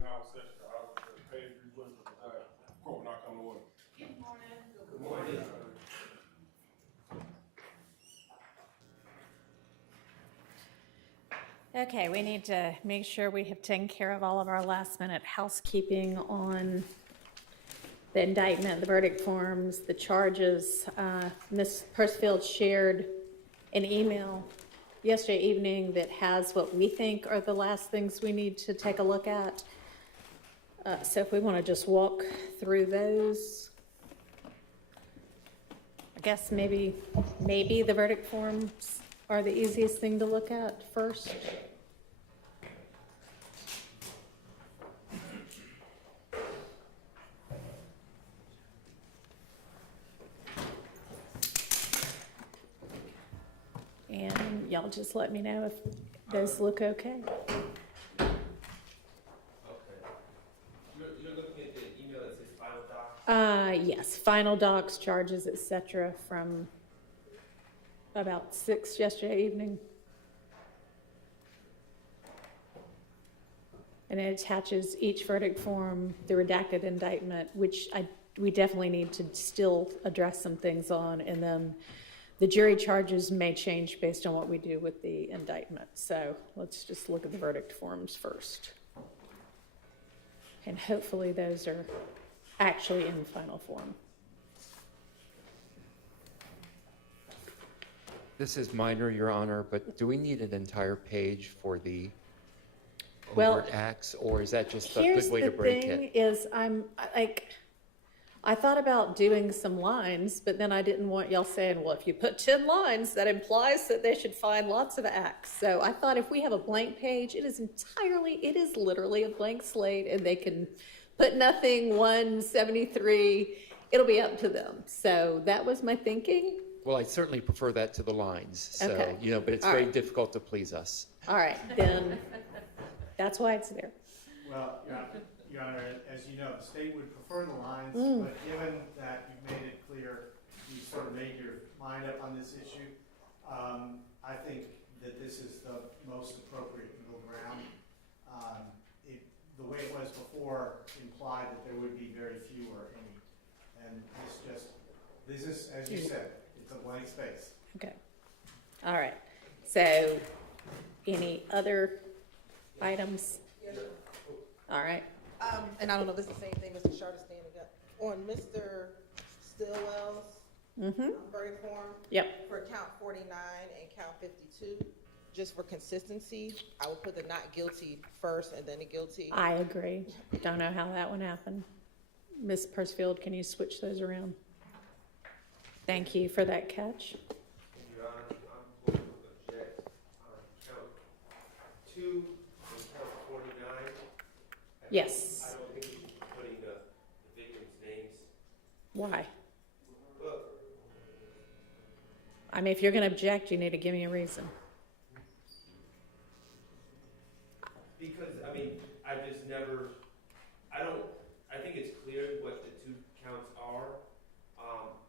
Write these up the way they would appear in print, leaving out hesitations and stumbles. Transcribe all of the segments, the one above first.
Now, session, page request. All right. Court will not come to order. Good morning. Good morning. Okay, we need to make sure we have taken care of all of our last-minute housekeeping on the indictment, the verdict forms, the charges. Ms. Percival shared an email yesterday evening that has what we think are the last things we need to take a look at. So if we want to just walk through those. I guess maybe the verdict forms are the easiest thing to look at first. And y'all just let me know if those look okay. Okay. You're looking at the email that says final doc? Yes, final docs, charges, etc. from about 6 yesterday evening. And it attaches each verdict form, the redacted indictment, which we definitely need to still address some things on, and then the jury charges may change based on what we do with the indictment. So let's just look at the verdict forms first. And hopefully those are actually in final form. This is minor, Your Honor, but do we need an entire page for the Well, overt acts, or is that just a Here's good way the to break thing it? is I thought about doing some lines, but then I didn't want y'all saying, well, if you put 10 lines, that implies that they should find lots of acts. So I thought if we have a blank page, it is literally a blank slate, and they can put nothing, 173, it'll be up to them. So that was my thinking. Well, I certainly prefer that to the lines, so, Okay. but it's All very right. difficult to please us. All right, then that's why it's there. Well, Your Honor, as you know, the state would prefer the lines, but given that you've made it clear, you sort of made your mind up on this issue, I think that this is the most appropriate middle ground. The way it was before implied that there would be very few or any. And this is, as you said, it's a blank space. Okay. All right. So any other items? All right. And I don't know if it's the same thing Mr. Sharp is standing up. On Mr. Stillwell's verdict form. Yep. For count 49 and count 52, just for consistency, I would put the not guilty first and then the guilty. I agree. Don't know how that one happened. Ms. Percival, can you switch those around? Thank you for that catch. Your Honor, I'm going to object on count 2 and count 49. Yes. I don't think we should be putting the victims' names. Why? Well, I mean, if you're going to object, you need to give me a reason. because, I just never, I think it's clear what the two counts are.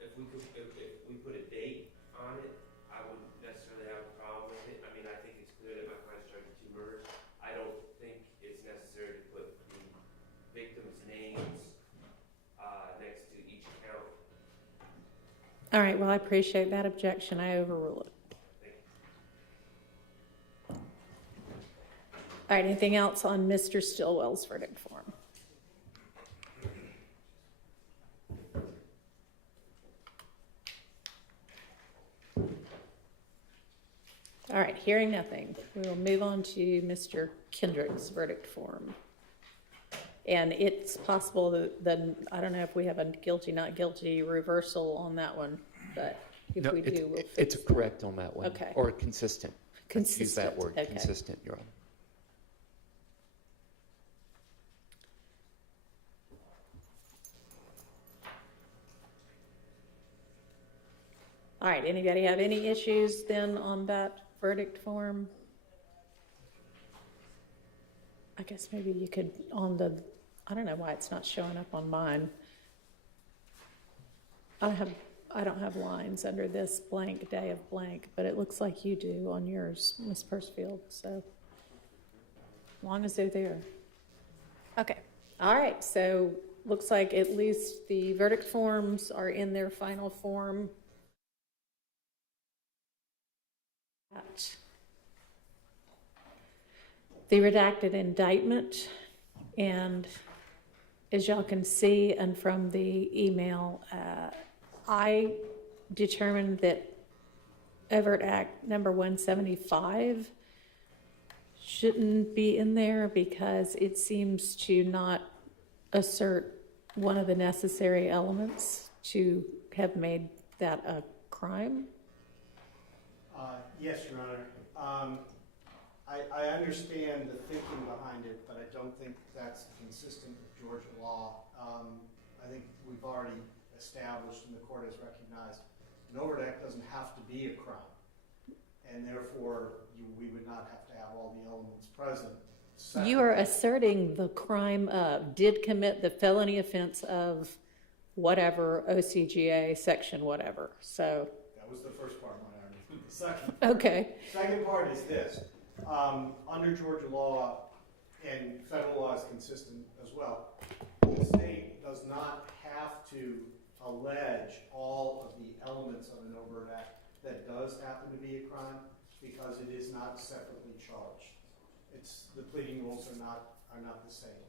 If we put a date on it, I wouldn't necessarily have a problem with it. I think it's clear that my client's charged with 2 murders. I don't think it's necessary to put the victims' names next to each count. All right. Well, I appreciate that objection. I overrule it. Thank you. All right. Anything else on Mr. Stillwell's verdict form? All right, hearing nothing, we will move on to Mr. Kendrick's verdict form. And it's possible that I don't know if we have a guilty, not guilty reversal on that one, but if we do, we'll It's fix correct on that one. Okay. Or consistent. Let's use that word, Okay. consistent, Your Honor. All right, anybody have any issues then on that verdict form? I guess maybe you could I don't know why it's not showing up on mine. I don't have lines under this blank day of blank, but it looks like you do on yours, Ms. Percival, so as long as they're there. Okay, all right, so looks like at least the verdict forms are in their final form. The redacted indictment, and as y'all can see, and from the email, I determined that Overt Act number 175 shouldn't be in there because it seems to not assert one of the necessary elements to have made that a crime. Yes, Your Honor. I understand the thinking behind it, but I don't think that's consistent with Georgia law. I think we've already established and the court has recognized an overt act doesn't have to be a crime. And therefore, we would not have to have all the elements present. You are asserting the crime of, did commit the felony offense of whatever, OCGA section whatever, so. That was the first part of my argument. The second. Okay. Second part is this. Under Georgia law, and federal law is consistent as well, the state does not have to allege all of the elements of an overt act that does happen to be a crime because it is not separately charged. The pleading rules are not the same.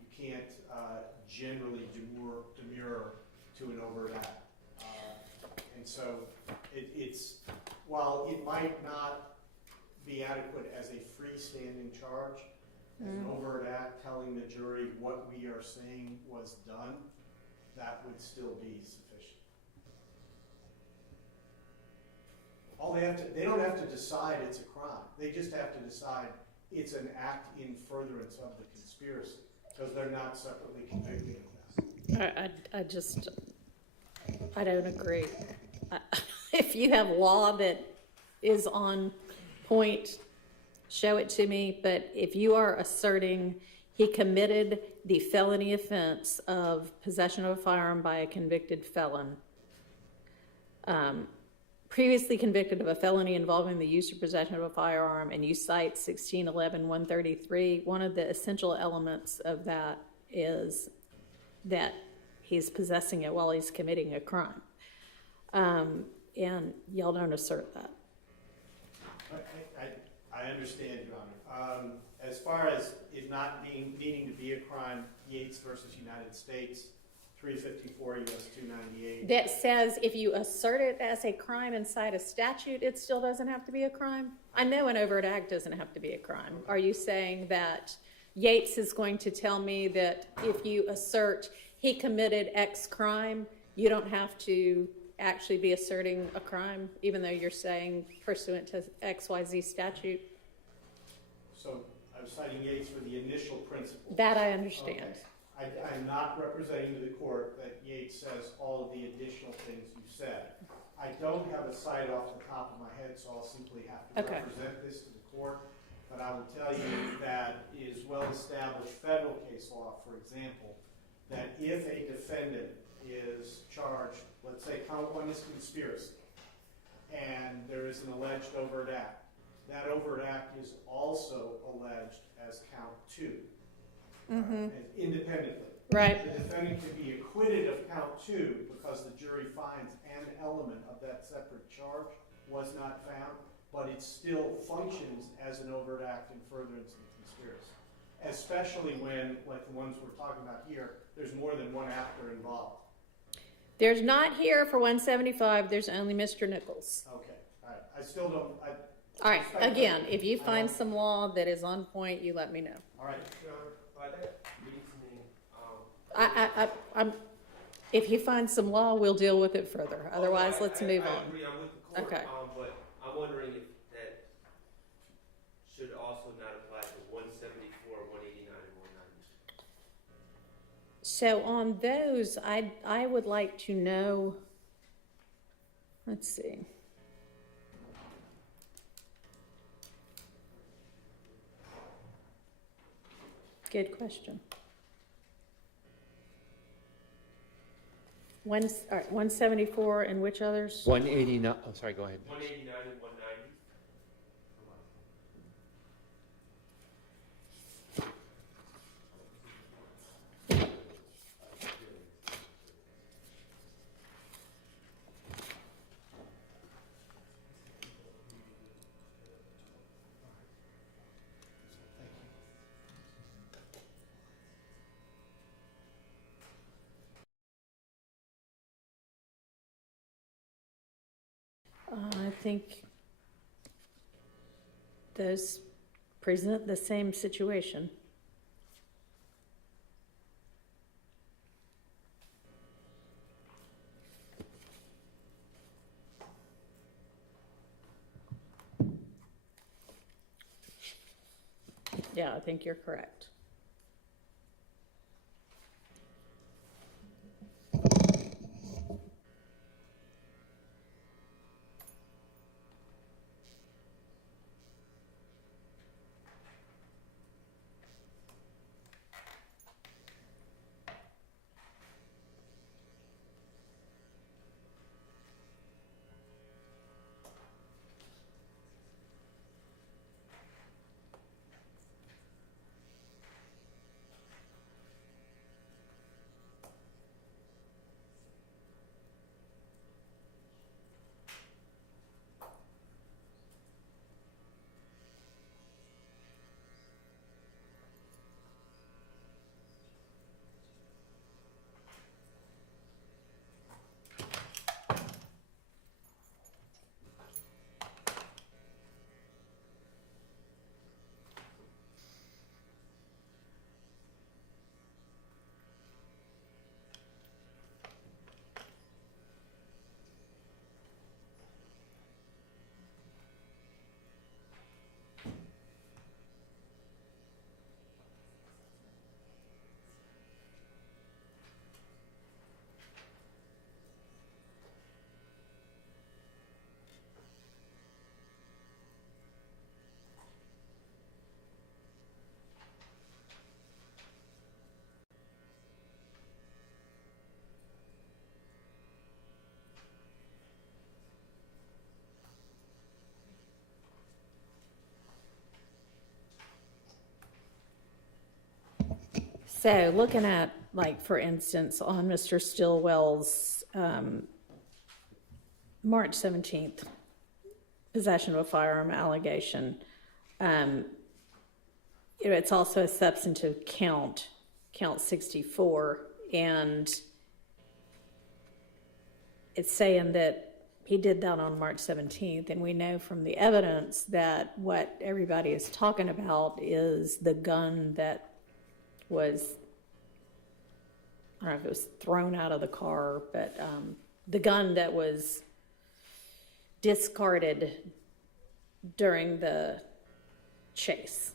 You can't generally demur to an overt act. And so while it might not be adequate as a freestanding charge, as an overt act telling the jury what we are saying was done, that would still be sufficient. They don't have to decide it's a crime. They just have to decide it's an act in furtherance of the conspiracy, because they're not separately convicted of that. I don't agree. If you have law that is on point, show it to me, but if you are asserting he committed the felony offense of possession of a firearm by a convicted felon, previously convicted of a felony involving the use or possession of a firearm, and you cite 1611-133, one of the essential elements of that is that he's possessing it while he's committing a crime. And y'all don't assert that. I understand, Your Honor. As far as it not needing to be a crime, Yates versus United States, 354 U.S. 298. That says if you assert it as a crime inside a statute, it still doesn't have to be a crime? I know an overt act doesn't have to be a crime. Are you saying that Yates is going to tell me that if you assert he committed X crime, you don't have to actually be asserting a crime, even though you're saying pursuant to XYZ statute? So I was citing Yates for the initial principle. That I understand. Okay. I'm not representing to the court that Yates says all of the additional things you said. I don't have a cite off the top of my head, so I'll simply have to represent this to the court. But I will tell you that it is well-established federal case law, for example, that if a defendant is charged, let's say count one is conspiracy, and there is an alleged overt act, that overt act is also alleged as count two, independently. Right. The defendant can be acquitted of count two because the jury finds an element of that separate charge was not found, but it still functions as an overt act in furtherance of the conspiracy. Especially when, like the ones we're talking about here, there's more than one actor involved. There's not here for 175, there's only Mr. Nichols. Okay, all right. I still don't. All right, again, if you find some law that is on point, you let me know. All right. By that reasoning, I'm, if you find some law, we'll deal with it further. Otherwise, let's move I on. agree, I'm with the court, Okay. but I'm wondering if that should also not apply to 174, 189, and 190. So on those, I would like to know, let's see. Good question. All right, 174 and which others? 189, oh, sorry, go ahead. 189 and 190. I think those present the same situation. Yeah, I think you're correct. So looking at, like, for instance, on Mr. Stillwell's March 17th possession of a firearm allegation, it's also a substantive count 64, and it's saying that he did that on March 17th, and we know from the evidence that what everybody is talking about is the gun that was, I don't know if it was thrown out of the car, but the gun that was discarded during the chase.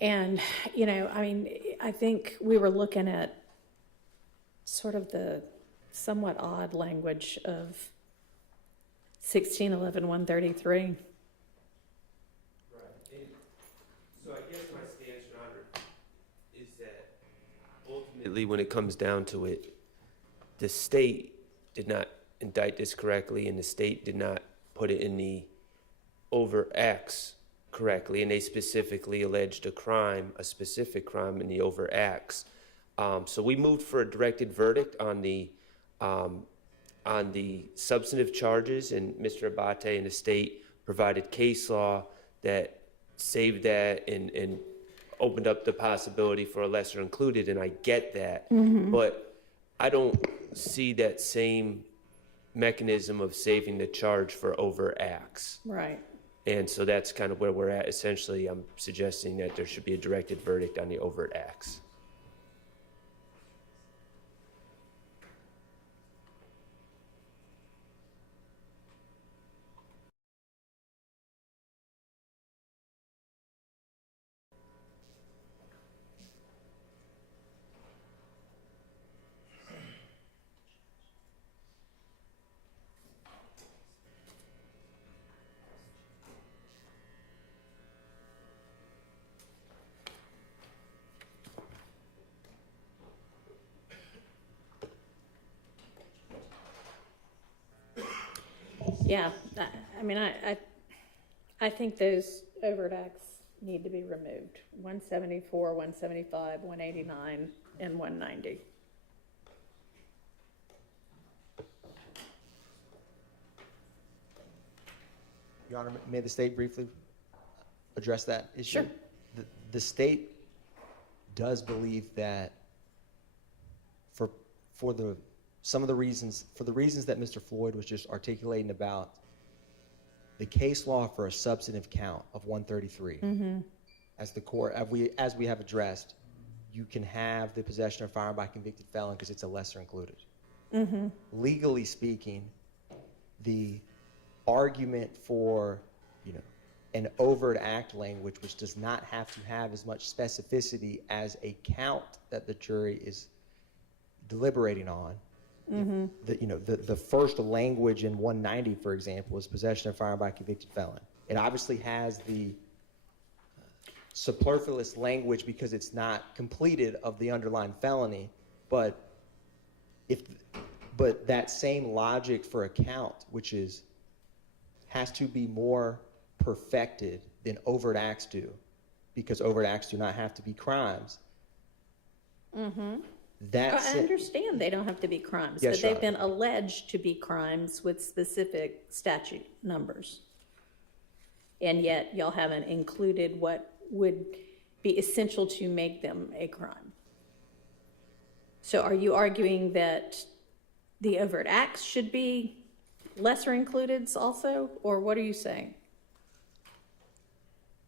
And, you know, I mean, I think we were looking at sort of the somewhat odd language of 1611-133. Right. And so I guess my stance, Your Honor, is that ultimately, when it comes down to it, the state did not indict this correctly, and the state did not put it in the overt acts correctly, and they specifically alleged a specific crime in the overt acts. So we moved for a directed verdict on the substantive charges, and Mr. Abate and the state provided case law that saved that and opened up the possibility for a lesser included, and I get that. But I don't see that same mechanism of saving the charge for overt acts. Right. And so that's kind of where we're at. Essentially, I'm suggesting that there should be a directed verdict on the overt acts. Yeah, I mean, I think those overt acts need to be removed. 174, 175, 189, and 190. Your Honor, may the state briefly address that issue? Sure. The state does believe that for the reasons that Mr. Floyd was just articulating about the case law for a substantive count of 133, as the court, as we have addressed, you can have the possession of a firearm by a convicted felon because it's a lesser included. Legally speaking, the argument for, an overt act language, which does not have to have as much specificity as a count that the jury is deliberating on. The first language in 190, for example, is possession of a firearm by a convicted felon. It obviously has the superfluous language because it's not completed of the underlying felony, but that same logic for a count, which has to be more perfected than overt acts do, because overt acts do not have to be crimes. I understand they don't have to be crimes, Yes, but they've Your been alleged to be crimes with specific statute numbers. And yet y'all haven't included what would be essential to make them a crime. So are you arguing that the overt acts should be lesser included also, or what are you saying?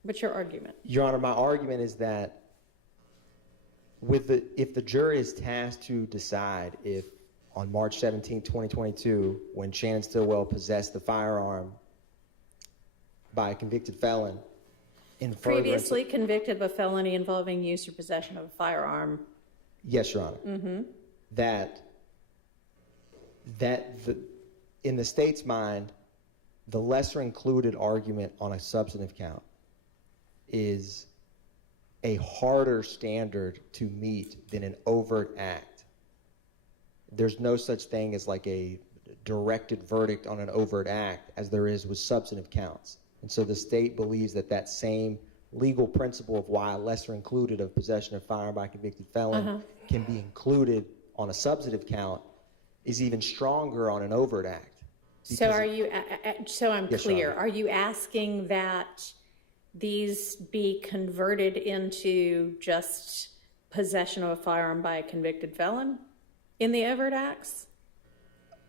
What's your argument? Your Honor, my argument is that if the jury is tasked to decide if on March 17, 2022, when Shannon Stillwell possessed the firearm by a convicted felon in Previously convicted of a felony involving use or possession of a firearm. Yes, Your Honor. In the state's mind, the lesser included argument on a substantive count is a harder standard to meet than an overt act. There's no such thing as like a directed verdict on an overt act as there is with substantive counts. And so the state believes that same legal principle of why a lesser included of possession of firearm by a convicted felon can be included on a substantive count is even stronger on an overt act. So are you, so I'm Yes, Your clear, Honor. are you asking that these be converted into just possession of a firearm by a convicted felon in the overt acts?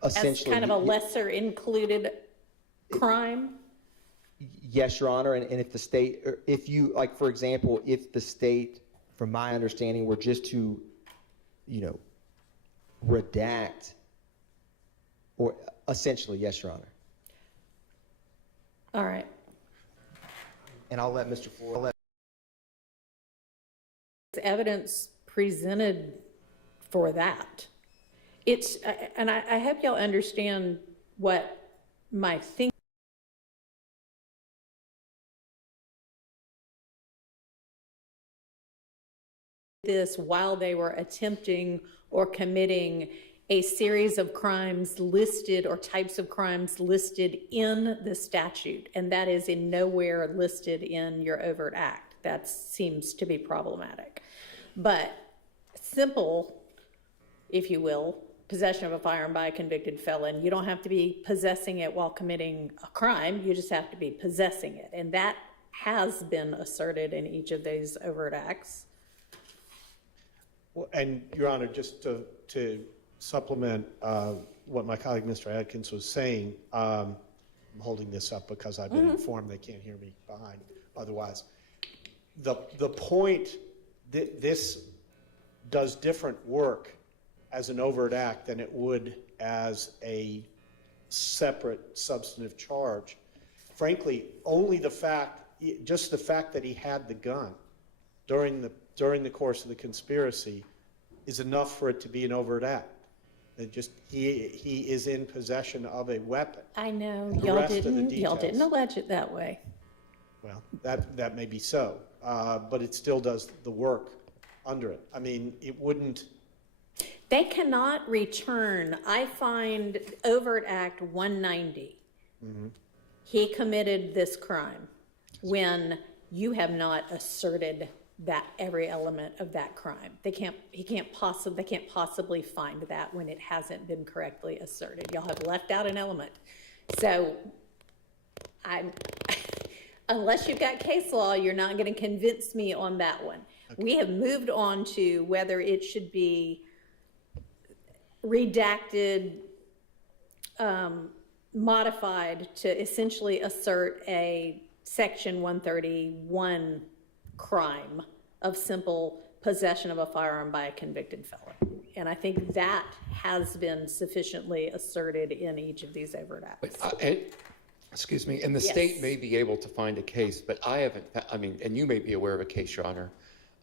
As kind of a lesser included crime? Yes, Your Honor, and if the state, or if you, like, for example, if the state, from my understanding, were just to, redact, or essentially, yes, Your Honor. All right. And I'll let Mr. Floyd, Evidence presented for that. It's, and I hope y'all understand what my thinking this while they were attempting or committing a series of crimes listed or types of crimes listed in the statute, and that is in nowhere listed in your overt act. That seems to be problematic. But simple, if you will, possession of a firearm by a convicted felon, you don't have to be possessing it while committing a crime, you just have to be possessing it. And that has been asserted in each of these overt acts. Well, and Your Honor, just to supplement what my colleague Mr. Adkins was saying, I'm holding this up because I've been informed they can't hear me behind otherwise. The point that this does different work as an overt act than it would as a separate substantive charge. Frankly, only just the fact that he had the gun during the course of the conspiracy is enough for it to be an overt act. It just, he is in possession of a weapon. I know, The y'all rest of the didn't details. allege it that way. Well, that may be so, but it still does the work under it. I mean, it wouldn't. They cannot return, I find overt act 190. He committed this crime when you have not asserted that every element of that crime. They can't possibly find that when it hasn't been correctly asserted. Y'all have left out an element. So I'm, unless you've got case law, you're not going to convince me on that one. We have moved on to whether it should be redacted, modified to essentially assert a Section 131 crime of simple possession of a firearm by a convicted felon. And I think that has been sufficiently asserted in each of these overt acts. Excuse me, and the Yes. state may be able to find a case, but I haven't, I mean, and you may be aware of a case, Your Honor,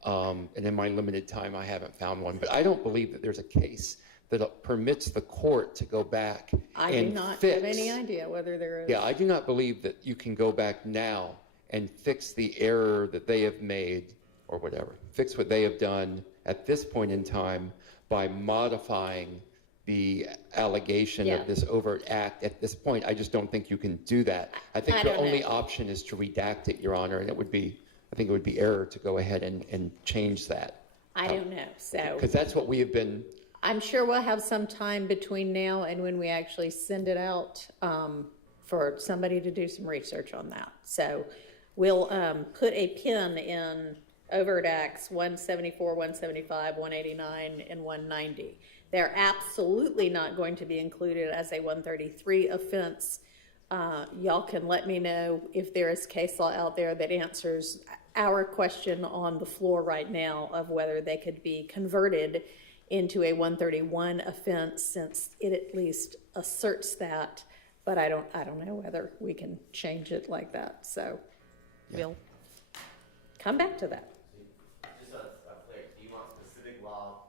and in my limited time, I haven't found one, but I don't believe that there's a case that permits the court to go back and fix. I do not have any idea whether there is. Yeah, I do not believe that you can go back now and fix the error that they have made, or whatever, fix what they have done at this point in time by modifying the allegation Yeah. of this overt act. At this point, I just don't think you can do that. I think I your don't only know. option is to redact it, Your Honor, and it would be, I think it would be error to go ahead and change that. I don't know, so. Because that's what we have been, I'm sure we'll have some time between now and when we actually send it out for somebody to do some research on that. So we'll put a pin in overt acts 174, 175, 189, and 190. They're absolutely not going to be included as a 133 offense. Y'all can let me know if there is case law out there that answers our question on the floor right now of whether they could be converted into a 131 offense, since it at least asserts that, but I don't know whether we can change it like that. So we'll come back to that. Just a clear, do you want specific law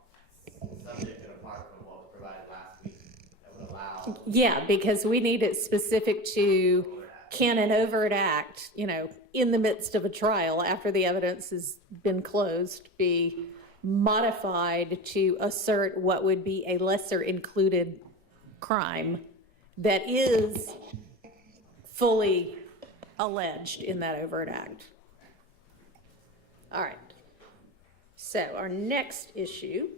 subject and apart from what was provided last week that would allow? Yeah, because we need it specific to, can an overt act, in the midst of a trial after the evidence has been closed, be modified to assert what would be a lesser included crime that is fully alleged in that overt act. All right. So our next issue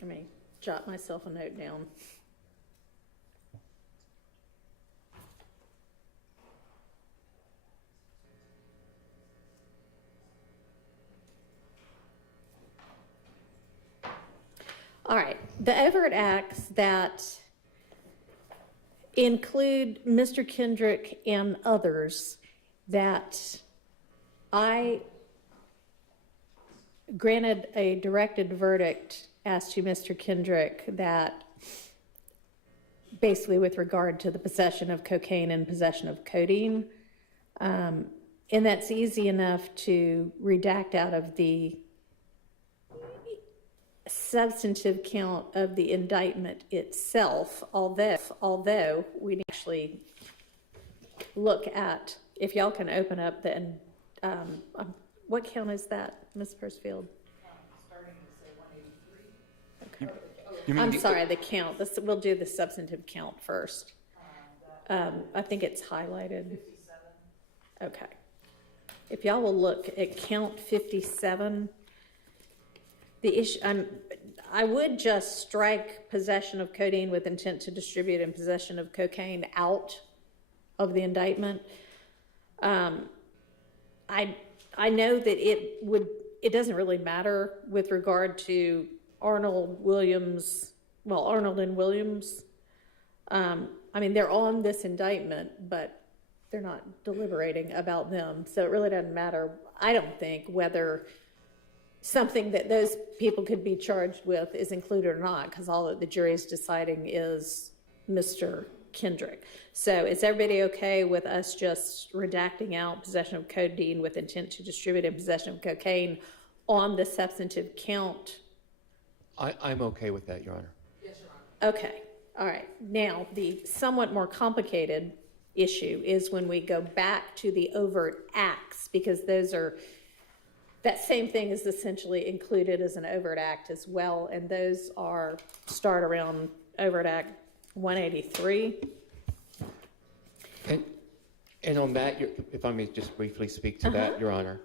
let me jot myself a note down. All right, the overt acts that include Mr. Kendrick and others that I granted a directed verdict as to Mr. Kendrick that basically with regard to the possession of cocaine and possession of codeine. And that's easy enough to redact out of the substantive count of the indictment itself, although we actually look at, if y'all can open up the, what count is that, Ms. Pursfield? Starting to say 183. you mean I'm the- sorry, the count. We'll do the substantive count first. I think it's highlighted. 57. Okay. If y'all will look at count 57, the issue, I would just strike possession of codeine with intent to distribute and possession of cocaine out of the indictment. I know that it doesn't really matter with regard to Arnold and Williams. They're on this indictment, but they're not deliberating about them. So it really doesn't matter, I don't think, whether something that those people could be charged with is included or not, because all that the jury is deciding is Mr. Kendrick. So is everybody okay with us just redacting out possession of codeine with intent to distribute and possession of cocaine on the substantive count? I'm okay with that, Your Honor. Yes, Your Honor. Okay, all right. Now, the somewhat more complicated issue is when we go back to the overt acts, because that same thing is essentially included as an overt act as well, and those start around overt act 183. And on that, if I may just briefly speak to that, Your Honor.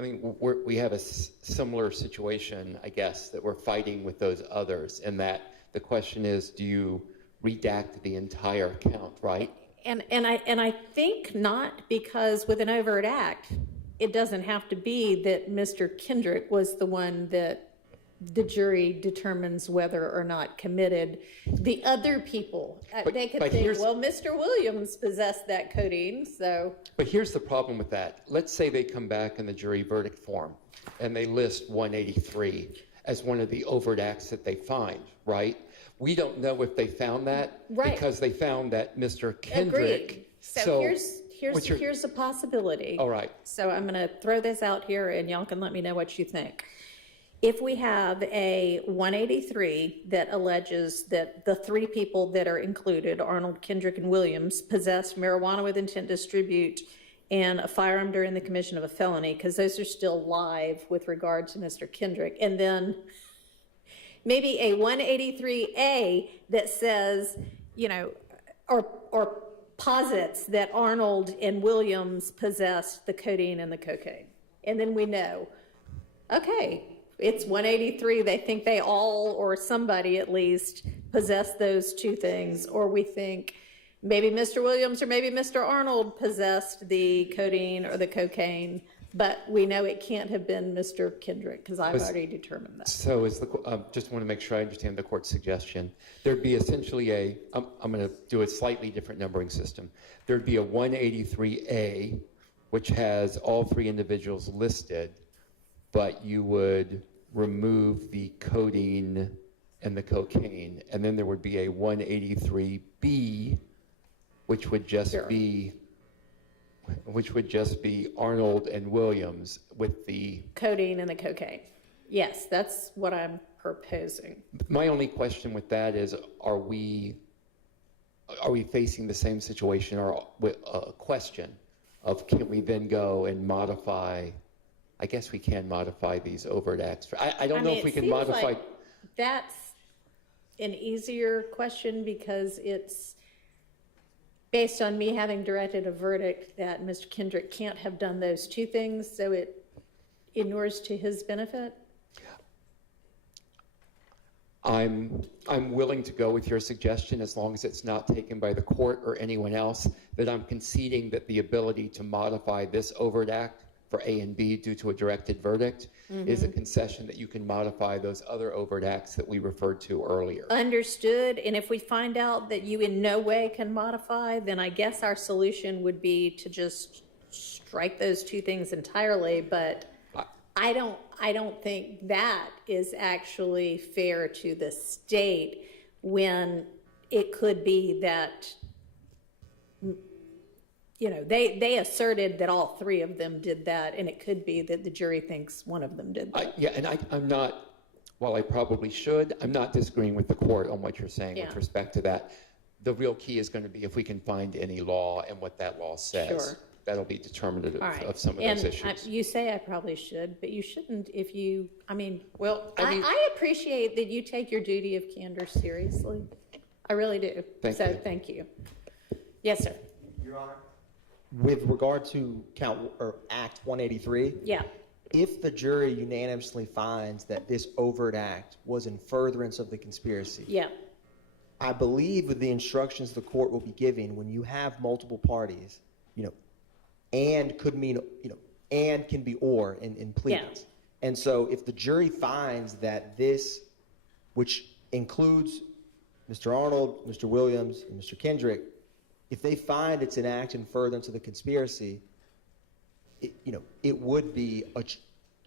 I mean, we have a similar situation, I guess, that we're fighting with those others, and that the question is, do you redact the entire count, right? And I think not, because with an overt act, it doesn't have to be that Mr. Kendrick was the one that the jury determines whether or not committed. The other people, they could but think, well, Mr. Williams possessed that codeine, so. But here's the problem with that. Let's say they come back in the jury verdict form and they list 183 as one of the overt acts that they find, right? We don't know if they found that Right. because they found that Mr. Kendrick. Agreed. So here's a possibility. All right. So I'm going to throw this out here, and y'all can let me know what you think. If we have a 183 that alleges that the three people that are included, Arnold, Kendrick, and Williams, possessed marijuana with intent to distribute and a firearm during the commission of a felony, because those are still live with regard to Mr. Kendrick, and then maybe a 183A that says, you know, or posits that Arnold and Williams possessed the codeine and the cocaine. And then we know, okay, it's 183. They think they all, or somebody at least, possessed those two things. Or we think maybe Mr. Williams or maybe Mr. Arnold possessed the codeine or the cocaine. But we know it can't have been Mr. Kendrick, because I've already determined that. So is just want to make sure I understand the court's suggestion. There'd be essentially I'm going to do a slightly different numbering system. There'd be a 183A, which has all three individuals listed, but you would remove the codeine and the cocaine. And then there would be a 183B, which would just be Arnold and Williams with the Codeine and the cocaine. Yes, that's what I'm proposing. My only question with that is, are we facing the same situation, or a question of, can we then go and modify? I guess we can modify these overt acts. I don't know if we can modify. Like that's an easier question, because it's based on me having directed a verdict that Mr. Kendrick can't have done those two things, so it inures to his benefit. I'm willing to go with your suggestion, as long as it's not taken by the court or anyone else, that I'm conceding that the ability to modify this overt act for A and B due to a directed verdict is a concession that you can modify those other overt acts that we referred to earlier. Understood. And if we find out that you in no way can modify, then I guess our solution would be to just strike those two things entirely. But I don't think that is actually fair to the state, when it could be that, you know, they asserted that all three of them did that, and it could be that the jury thinks one of them did that. Yeah, and I'm not, while I probably should, I'm not disagreeing with the court on what you're saying with respect to that. The real key is going to be if we can find any law and what that law says. Sure. That'll be determinative Right. of some of those issues. You say I probably should, but you shouldn't if you, I mean, I mean, I appreciate that you take your duty of candor seriously. I really do. Thank So you. thank you. Yes, sir. Your Honor, with regard to Act 183, Yeah. if the jury unanimously finds that this overt act was in furtherance of the conspiracy, Yeah. I believe with the instructions the court will be giving, when you have multiple parties, you know, and could mean, you know, and can be or in pleadings. And so if the jury finds that this, which includes Mr. Arnold, Mr. Williams, and Mr. Kendrick, if they find it's an act in furtherance of the conspiracy, it would be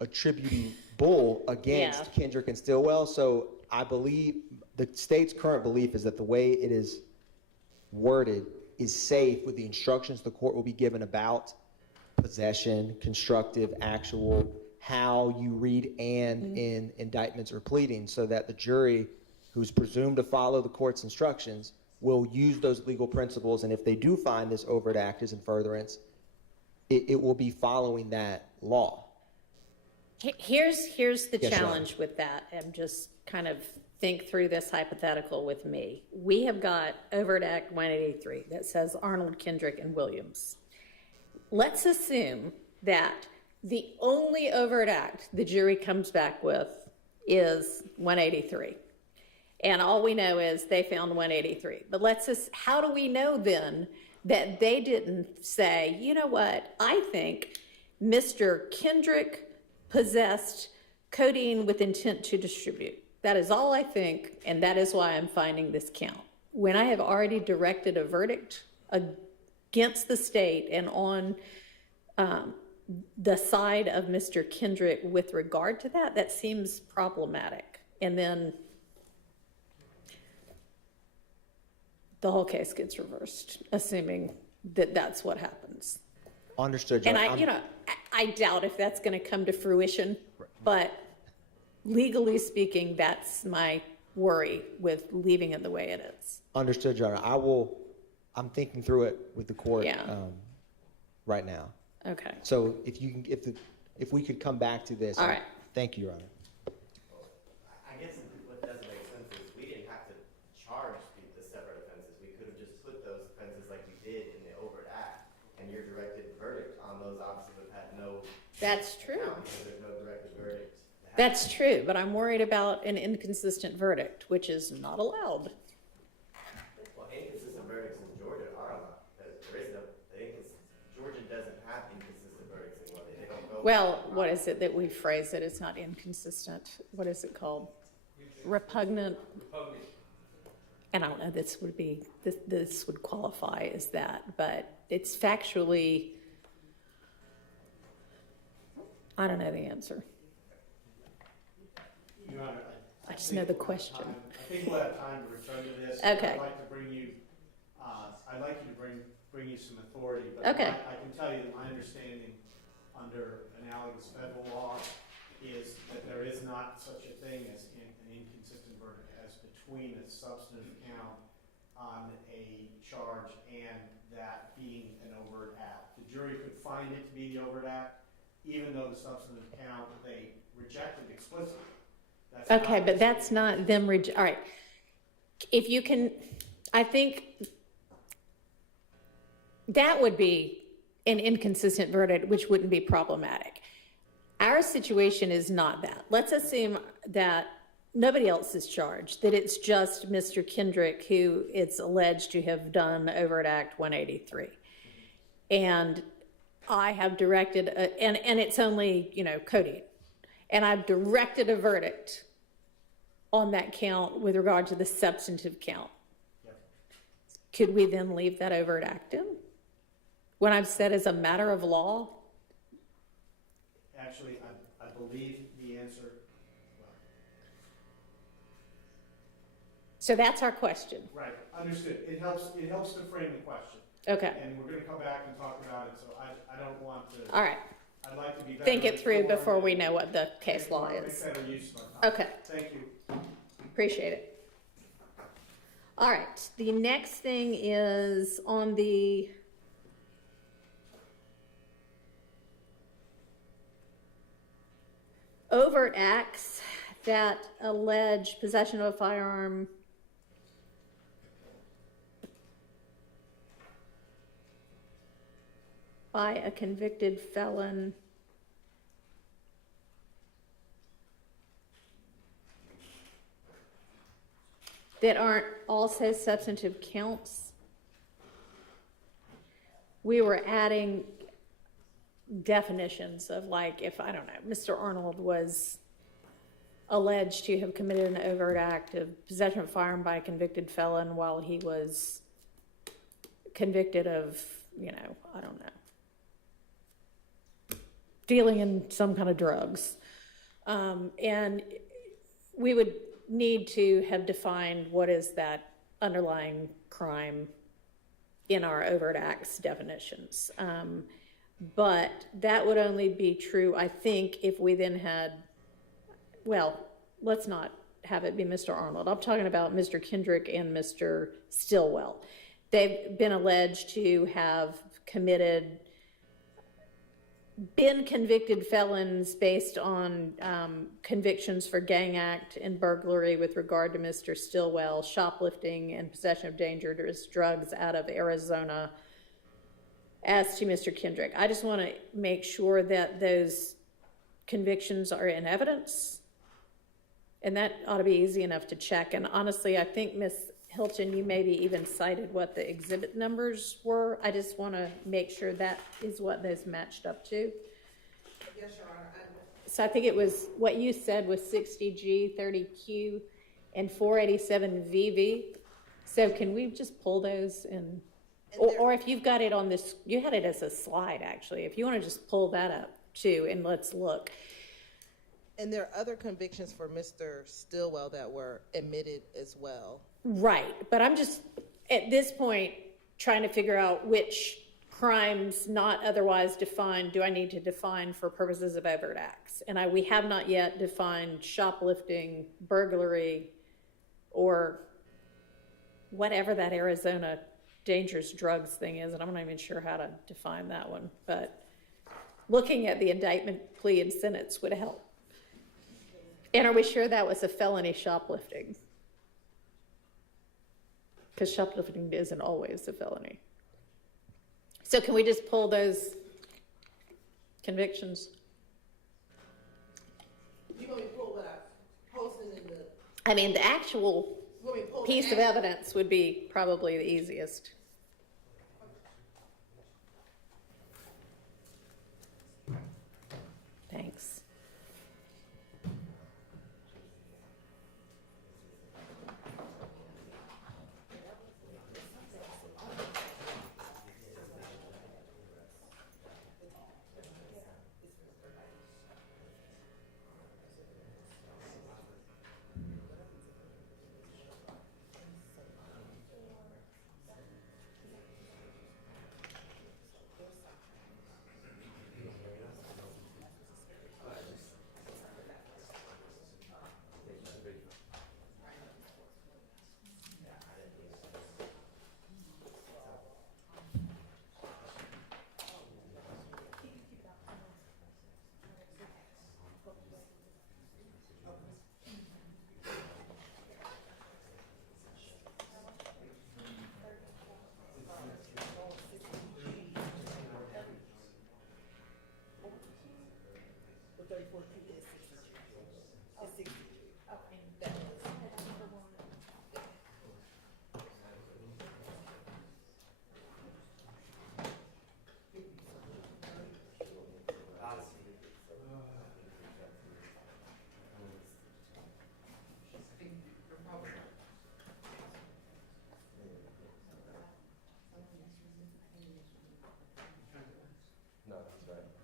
attributable against Kendrick and Stillwell. So I believe the state's current belief is that the way it is worded is safe with the instructions the court will be given about possession, constructive, actual, how you read and in indictments or pleadings, so that the jury, who's presumed to follow the court's instructions, will use those legal principles. And if they do find this overt act is in furtherance, it will be following that law. Here's the Yes, Your challenge with that, and just kind of think through this hypothetical with me. We have got overt act 183 that says Arnold, Kendrick, and Williams. Let's assume that the only overt act the jury comes back with is 183. And all we know is they found 183. But how do we know then that they didn't say, you know what, I think Mr. Kendrick possessed codeine with intent to distribute. That is all I think, and that is why I'm finding this count. When I have already directed a verdict against the state and on the side of Mr. Kendrick with regard to that, that seems problematic. And then the whole case gets reversed, assuming that that's what happens. Understood, And Judge. I doubt if that's going to come to fruition, but legally speaking, that's my worry with leaving it the way it is. Understood, Your Honor. I'm thinking through it with the court Yeah. right now. Okay. So if we could come back to this. All right. Thank you, Your Honor. I guess what doesn't make sense is we didn't have to charge the separate offenses. We could have just put those offenses like we did in the overt act, and your directed verdict on those obviously would have had no. That's true. count because there's no directed verdict. That's true, but I'm worried about an inconsistent verdict, which is not allowed. Well, inconsistent verdicts in Georgia are allowed. There is no, Georgia doesn't have inconsistent verdicts in what they don't go. Well, what is it that we phrase it? It's not inconsistent. What is it called? Repugnant. And I don't know, this would qualify as that, but it's factually, I don't know the answer. Your Honor, I just know the question. I think we'll have time to return to this. Okay. I'd like to bring you, I'd like you to bring you some authority. But Okay. I can tell you that my understanding under analogous federal law is that there is not such a thing as an inconsistent verdict as between a substantive count on a charge and that being an overt act. The jury could find it to be the overt act, even though the substantive count they rejected explicitly. That's Okay, not but that's not them, all right. If you can, I think that would be an inconsistent verdict, which wouldn't be problematic. Our situation is not that. Let's assume that nobody else is charged, that it's just Mr. Kendrick who it's alleged to have done overt act 183. And I have directed, and it's only, codeine. And I've directed a verdict on that count with regard to the substantive count. Yep. Could we then leave that overt act in? When I've said as a matter of law? Actually, I believe the answer. So that's our question. Right, understood. It helps to frame the question. Okay. And we're going to come back and talk about it, so I don't want to. All right. I'd like to be better. Think it through informed before we and know what the case law make is. better use of our time. Okay. Thank you. Appreciate it. All right. The next thing is on the overt acts that allege possession of a firearm by a convicted felon that aren't also substantive counts. We were adding definitions of, like, if, I don't know, Mr. Arnold was alleged to have committed an overt act of possession of a firearm by a convicted felon while he was convicted of, I don't know, dealing in some kind of drugs. And we would need to have defined what is that underlying crime in our overt acts definitions. But that would only be true, I think, if we then had, well, let's not have it be Mr. Arnold. I'm talking about Mr. Kendrick and Mr. Stillwell. They've been alleged to have been convicted felons based on convictions for gang act and burglary with regard to Mr. Stillwell, shoplifting and possession of dangerous drugs out of Arizona, as to Mr. Kendrick. I just want to make sure that those convictions are in evidence. And that ought to be easy enough to check. And honestly, I think, Ms. Hilton, you maybe even cited what the exhibit numbers were. I just want to make sure that is what those matched up to. Yes, Your Honor. So I think it was, what you said was 60G, 30Q, and 487VV. So can we just pull those and or if you've got it on this, you had it as a slide, actually. If you want to just pull that up, too, and let's look. And there are other convictions for Mr. Stillwell that were admitted as well. Right, but I'm just, at this point, trying to figure out which crimes not otherwise defined do I need to define for purposes of overt acts. And we have not yet defined shoplifting, burglary, or whatever that Arizona dangerous drugs thing is, and I'm not even sure how to define that one. But looking at the indictment, plea, and sentence would help. And are we sure that was a felony shoplifting? Because shoplifting isn't always a felony. So can we just pull those convictions? You want me to pull what I posted in the? I mean, the actual You want me to pull the piece of evidence would be probably the easiest. Thanks. No, that's right.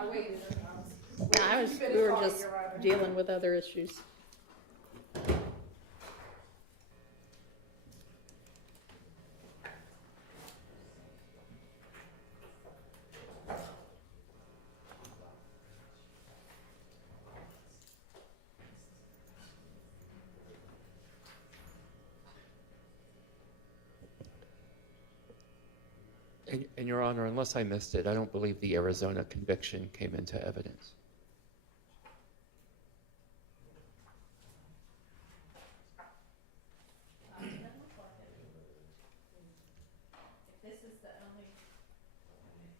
I waited. We were just dealing with other issues. And Your Honor, unless I missed it, I don't believe the Arizona conviction came into evidence.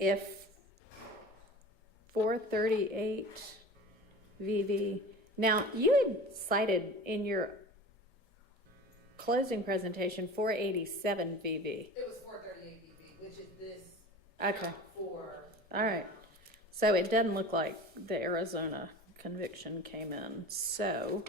If 438 VV, now you had cited in your closing presentation 487 VV. It was 438 BB, which is this. Okay. For. All right. So it doesn't look like the Arizona conviction came in. So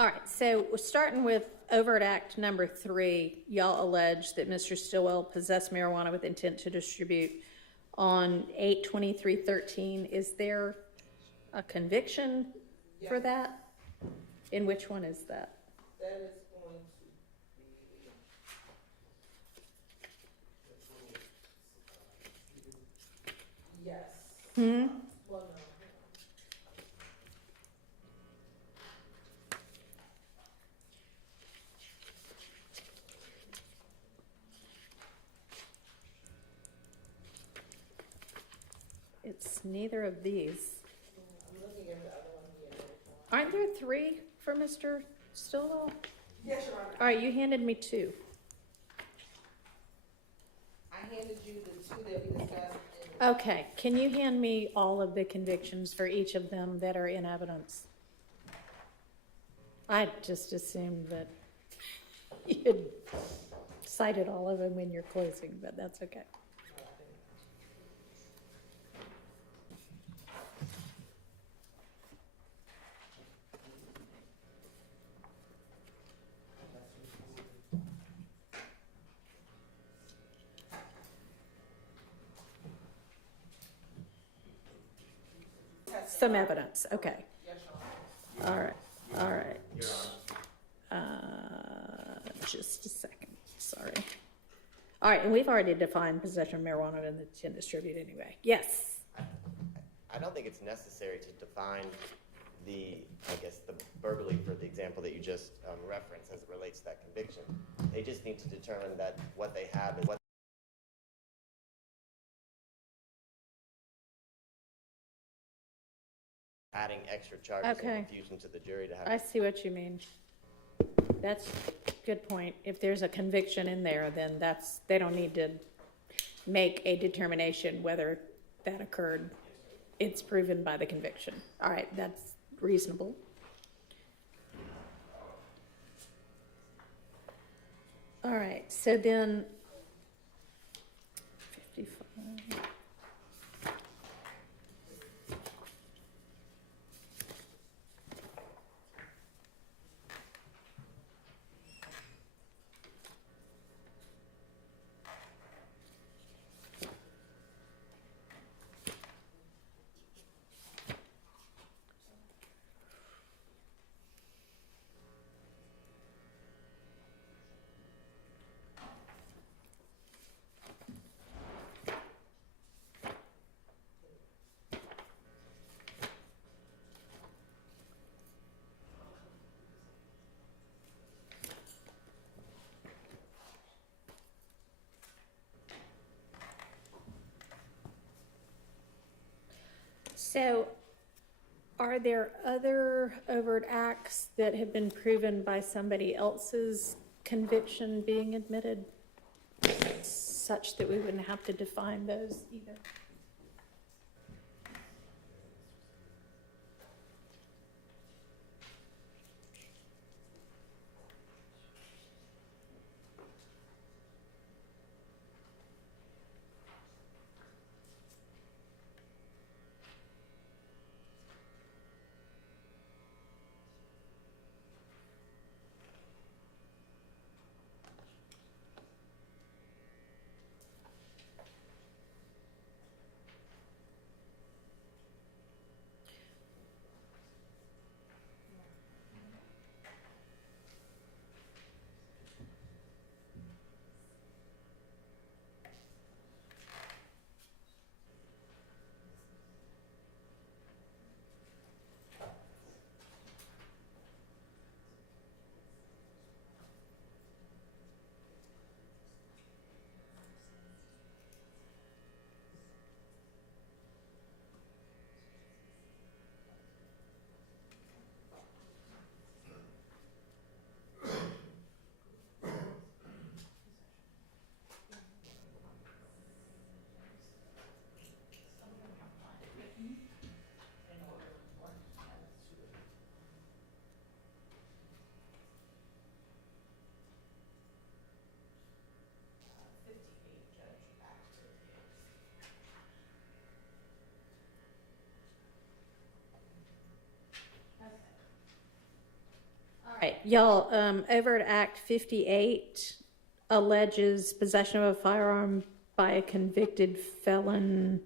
all right, so we're starting with overt act number 3. Y'all allege that Mr. Stillwell possessed marijuana with intent to distribute on 8/23/13. Is there a conviction for that? And which one is that? That is going to be. Yes. Well, no. It's neither of these. I'm looking at the other one here. Aren't there 3 for Mr. Stillwell? Yes, Your Honor. All right, you handed me 2. I handed you the 2 that we discussed. Okay, can you hand me all of the convictions for each of them that are in evidence? I just assumed that you had cited all of them in your closing, but that's okay. Some evidence, okay. Yes, Your Honor. All right. Your Honor. Just a second, sorry. All right, and we've already defined possession of marijuana and intent to distribute anyway. Yes, I don't think it's necessary to define the, I guess, the burglary for the example that you just referenced as it relates to that conviction. They just need to determine that what they have is what. Adding extra charges Okay. and confusion to the jury to have. I see what you mean. That's a good point. If there's a conviction in there, then they don't need to make a determination whether that occurred. It's proven by the conviction. All right, that's reasonable. All right, so then 55. So Are there other overt acts that have been proven by somebody else's conviction being admitted, such that we wouldn't have to define those either? All right, y'all, overt act 58 alleges possession of a firearm by a convicted felon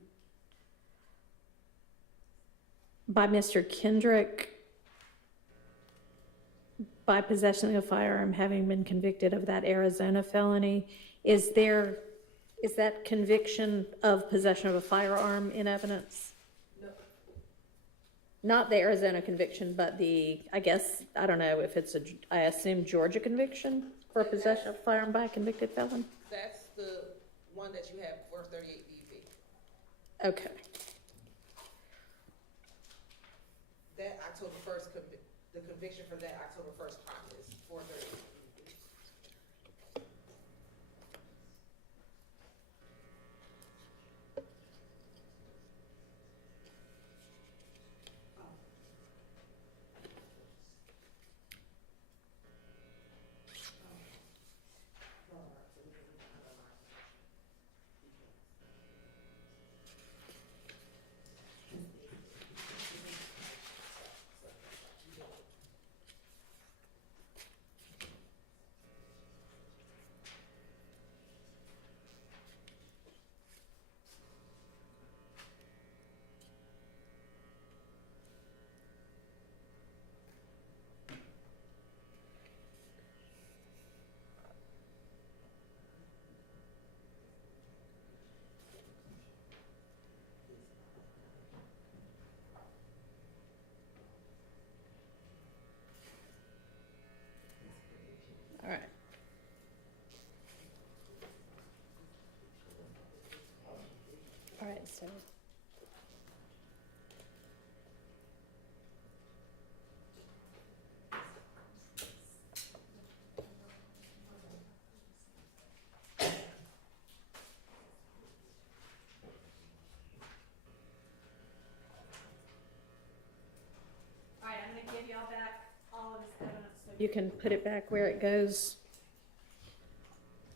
by Mr. Kendrick by possessing a firearm having been convicted of that Arizona felony. Is that conviction of possession of a firearm in evidence? No. Not the Arizona conviction, but the, I guess, I don't know if it's I assume Georgia conviction for possession of a firearm by a convicted felon? That's the one that you have for 38 DV. Okay. That October 1st, the conviction for that October 1st crime is 438. All right. All right, so. All right, I'm gonna give y'all back all of this evidence so you can put it back where it goes.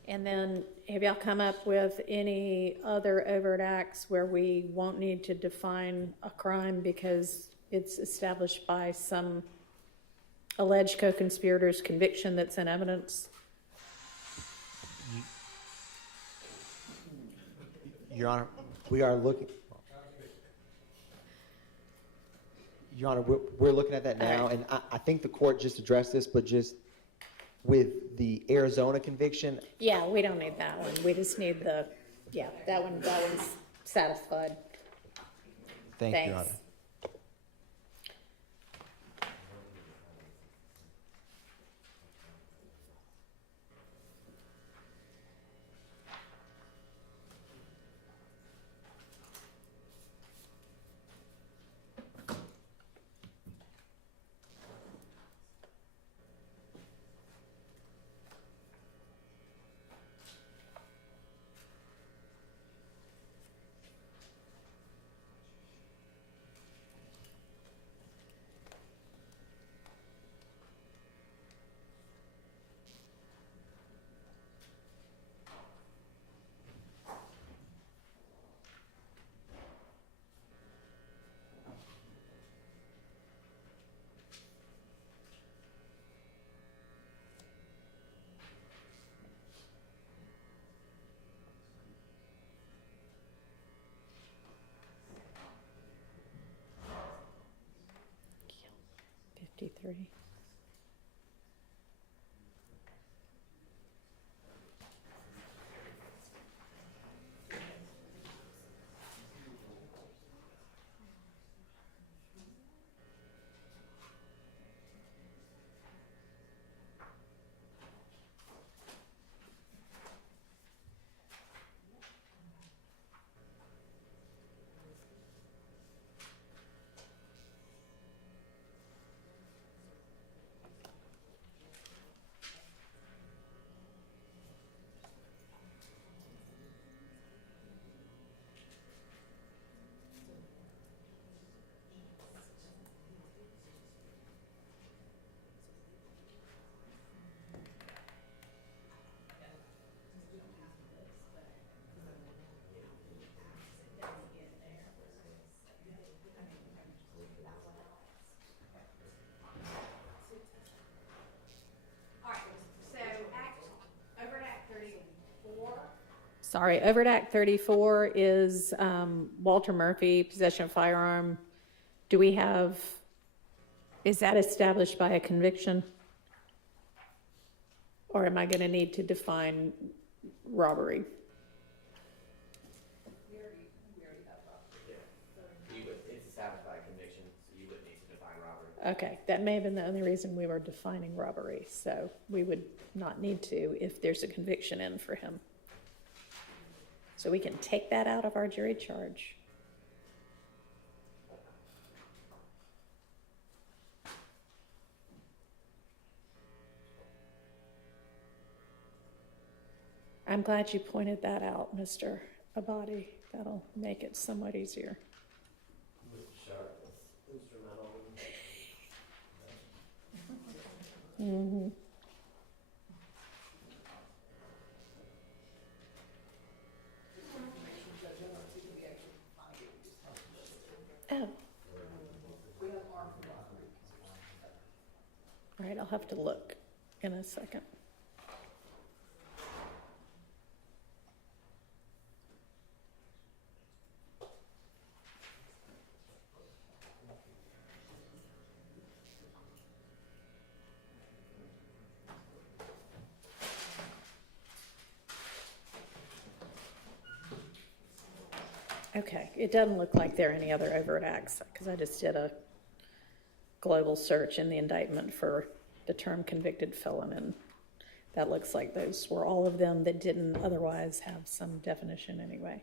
And then have y'all come up with any other overt acts where we won't need to define a crime because it's established by some alleged co-conspirator's conviction that's in evidence? Your Honor, we are looking. Your Honor, we're looking at that now, and I think the court just addressed this, but just with the Arizona conviction, Yeah, we don't need that one. We just need the, yeah, that one's satisfied. thank you, Your Thanks. Honor. 33. Sorry, overt act 34 is Walter Murphy, possession of firearm. Do we have, is that established by a conviction? Or am I going to need to define robbery? It's established by conviction, so you would need to define robbery. Okay, that may have been the only reason we were defining robbery, so we would not need to if there's a conviction in for him. So we can take that out of our jury charge. I'm glad you pointed that out, Mr. Abadi. That'll make it somewhat easier. Mr. Sharp was instrumental in Mm-hmm. Oh. All right, I'll have to look in a second. Okay, it doesn't look like there are any other overt acts, because I just did a global search in the indictment for the term convicted felon, and that looks like those were all of them that didn't otherwise have some definition anyway.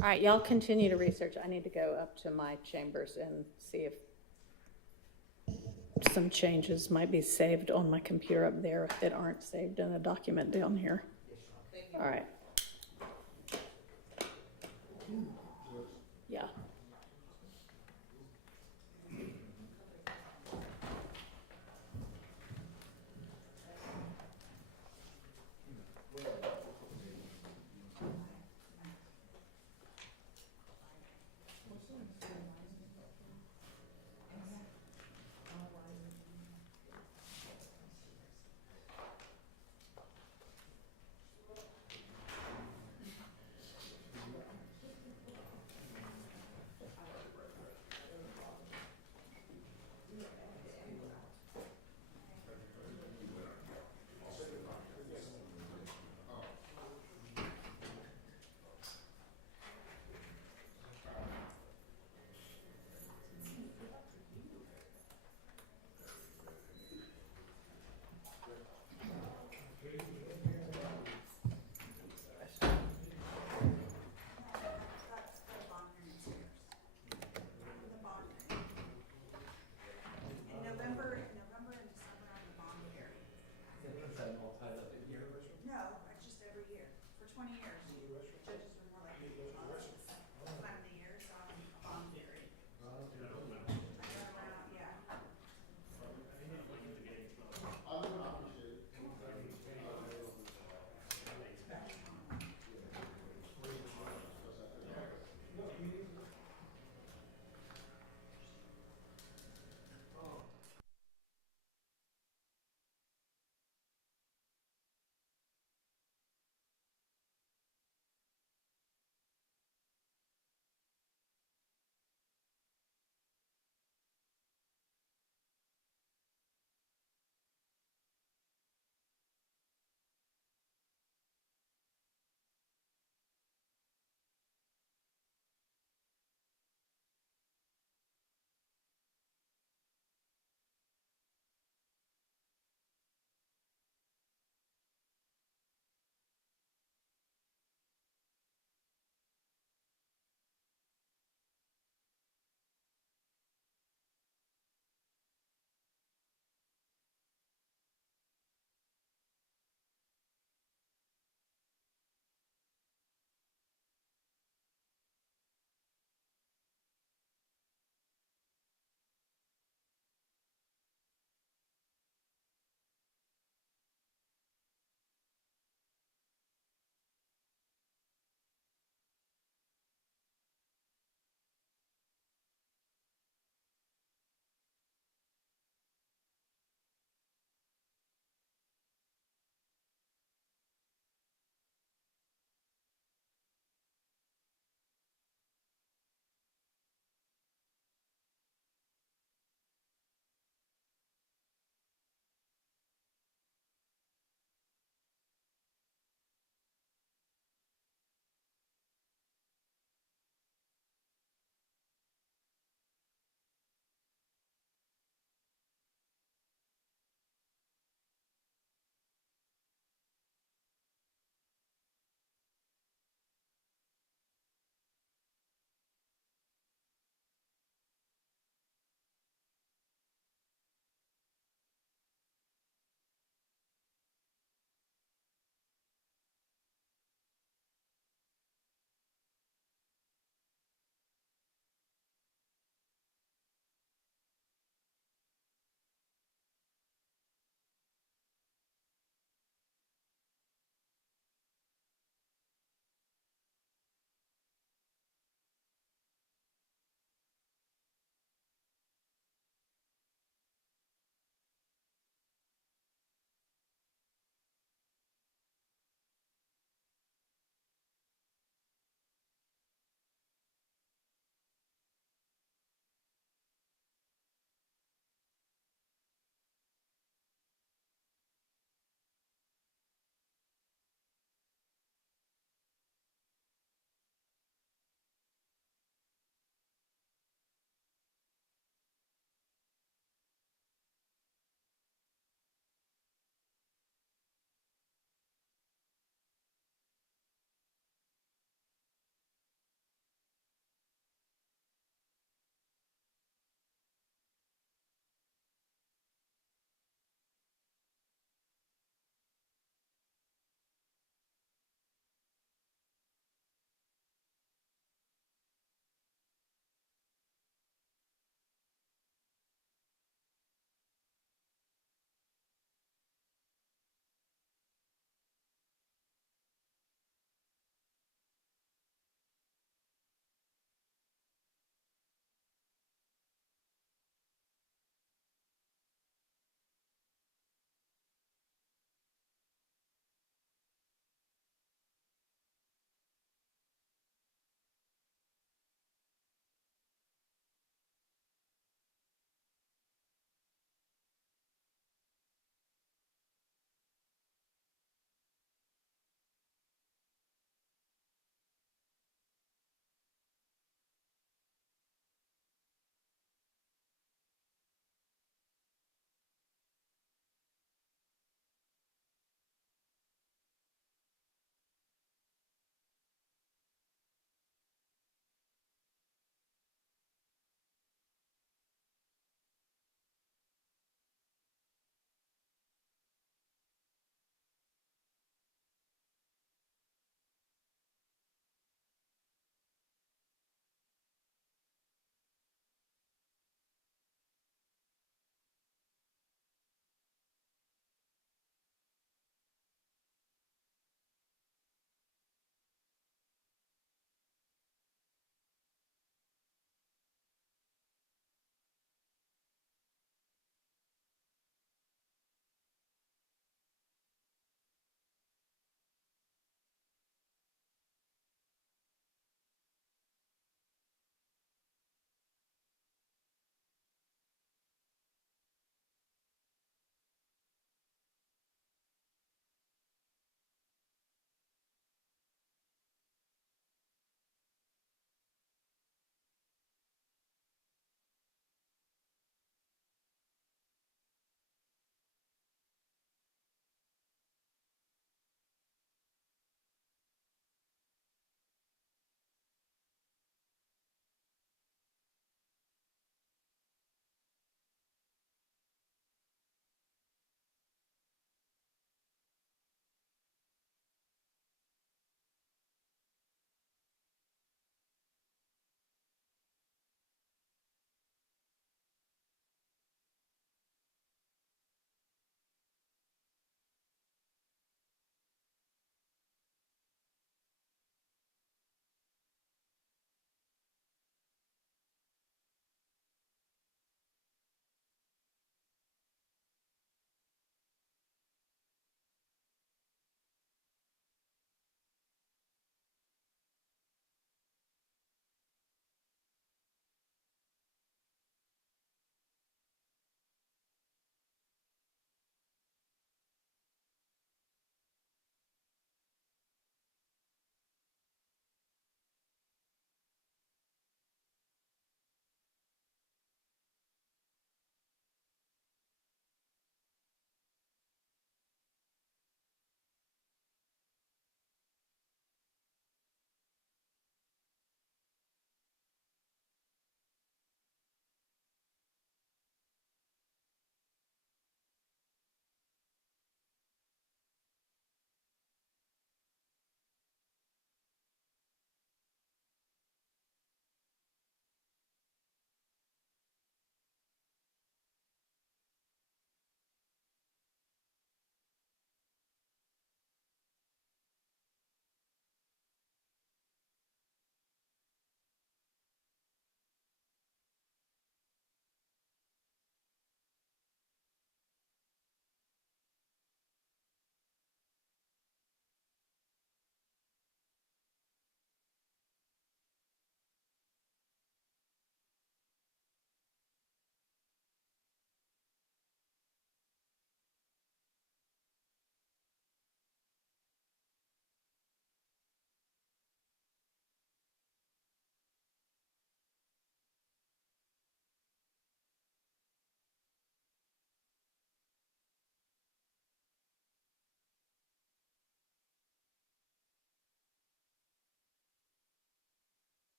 All right, y'all continue to research. I need to go up to my chambers and see if some changes might be saved on my computer up there that aren't saved in a document down here. All right. Yeah.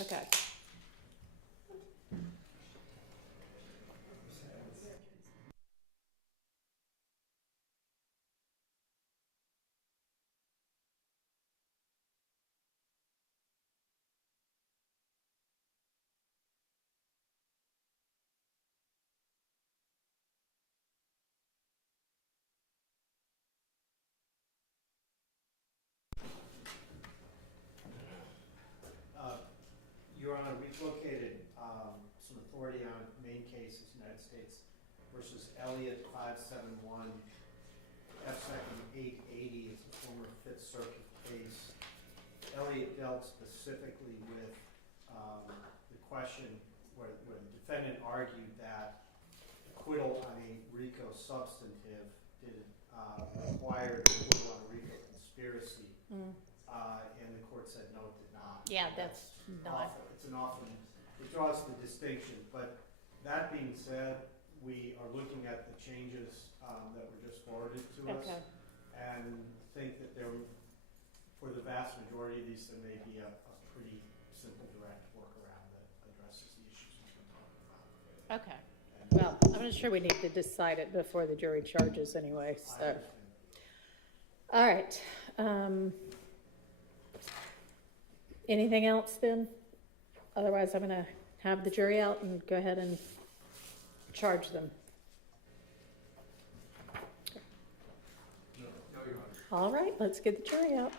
Okay. Your Honor, we've located some authority on main cases, United States versus Elliott 571, F second 880. It's a former Fifth Circuit case. Elliott dealt specifically with the question where the defendant argued that acquittal on a RICO substantive did require acquittal on a RICO conspiracy. And the court said no, it did not. Yeah, that's not. Awful. It's an often, it draws the distinction. But that being said, we are looking at the changes that were just forwarded to us. Okay. And think that there, for the vast majority of these, there may be a pretty simple, direct workaround that addresses the issues we've been talking about. Okay. Well, I'm not sure we need to decide it before the jury charges anyway, I so. understand. All right. Anything else then? Otherwise, I'm gonna have the jury out and go ahead and charge them. No, Your Honor. All right, let's get the jury out.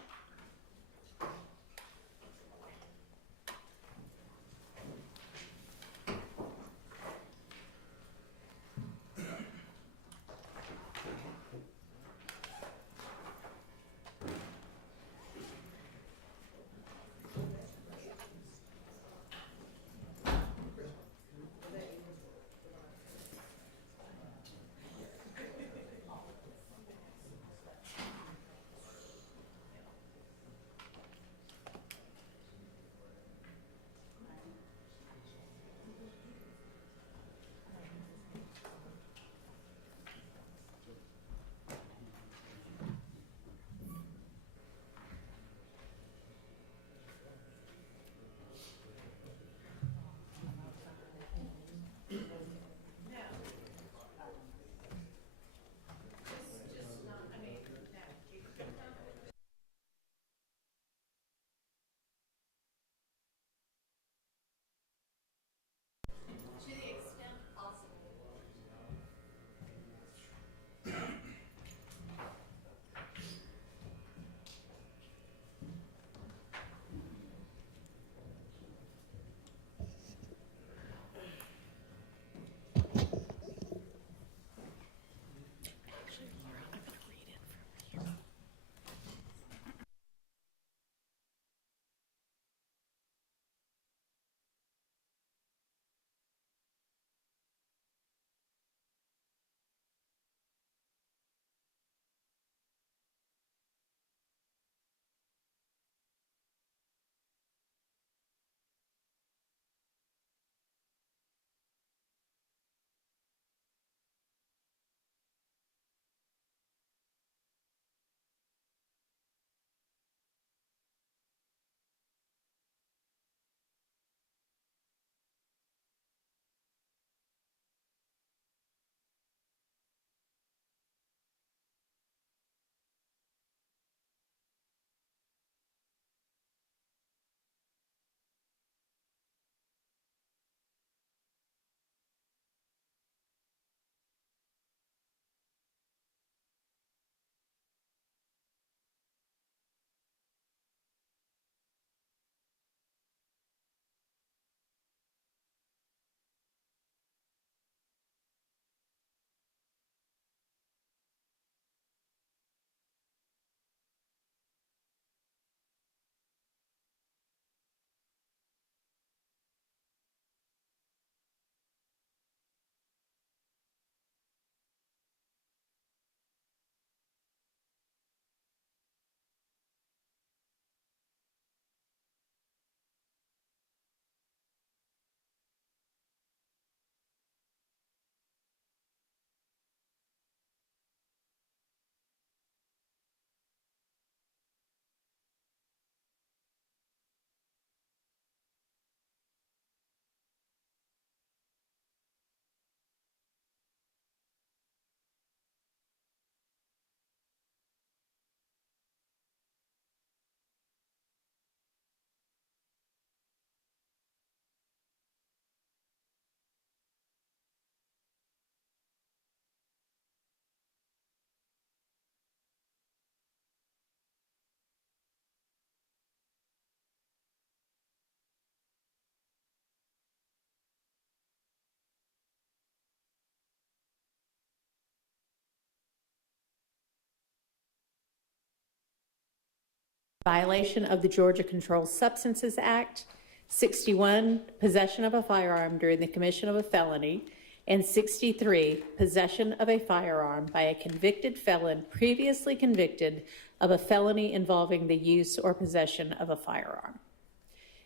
violation of the Georgia Controlled Substances Act, 61, possession of a firearm during the commission of a felony, and 63, possession of a firearm by a convicted felon previously convicted of a felony involving the use or possession of a firearm.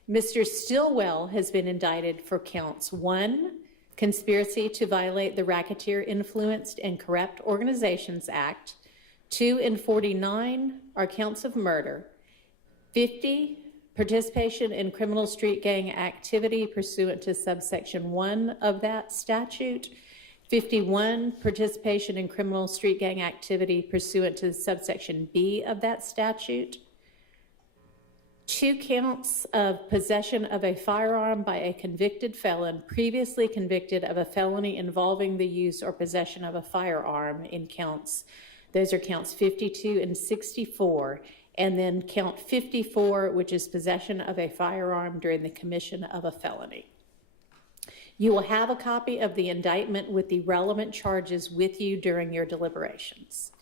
Mr. Stillwell has been indicted for counts 1, conspiracy to violate the Racketeer Influenced and Corrupt Organizations Act. 2 and 49 are counts of murder. 50, participation in criminal street gang activity pursuant to subsection 1 of that statute. 51, participation in criminal street gang activity pursuant to subsection B of that statute. 2 counts of possession of a firearm by a convicted felon previously convicted of a felony involving the use or possession of a firearm in counts. Those are counts 52 and 64. And then count 54, which is possession of a firearm during the commission of a felony. You will have a copy of the indictment with the relevant charges with you during your deliberations.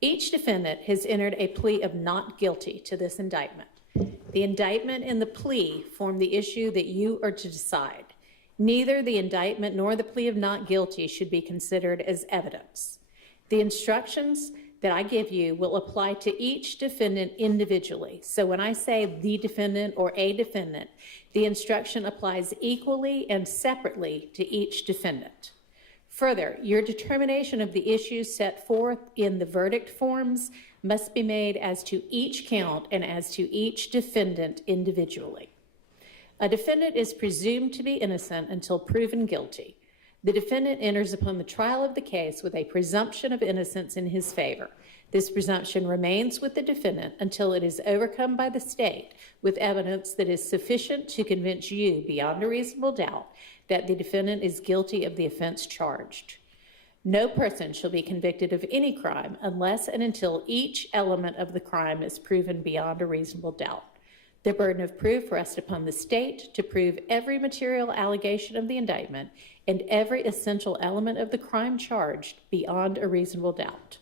Each defendant has entered a plea of not guilty to this indictment. The indictment and the plea form the issue that you are to decide. Neither the indictment nor the plea of not guilty should be considered as evidence. The instructions that I give you will apply to each defendant individually. So when I say the defendant or a defendant, the instruction applies equally and separately to each defendant. Further, your determination of the issues set forth in the verdict forms must be made as to each count and as to each defendant individually. A defendant is presumed to be innocent until proven guilty. The defendant enters upon the trial of the case with a presumption of innocence in his favor. This presumption remains with the defendant until it is overcome by the state with evidence that is sufficient to convince you beyond a reasonable doubt that the defendant is guilty of the offense charged. No person shall be convicted of any crime unless and until each element of the crime is proven beyond a reasonable doubt. The burden of proof rests upon the state to prove every material allegation of the indictment and every essential element of the crime charged beyond a reasonable doubt.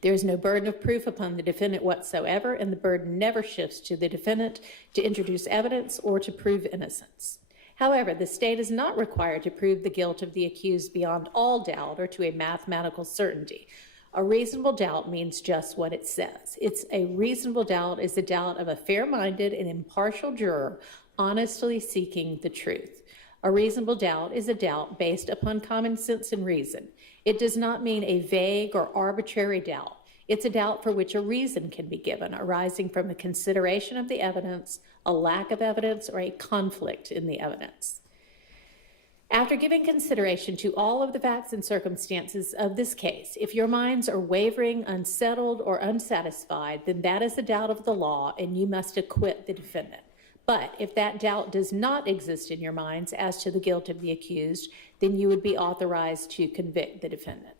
There is no burden of proof upon the defendant whatsoever, and the burden never shifts to the defendant to introduce evidence or to prove innocence. However, the state is not required to prove the guilt of the accused beyond all doubt or to a mathematical certainty. A reasonable doubt means just what it says. It's a reasonable doubt is the doubt of a fair-minded and impartial juror honestly seeking the truth. A reasonable doubt is a doubt based upon common sense and reason. It does not mean a vague or arbitrary doubt. It's a doubt for which a reason can be given, arising from a consideration of the evidence, a lack of evidence, or a conflict in the evidence. After giving consideration to all of the facts and circumstances of this case, if your minds are wavering, unsettled, or unsatisfied, then that is a doubt of the law, and you must acquit the defendant. But if that doubt does not exist in your minds as to the guilt of the accused, then you would be authorized to convict the defendant.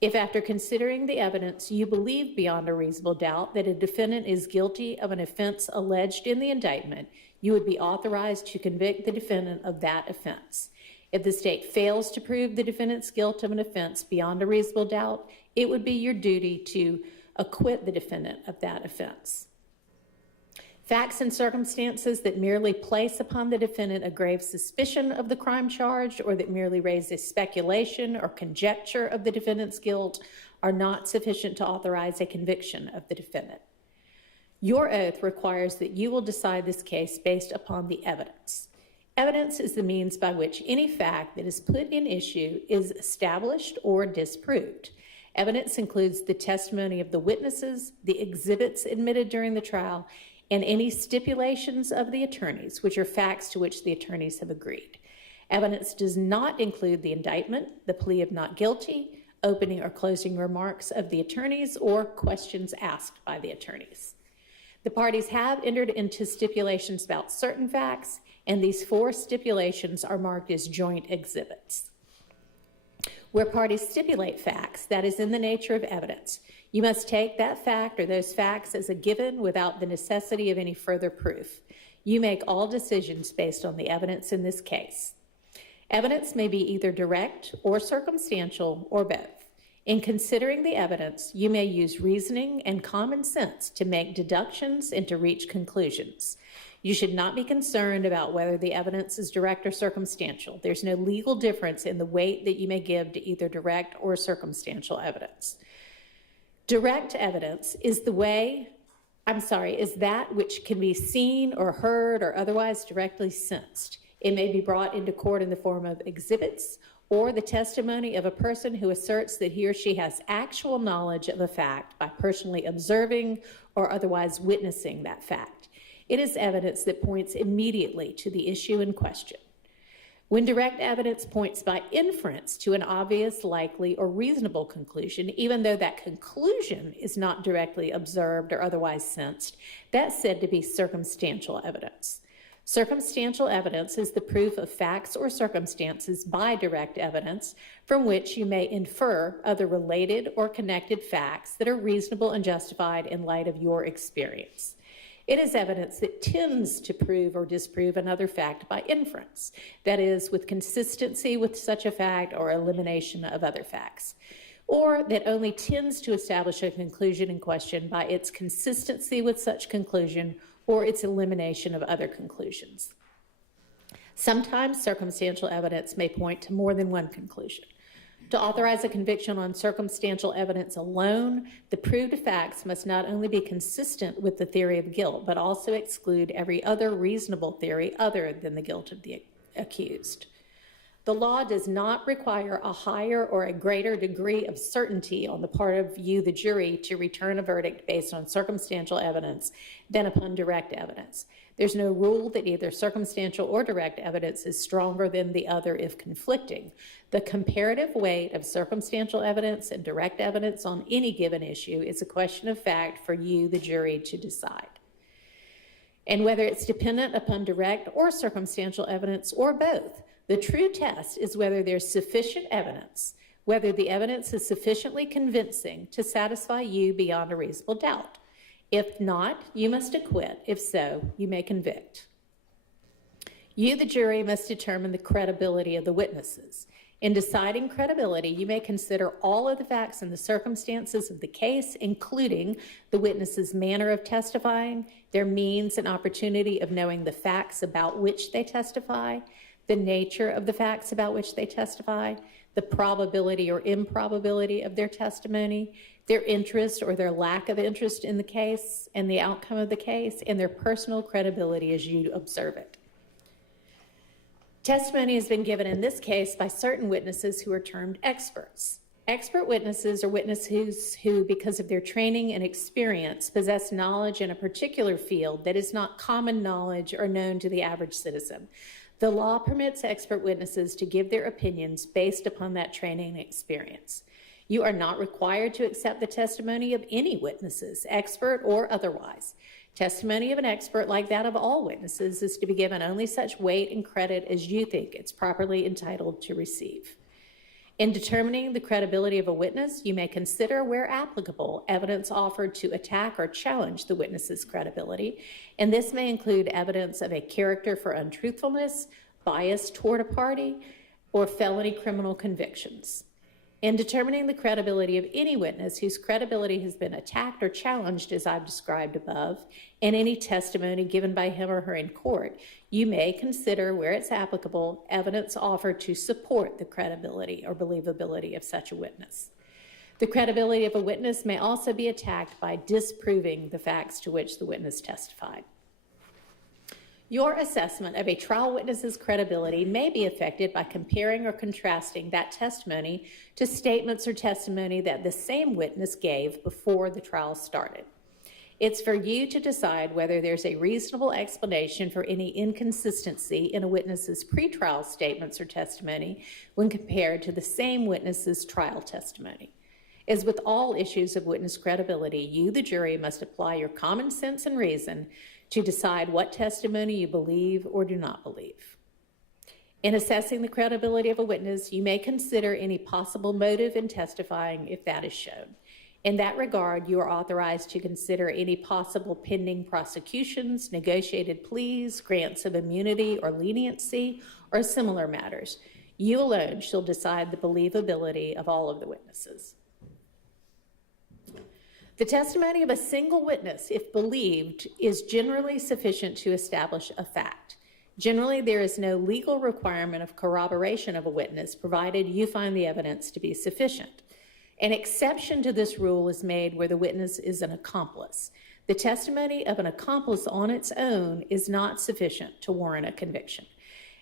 If after considering the evidence you believe beyond a reasonable doubt that a defendant is guilty of an offense alleged in the indictment, you would be authorized to convict the defendant of that offense. If the state fails to prove the defendant's guilt of an offense beyond a reasonable doubt, it would be your duty to acquit the defendant of that offense. Facts and circumstances that merely place upon the defendant a grave suspicion of the crime charged or that merely raise a speculation or conjecture of the defendant's guilt are not sufficient to authorize a conviction of the defendant. Your oath requires that you will decide this case based upon the evidence. Evidence is the means by which any fact that is put in issue is established or disproved. Evidence includes the testimony of the witnesses, the exhibits admitted during the trial, and any stipulations of the attorneys, which are facts to which the attorneys have agreed. Evidence does not include the indictment, the plea of not guilty, opening or closing remarks of the attorneys, or questions asked by the attorneys. The parties have entered into stipulations about certain facts, and these 4 stipulations are marked as joint exhibits. Where parties stipulate facts, that is in the nature of evidence, you must take that fact or those facts as a given without the necessity of any further proof. You make all decisions based on the evidence in this case. Evidence may be either direct or circumstantial or both. In considering the evidence, you may use reasoning and common sense to make deductions and to reach conclusions. You should not be concerned about whether the evidence is direct or circumstantial. There's no legal difference in the weight that you may give to either direct or circumstantial evidence. Direct evidence is that which can be seen or heard or otherwise directly sensed. It may be brought into court in the form of exhibits or the testimony of a person who asserts that he or she has actual knowledge of a fact by personally observing or otherwise witnessing that fact. It is evidence that points immediately to the issue in question. When direct evidence points by inference to an obvious, likely, or reasonable conclusion, even though that conclusion is not directly observed or otherwise sensed, that's said to be circumstantial evidence. Circumstantial evidence is the proof of facts or circumstances by direct evidence from which you may infer other related or connected facts that are reasonable and justified in light of your experience. It is evidence that tends to prove or disprove another fact by inference, that is, with consistency with such a fact or elimination of other facts, or that only tends to establish a conclusion in question by its consistency with such conclusion or its elimination of other conclusions. Sometimes circumstantial evidence may point to more than one conclusion. To authorize a conviction on circumstantial evidence alone, the proved facts must not only be consistent with the theory of guilt, but also exclude every other reasonable theory other than the guilt of the accused. The law does not require a higher or a greater degree of certainty on the part of you, the jury, to return a verdict based on circumstantial evidence than upon direct evidence. There's no rule that either circumstantial or direct evidence is stronger than the other if conflicting. The comparative weight of circumstantial evidence and direct evidence on any given issue is a question of fact for you, the jury, to decide. And whether it's dependent upon direct or circumstantial evidence or both, the true test is whether there's sufficient evidence, whether the evidence is sufficiently convincing to satisfy you beyond a reasonable doubt. If not, you must acquit. If so, you may convict. You, the jury, must determine the credibility of the witnesses. In deciding credibility, you may consider all of the facts and the circumstances of the case, including the witness's manner of testifying, their means and opportunity of knowing the facts about which they testify, the nature of the facts about which they testify, the probability or improbability of their testimony, their interest or their lack of interest in the case and the outcome of the case, and their personal credibility as you observe it. Testimony has been given in this case by certain witnesses who are termed experts. Expert witnesses are witnesses who, because of their training and experience, possess knowledge in a particular field that is not common knowledge or known to the average citizen. The law permits expert witnesses to give their opinions based upon that training and experience. You are not required to accept the testimony of any witnesses, expert or otherwise. Testimony of an expert, like that of all witnesses, is to be given only such weight and credit as you think it's properly entitled to receive. In determining the credibility of a witness, you may consider, where applicable, evidence offered to attack or challenge the witness's credibility, and this may include evidence of a character for untruthfulness, bias toward a party, or felony criminal convictions. In determining the credibility of any witness whose credibility has been attacked or challenged, as I've described above, and any testimony given by him or her in court, you may consider, where it's applicable, evidence offered to support the credibility or believability of such a witness. The credibility of a witness may also be attacked by disproving the facts to which the witness testified. Your assessment of a trial witness's credibility may be affected by comparing or contrasting that testimony to statements or testimony that the same witness gave before the trial started. It's for you to decide whether there's a reasonable explanation for any inconsistency in a witness's pretrial statements or testimony when compared to the same witness's trial testimony. As with all issues of witness credibility, you, the jury, must apply your common sense and reason to decide what testimony you believe or do not believe. In assessing the credibility of a witness, you may consider any possible motive in testifying if that is shown. In that regard, you are authorized to consider any possible pending prosecutions, negotiated pleas, grants of immunity or leniency, or similar matters. You alone shall decide the believability of all of the witnesses. The testimony of a single witness, if believed, is generally sufficient to establish a fact. Generally, there is no legal requirement of corroboration of a witness, provided you find the evidence to be sufficient. An exception to this rule is made where the witness is an accomplice. The testimony of an accomplice on its own is not sufficient to warrant a conviction.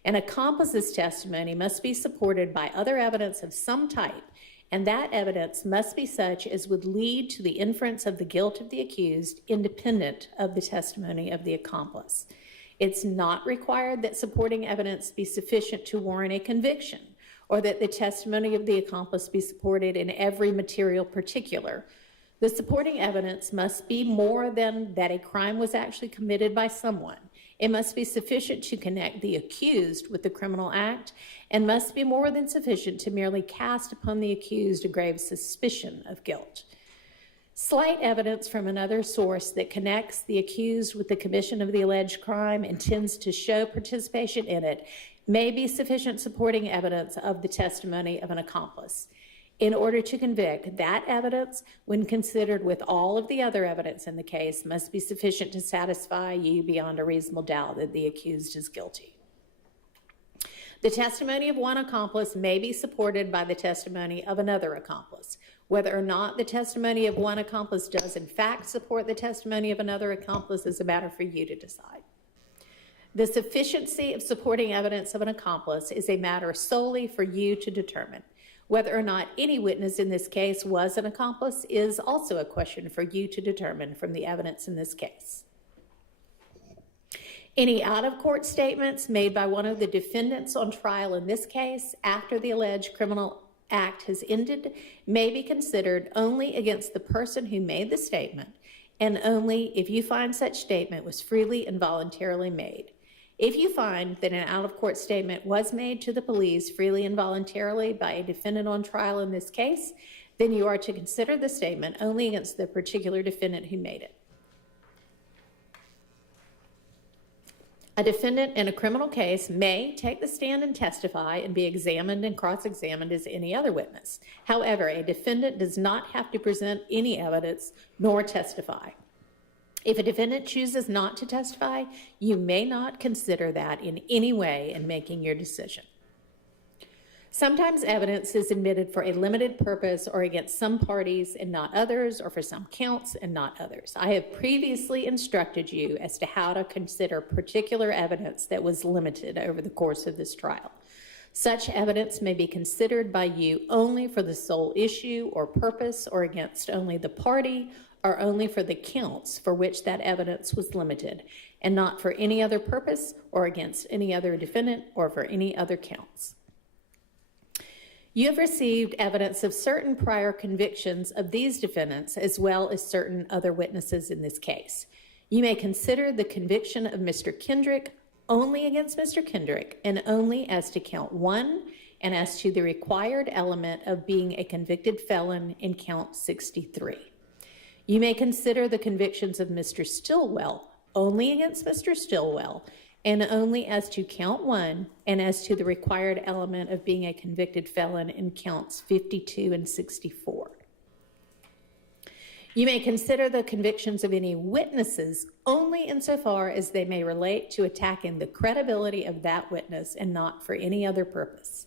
An accomplice's testimony must be supported by other evidence of some type, and that evidence must be such as would lead to the inference of the guilt of the accused, independent of the testimony of the accomplice. It's not required that supporting evidence be sufficient to warrant a conviction, or that the testimony of the accomplice be supported in every material particular. The supporting evidence must be more than that a crime was actually committed by someone. It must be sufficient to connect the accused with the criminal act, and must be more than sufficient to merely cast upon the accused a grave suspicion of guilt. Slight evidence from another source that connects the accused with the commission of the alleged crime and tends to show participation in it may be sufficient supporting evidence of the testimony of an accomplice. In order to convict, that evidence, when considered with all of the other evidence in the case, must be sufficient to satisfy you beyond a reasonable doubt that the accused is guilty. The testimony of one accomplice may be supported by the testimony of another accomplice. Whether or not the testimony of one accomplice does in fact support the testimony of another accomplice is a matter for you to decide. The sufficiency of supporting evidence of an accomplice is a matter solely for you to determine. Whether or not any witness in this case was an accomplice is also a question for you to determine from the evidence in this case. Any out-of-court statements made by one of the defendants on trial in this case after the alleged criminal act has ended may be considered only against the person who made the statement, and only if you find such statement was freely and voluntarily made. If you find that an out-of-court statement was made to the police freely and voluntarily by a defendant on trial in this case, then you are to consider the statement only against the particular defendant who made it. A defendant in a criminal case may take the stand and testify and be examined and cross-examined as any other witness. However, a defendant does not have to present any evidence nor testify. If a defendant chooses not to testify, you may not consider that in any way in making your decision. Sometimes evidence is admitted for a limited purpose or against some parties and not others, or for some counts and not others. I have previously instructed you as to how to consider particular evidence that was limited over the course of this trial. Such evidence may be considered by you only for the sole issue or purpose, or against only the party, or only for the counts for which that evidence was limited, and not for any other purpose or against any other defendant or for any other counts. You have received evidence of certain prior convictions of these defendants as well as certain other witnesses in this case. You may consider the conviction of Mr. Kendrick only against Mr. Kendrick and only as to count 1 and as to the required element of being a convicted felon in count 63. You may consider the convictions of Mr. Stillwell only against Mr. Stillwell and only as to count 1 and as to the required element of being a convicted felon in counts 52 and 64. You may consider the convictions of any witnesses only insofar as they may relate to attacking the credibility of that witness and not for any other purpose.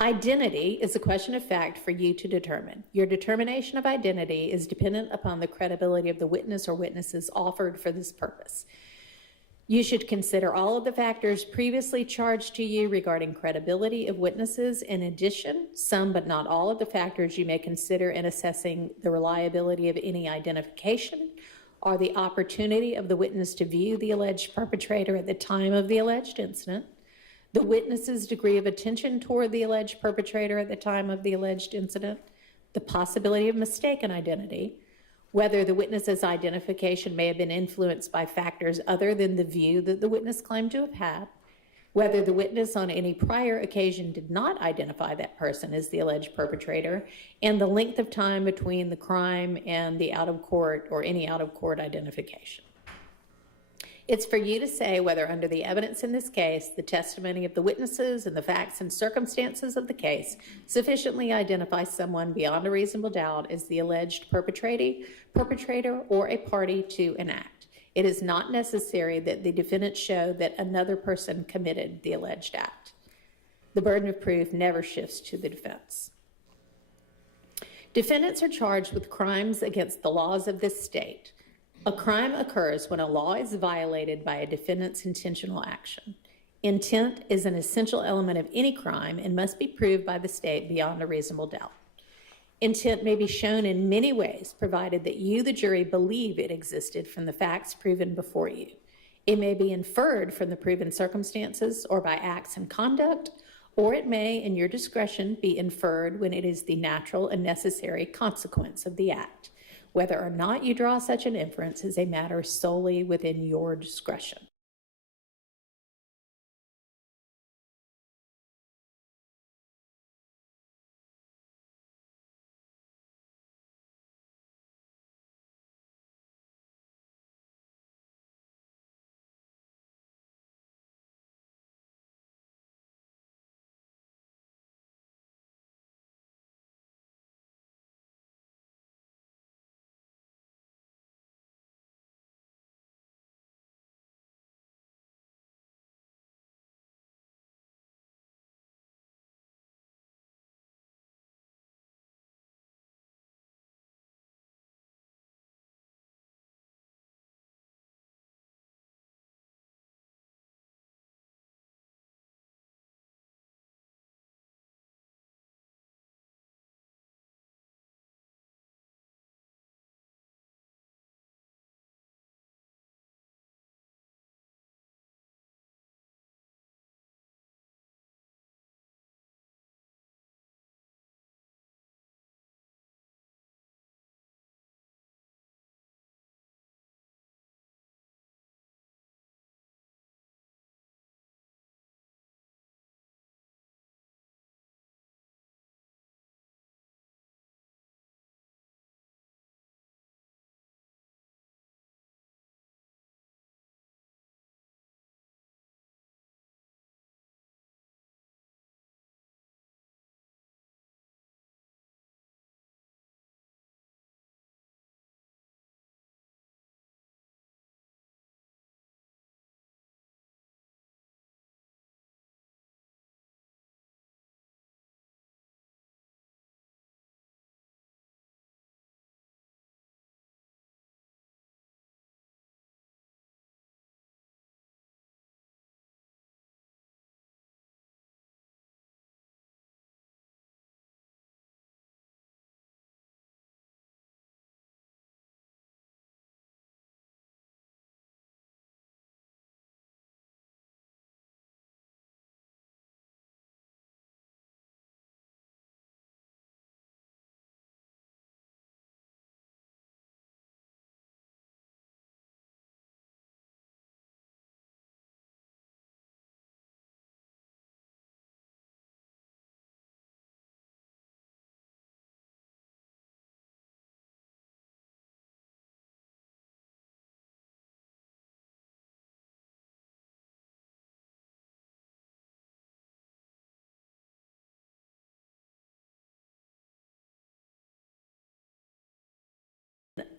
Identity is a question of fact for you to determine. Your determination of identity is dependent upon the credibility of the witness or witnesses offered for this purpose. You should consider all of the factors previously charged to you regarding credibility of witnesses. In addition, some but not all of the factors you may consider in assessing the reliability of any identification are the opportunity of the witness to view the alleged perpetrator at the time of the alleged incident, the witness's degree of attention toward the alleged perpetrator at the time of the alleged incident, the possibility of mistaken identity, whether the witness's identification may have been influenced by factors other than the view that the witness claimed to have had, whether the witness on any prior occasion did not identify that person as the alleged perpetrator, and the length of time between the crime and the out-of-court or any out-of-court identification. It's for you to say whether under the evidence in this case, the testimony of the witnesses and the facts and circumstances of the case sufficiently identify someone beyond a reasonable doubt as the alleged perpetrator or a party to an act. It is not necessary that the defendant show that another person committed the alleged act. The burden of proof never shifts to the defense. Defendants are charged with crimes against the laws of this state. A crime occurs when a law is violated by a defendant's intentional action. Intent is an essential element of any crime and must be proved by the state beyond a reasonable doubt. Intent may be shown in many ways, provided that you, the jury, believe it existed from the facts proven before you. It may be inferred from the proven circumstances or by acts and conduct, or it may, in your discretion, be inferred when it is the natural and necessary consequence of the act. Whether or not you draw such an inference is a matter solely within your discretion.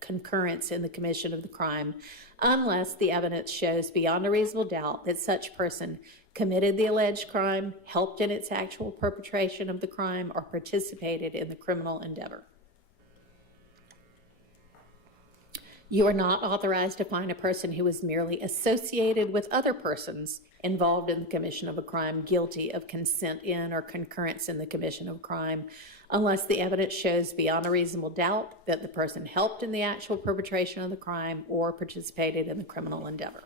Concurrence in the commission of the crime unless the evidence shows beyond a reasonable doubt that such person committed the alleged crime, helped in its actual perpetration of the crime, or participated in the criminal endeavor. You are not authorized to find a person who is merely associated with other persons involved in the commission of a crime guilty of consent in or concurrence in the commission of a crime unless the evidence shows beyond a reasonable doubt that the person helped in the actual perpetration of the crime or participated in the criminal endeavor.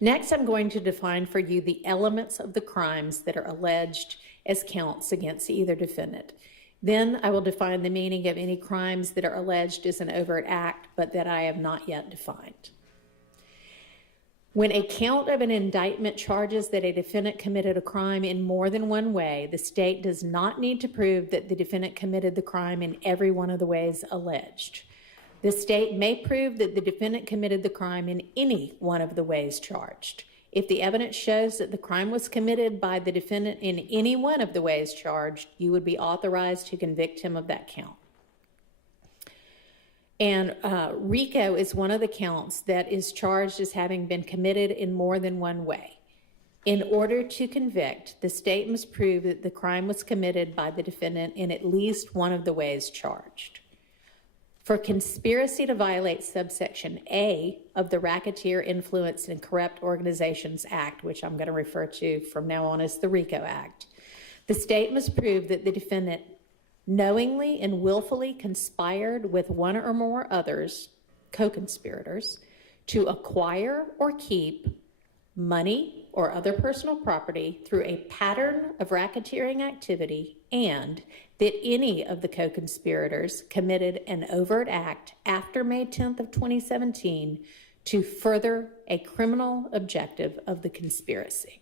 Next, I'm going to define for you the elements of the crimes that are alleged as counts against either defendant. Then I will define the meaning of any crimes that are alleged as an overt act, but that I have not yet defined. When a count of an indictment charges that a defendant committed a crime in more than one way, the state does not need to prove that the defendant committed the crime in every one of the ways alleged. The state may prove that the defendant committed the crime in any one of the ways charged. If the evidence shows that the crime was committed by the defendant in any one of the ways charged, you would be authorized to convict him of that count. And RICO is one of the counts that is charged as having been committed in more than one way. In order to convict, the state must prove that the crime was committed by the defendant in at least one of the ways charged. For conspiracy to violate subsection A of the Racketeer, Influence, and Corrupt Organizations Act, which I'm going to refer to from now on as the RICO Act, the state must prove that the defendant knowingly and willfully conspired with one or more others, co-conspirators, to acquire or keep money or other personal property through a pattern of racketeering activity, and that any of the co-conspirators committed an overt act after May 10th of 2017 to further a criminal objective of the conspiracy.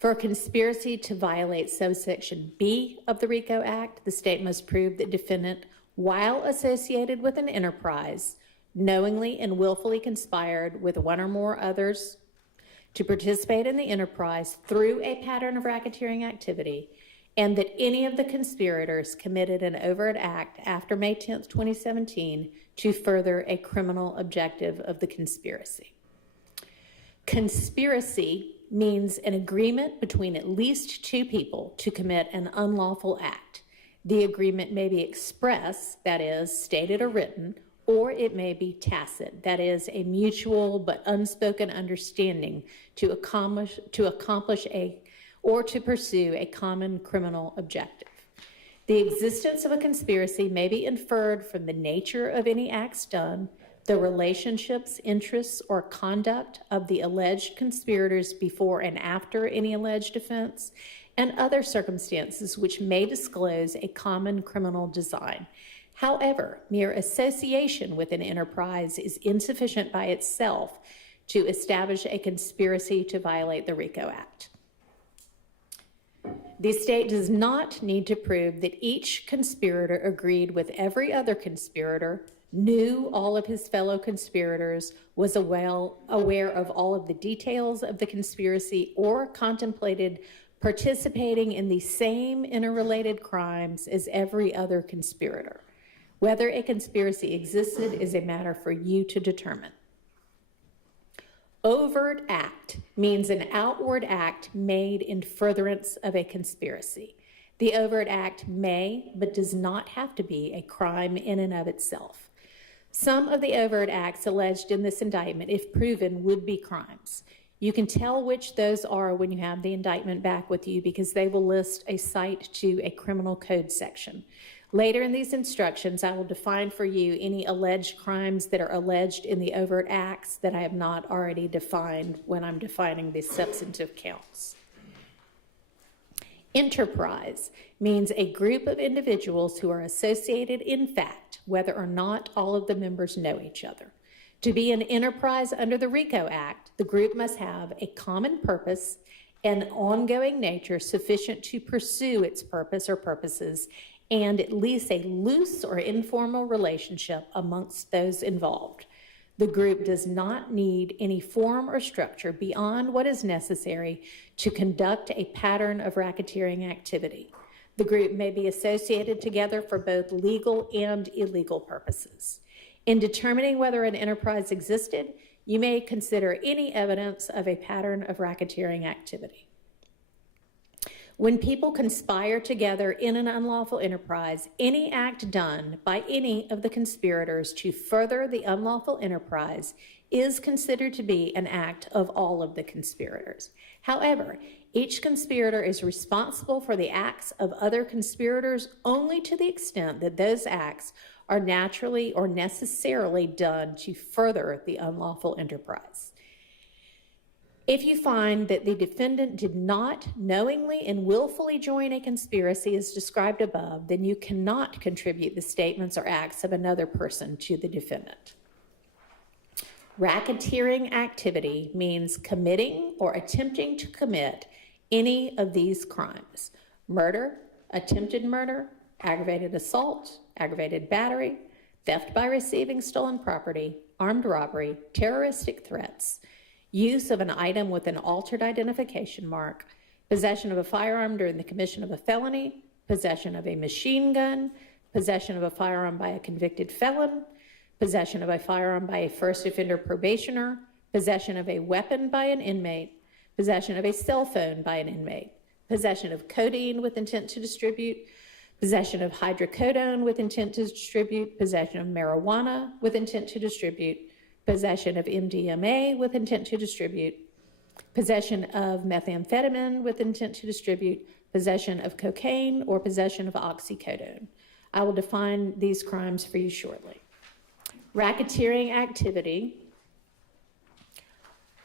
For a conspiracy to violate subsection B of the RICO Act, the state must prove that defendant, while associated with an enterprise, knowingly and willfully conspired with one or more others to participate in the enterprise through a pattern of racketeering activity, and that any of the conspirators committed an overt act after May 10th, 2017 to further a criminal objective of the conspiracy. Conspiracy means an agreement between at least two people to commit an unlawful act. The agreement may be express, that is, stated or written, or it may be tacit, that is, a mutual but unspoken understanding to accomplish or to pursue a common criminal objective. The existence of a conspiracy may be inferred from the nature of any acts done, the relationships, interests, or conduct of the alleged conspirators before and after any alleged offense, and other circumstances which may disclose a common criminal design. However, mere association with an enterprise is insufficient by itself to establish a conspiracy to violate the RICO Act. The state does not need to prove that each conspirator agreed with every other conspirator, knew all of his fellow conspirators, was aware of all of the details of the conspiracy, or contemplated participating in the same interrelated crimes as every other conspirator. Whether a conspiracy existed is a matter for you to determine. Overt act means an outward act made in furtherance of a conspiracy. The overt act may, but does not have to be, a crime in and of itself. Some of the overt acts alleged in this indictment, if proven, would be crimes. You can tell which those are when you have the indictment back with you, because they will list a cite to a criminal code section. Later in these instructions, I will define for you any alleged crimes that are alleged in the overt acts that I have not already defined when I'm defining the substantive counts. Enterprise means a group of individuals who are associated in fact, whether or not all of the members know each other. To be an enterprise under the RICO Act, the group must have a common purpose and ongoing nature sufficient to pursue its purpose or purposes, and at least a loose or informal relationship amongst those involved. The group does not need any form or structure beyond what is necessary to conduct a pattern of racketeering activity. The group may be associated together for both legal and illegal purposes. In determining whether an enterprise existed, you may consider any evidence of a pattern of racketeering activity. When people conspire together in an unlawful enterprise, any act done by any of the conspirators to further the unlawful enterprise is considered to be an act of all of the conspirators. However, each conspirator is responsible for the acts of other conspirators only to the extent that those acts are naturally or necessarily done to further the unlawful enterprise. If you find that the defendant did not knowingly and willfully join a conspiracy as described above, then you cannot contribute the statements or acts of another person to the defendant. Racketeering activity means committing or attempting to commit any of these crimes: murder, attempted murder, aggravated assault, aggravated battery, theft by receiving stolen property, armed robbery, terroristic threats, use of an item with an altered identification mark, possession of a firearm during the commission of a felony, possession of a machine gun, possession of a firearm by a convicted felon, possession of a firearm by a first offender probationer, possession of a weapon by an inmate, possession of a cell phone by an inmate, possession of codeine with intent to distribute, possession of hydrocodone with intent to distribute, possession of marijuana with intent to distribute, possession of MDMA with intent to distribute, possession of methamphetamine with intent to distribute, possession of cocaine, or possession of oxycodone. I will define these crimes for you shortly. Racketeering activity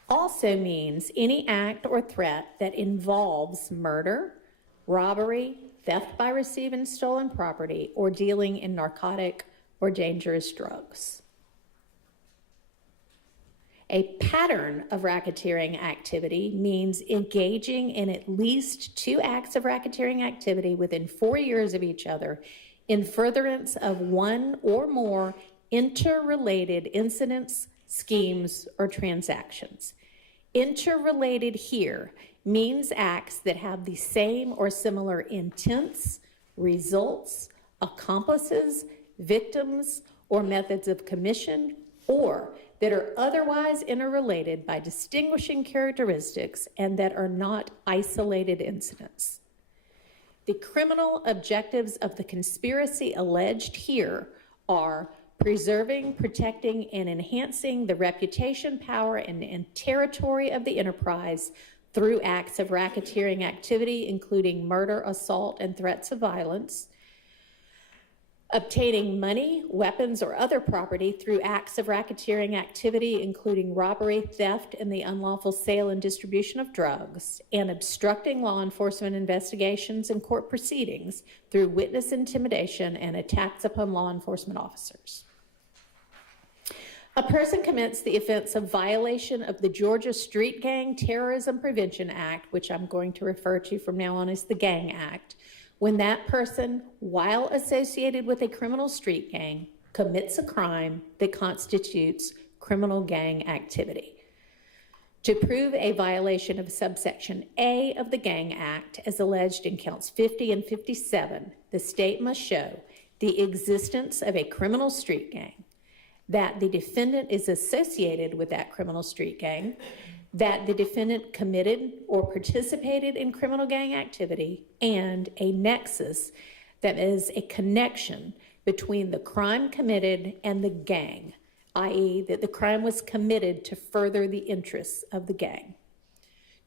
also means any act or threat that involves murder, robbery, theft by receiving stolen property, or dealing in narcotic or dangerous drugs. A pattern of racketeering activity means engaging in at least 2 acts of racketeering activity within 4 years of each other in furtherance of one or more interrelated incidents, schemes, or transactions. Interrelated here means acts that have the same or similar intents, results, accomplices, victims, or methods of commission, or that are otherwise interrelated by distinguishing characteristics and that are not isolated incidents. The criminal objectives of the conspiracy alleged here are preserving, protecting, and enhancing the reputation, power, and territory of the enterprise through acts of racketeering activity, including murder, assault, and threats of violence, obtaining money, weapons, or other property through acts of racketeering activity, including robbery, theft, and the unlawful sale and distribution of drugs, and obstructing law enforcement investigations and court proceedings through witness intimidation and attacks upon law enforcement officers. A person commits the offense of violation of the Georgia Street Gang Terrorism Prevention Act, which I'm going to refer to from now on as the Gang Act, when that person, while associated with a criminal street gang, commits a crime that constitutes criminal gang activity. To prove a violation of subsection A of the Gang Act, as alleged in counts 50 and 57, the state must show the existence of a criminal street gang, that the defendant is associated with that criminal street gang, that the defendant committed or participated in criminal gang activity, and a nexus, that is a connection between the crime committed and the gang, i.e. that the crime was committed to further the interests of the gang.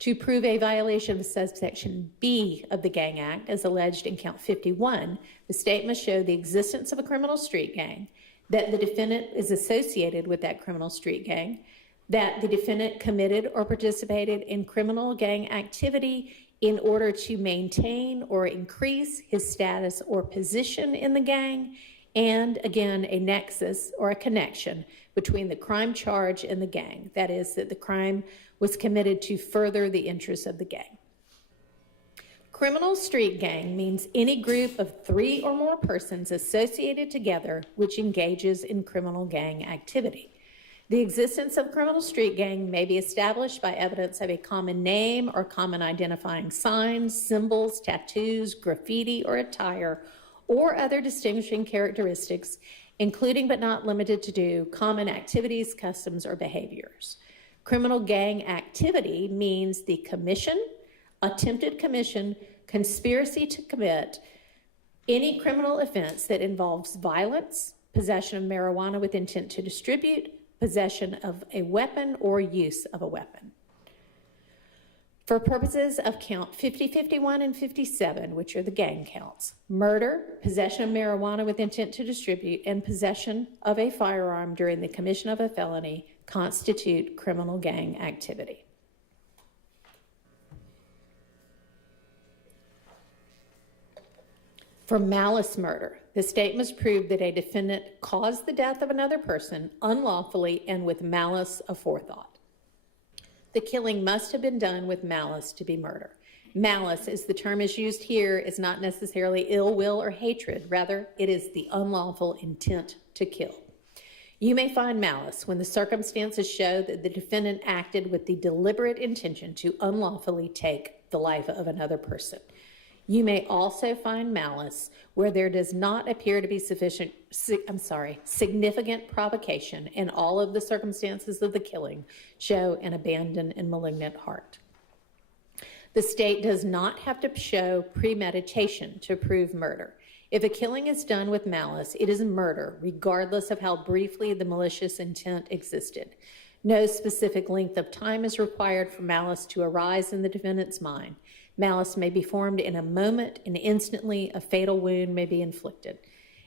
To prove a violation of subsection B of the Gang Act, as alleged in count 51, the state must show the existence of a criminal street gang, that the defendant is associated with that criminal street gang, that the defendant committed or participated in criminal gang activity in order to maintain or increase his status or position in the gang, and again, a nexus or a connection between the crime charge and the gang. That is, that the crime was committed to further the interests of the gang. Criminal street gang means any group of 3 or more persons associated together which engages in criminal gang activity. The existence of criminal street gang may be established by evidence of a common name or common identifying signs, symbols, tattoos, graffiti, or attire, or other distinguishing characteristics, including but not limited to common activities, customs, or behaviors. Criminal gang activity means the commission, attempted commission, conspiracy to commit any criminal offense that involves violence, possession of marijuana with intent to distribute, possession of a weapon, or use of a weapon. For purposes of count 50, 51, and 57, which are the gang counts, murder, possession of marijuana with intent to distribute, and possession of a firearm during the commission of a felony constitute criminal gang activity. For malice murder, the state must prove that a defendant caused the death of another person unlawfully and with malice aforethought. The killing must have been done with malice to be murder. Malice, as the term is used here, is not necessarily ill will or hatred. Rather, it is the unlawful intent to kill. You may find malice when the circumstances show that the defendant acted with the deliberate intention to unlawfully take the life of another person. You may also find malice where there does not appear to be significant provocation and all of the circumstances of the killing show an abandoned and malignant heart. The state does not have to show premeditation to prove murder. If a killing is done with malice, it is murder, regardless of how briefly the malicious intent existed. No specific length of time is required for malice to arise in the defendant's mind. Malice may be formed in a moment, and instantly a fatal wound may be inflicted.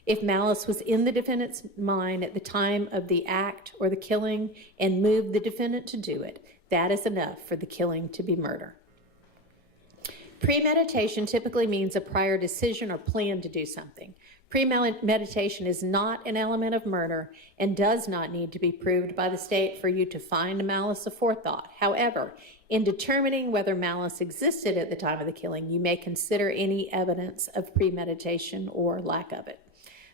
If malice was in the defendant's mind at the time of the act or the killing and moved the defendant to do it, that is enough for the killing to be murder. Premeditation typically means a prior decision or plan to do something. Premeditation is not an element of murder and does not need to be proved by the state for you to find malice aforethought. However, in determining whether malice existed at the time of the killing, you may consider any evidence of premeditation or lack of it.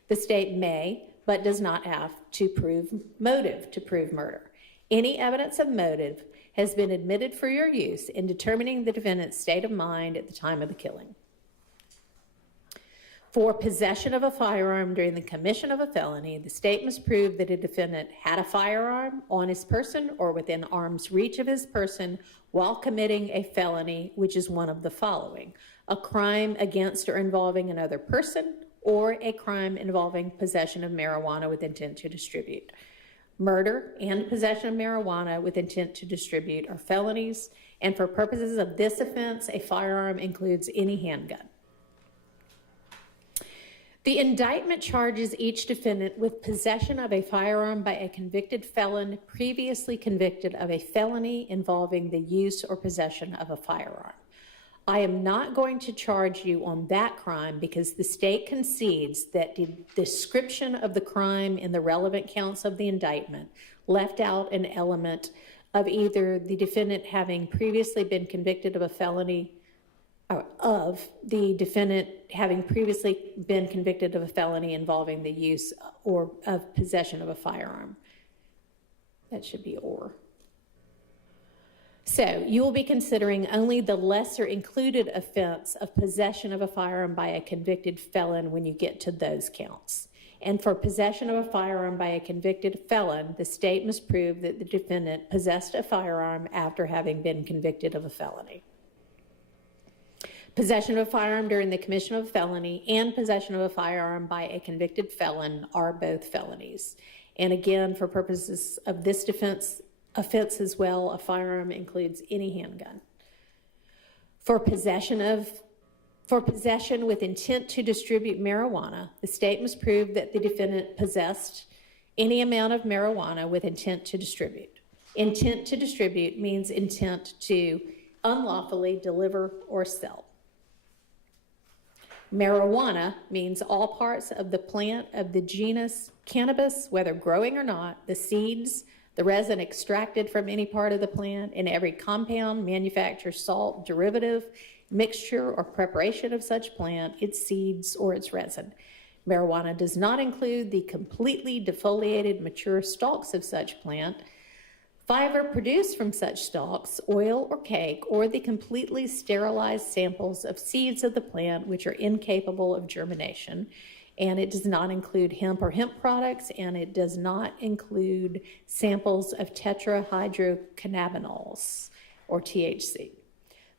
The state may, but does not have, to prove motive to prove murder. Any evidence of motive has been admitted for your use in determining the defendant's state of mind at the time of the killing. For possession of a firearm during the commission of a felony, the state must prove that a defendant had a firearm on his person or within arm's reach of his person while committing a felony, which is one of the following: a crime against or involving another person, or a crime involving possession of marijuana with intent to distribute. Murder and possession of marijuana with intent to distribute are felonies, and for purposes of this offense, a firearm includes any handgun. The indictment charges each defendant with possession of a firearm by a convicted felon previously convicted of a felony involving the use or possession of a firearm. I am not going to charge you on that crime because the state concedes that the description of the crime in the relevant counts of the indictment left out an element of either the defendant having previously been convicted of a felony, or of the defendant having previously been convicted of a felony involving the use or of possession of a firearm. That should be or. So you will be considering only the lesser included offense of possession of a firearm by a convicted felon when you get to those counts. And for possession of a firearm by a convicted felon, the state must prove that the defendant possessed a firearm after having been convicted of a felony. Possession of a firearm during the commission of a felony and possession of a firearm by a convicted felon are both felonies. And again, for purposes of this offense as well, a firearm includes any handgun. For possession with intent to distribute marijuana, the state must prove that the defendant possessed any amount of marijuana with intent to distribute. Intent to distribute means intent to unlawfully deliver or sell. Marijuana means all parts of the plant of the genus cannabis, whether growing or not, the seeds, the resin extracted from any part of the plant, and every compound, manufacture, salt, derivative, mixture, or preparation of such plant, its seeds, or its resin. Marijuana does not include the completely defoliated mature stalks of such plant, fiber produced from such stalks, oil or cake, or the completely sterilized samples of seeds of the plant which are incapable of germination. And it does not include hemp or hemp products, and it does not include samples of tetrahydrocannabinols, or THC.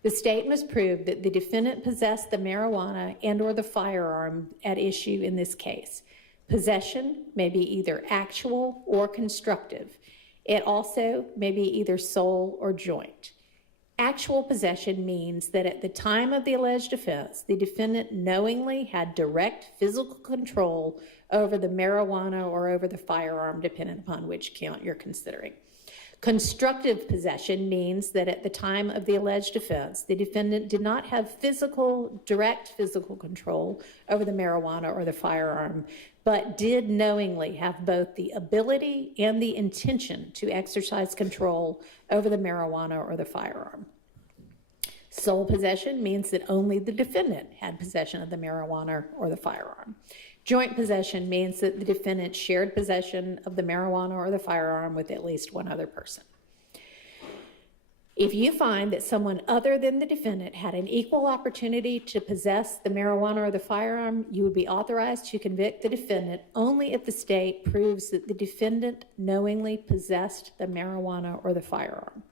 The state must prove that the defendant possessed the marijuana and or the firearm at issue in this case. Possession may be either actual or constructive. It also may be either sole or joint. Actual possession means that at the time of the alleged offense, the defendant knowingly had direct physical control over the marijuana or over the firearm, depending upon which count you're considering. Constructive possession means that at the time of the alleged offense, the defendant did not have direct physical control over the marijuana or the firearm, but did knowingly have both the ability and the intention to exercise control over the marijuana or the firearm. Sole possession means that only the defendant had possession of the marijuana or the firearm. Joint possession means that the defendant shared possession of the marijuana or the firearm with at least one other person. If you find that someone other than the defendant had an equal opportunity to possess the marijuana or the firearm, you would be authorized to convict the defendant only if the state proves that the defendant knowingly possessed the marijuana or the firearm.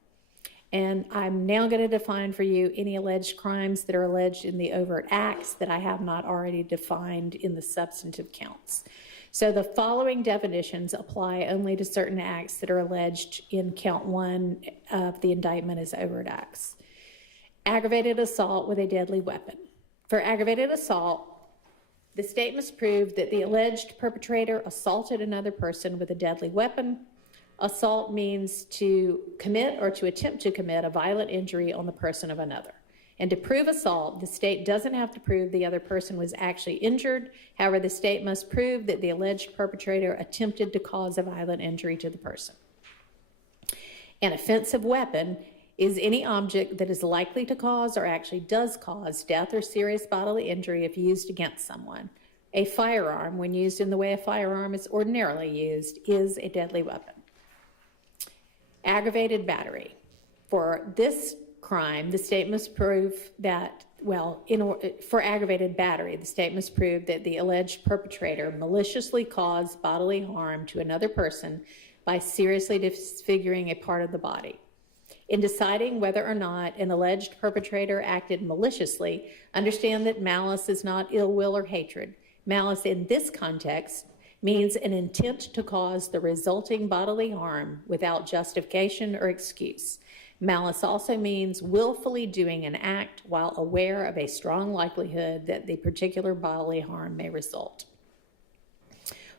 And I'm now going to define for you any alleged crimes that are alleged in the overt acts that I have not already defined in the substantive counts. So the following definitions apply only to certain acts that are alleged in count 1 of the indictment as overt acts. Aggravated assault with a deadly weapon. For aggravated assault, the state must prove that the alleged perpetrator assaulted another person with a deadly weapon. Assault means to commit or to attempt to commit a violent injury on the person of another. And to prove assault, the state doesn't have to prove the other person was actually injured. However, the state must prove that the alleged perpetrator attempted to cause a violent injury to the person. An offensive weapon is any object that is likely to cause or actually does cause death or serious bodily injury if used against someone. A firearm, when used in the way a firearm is ordinarily used, is a deadly weapon. Aggravated battery. For this crime, the state must prove that, for aggravated battery, the state must prove that the alleged perpetrator maliciously caused bodily harm to another person by seriously disfiguring a part of the body. In deciding whether or not an alleged perpetrator acted maliciously, understand that malice is not ill will or hatred. Malice in this context means an intent to cause the resulting bodily harm without justification or excuse. Malice also means willfully doing an act while aware of a strong likelihood that the particular bodily harm may result.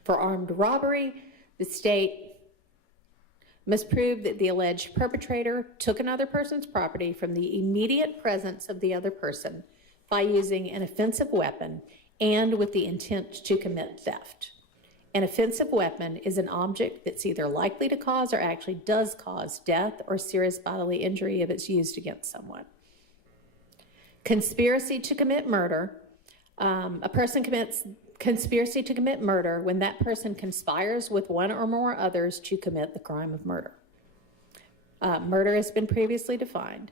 For armed robbery, the state must prove that the alleged perpetrator took another person's property from the immediate presence of the other person by using an offensive weapon and with the intent to commit theft. An offensive weapon is an object that's either likely to cause or actually does cause death or serious bodily injury if it's used against someone. Conspiracy to commit murder. A person commits conspiracy to commit murder when that person conspires with one or more others to commit the crime of murder. Murder has been previously defined.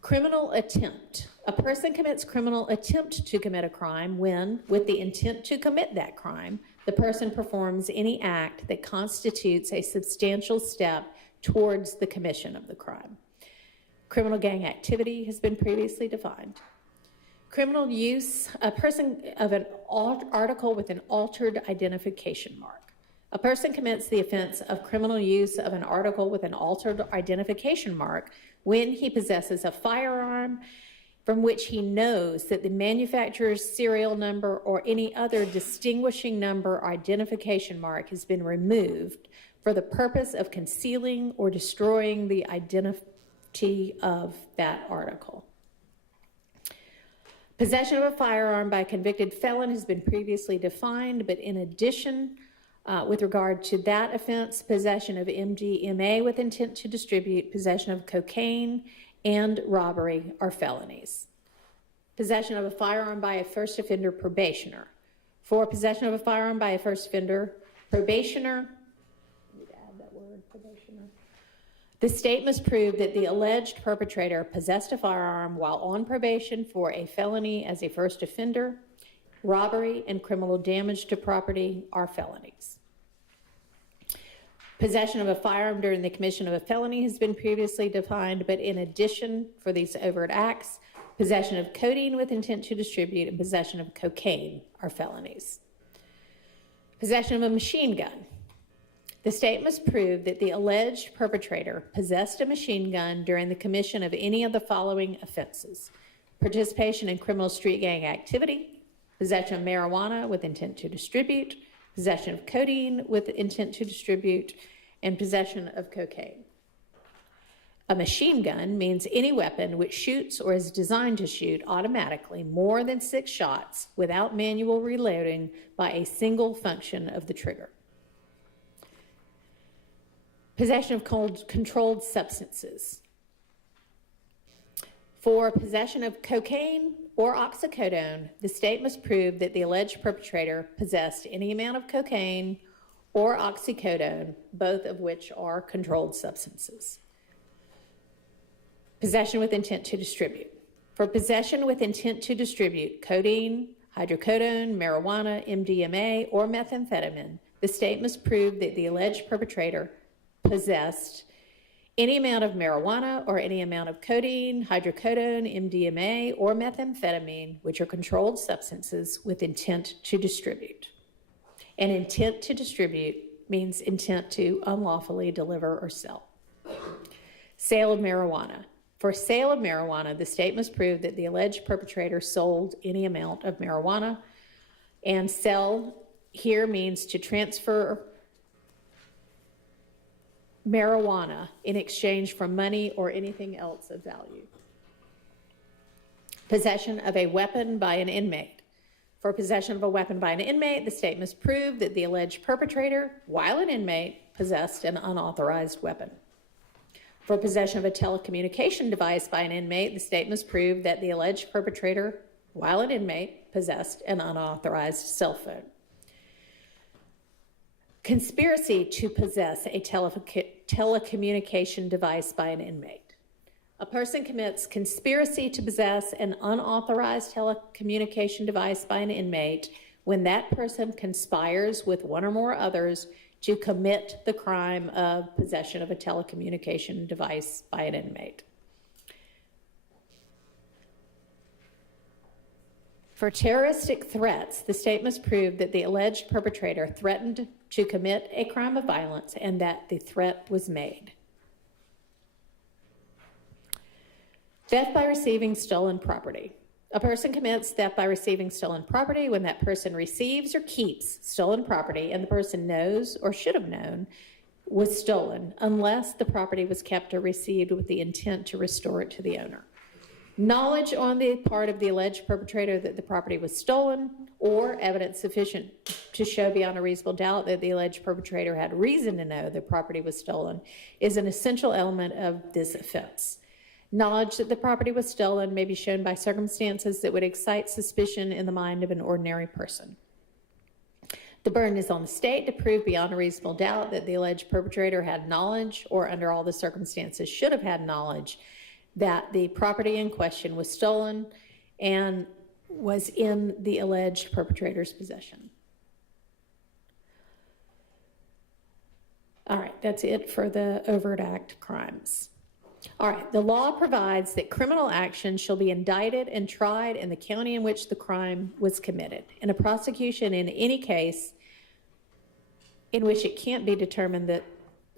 Criminal attempt. A person commits criminal attempt to commit a crime when, with the intent to commit that crime, the person performs any act that constitutes a substantial step towards the commission of the crime. Criminal gang activity has been previously defined. Criminal use, a person of an article with an altered identification mark. A person commits the offense of criminal use of an article with an altered identification mark when he possesses a firearm from which he knows that the manufacturer's serial number or any other distinguishing number or identification mark has been removed for the purpose of concealing or destroying the identity of that article. Possession of a firearm by a convicted felon has been previously defined, but in addition, with regard to that offense, possession of MDMA with intent to distribute, possession of cocaine, and robbery are felonies. Possession of a firearm by a first offender probationer. For possession of a firearm by a first offender probationer, I need to add that word, probationer. The state must prove that the alleged perpetrator possessed a firearm while on probation for a felony as a first offender. Robbery and criminal damage to property are felonies. Possession of a firearm during the commission of a felony has been previously defined, but in addition, for these overt acts, possession of codeine with intent to distribute and possession of cocaine are felonies. Possession of a machine gun. The state must prove that the alleged perpetrator possessed a machine gun during the commission of any of the following offenses: participation in criminal street gang activity, possession of marijuana with intent to distribute, possession of codeine with intent to distribute, and possession of cocaine. A machine gun means any weapon which shoots or is designed to shoot automatically more than 6 shots without manual reloading by a single function of the trigger. Possession of controlled substances. For possession of cocaine or oxycodone, the state must prove that the alleged perpetrator possessed any amount of cocaine or oxycodone, both of which are controlled substances. Possession with intent to distribute. For possession with intent to distribute codeine, hydrocodone, marijuana, MDMA, or methamphetamine, the state must prove that the alleged perpetrator possessed any amount of marijuana or any amount of codeine, hydrocodone, MDMA, or methamphetamine, which are controlled substances, with intent to distribute. And intent to distribute means intent to unlawfully deliver or sell. Sale of marijuana. For sale of marijuana, the state must prove that the alleged perpetrator sold any amount of marijuana, and sell here means to transfer marijuana in exchange for money or anything else of value. Possession of a weapon by an inmate. For possession of a weapon by an inmate, the state must prove that the alleged perpetrator, while an inmate, possessed an unauthorized weapon. For possession of a telecommunication device by an inmate, the state must prove that the alleged perpetrator, while an inmate, possessed an unauthorized cell phone. Conspiracy to possess a telecommunication device by an inmate. A person commits conspiracy to possess an unauthorized telecommunication device by an inmate when that person conspires with one or more others to commit the crime of possession of a telecommunication device by an inmate. For terroristic threats, the state must prove that the alleged perpetrator threatened to commit a crime of violence and that the threat was made. Theft by receiving stolen property. A person commits theft by receiving stolen property when that person receives or keeps stolen property and the person knows or should have known was stolen, unless the property was kept or received with the intent to restore it to the owner. Knowledge on the part of the alleged perpetrator that the property was stolen, or evidence sufficient to show beyond a reasonable doubt that the alleged perpetrator had reason to know the property was stolen, is an essential element of this offense. Knowledge that the property was stolen may be shown by circumstances that would excite suspicion in the mind of an ordinary person. The burden is on the state to prove beyond a reasonable doubt that the alleged perpetrator had knowledge, or under all the circumstances should have had knowledge, that the property in question was stolen and was in the alleged perpetrator's possession. All right, that's it for the overt act crimes. All right, the law provides that criminal action shall be indicted and tried in the county in which the crime was committed. In a prosecution in any case in which it can't be determined that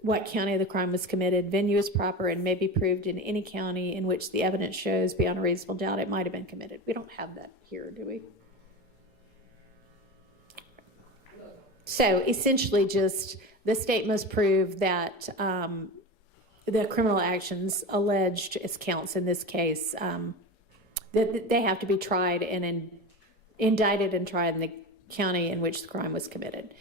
what county the crime was committed, venue is proper and may be proved in any county in which the evidence shows beyond a reasonable doubt it might have been committed. We don't have that here, do we? So essentially just the state must prove that the criminal actions alleged as counts in this case, that they have to be tried and indicted and tried in the county in which the crime was committed.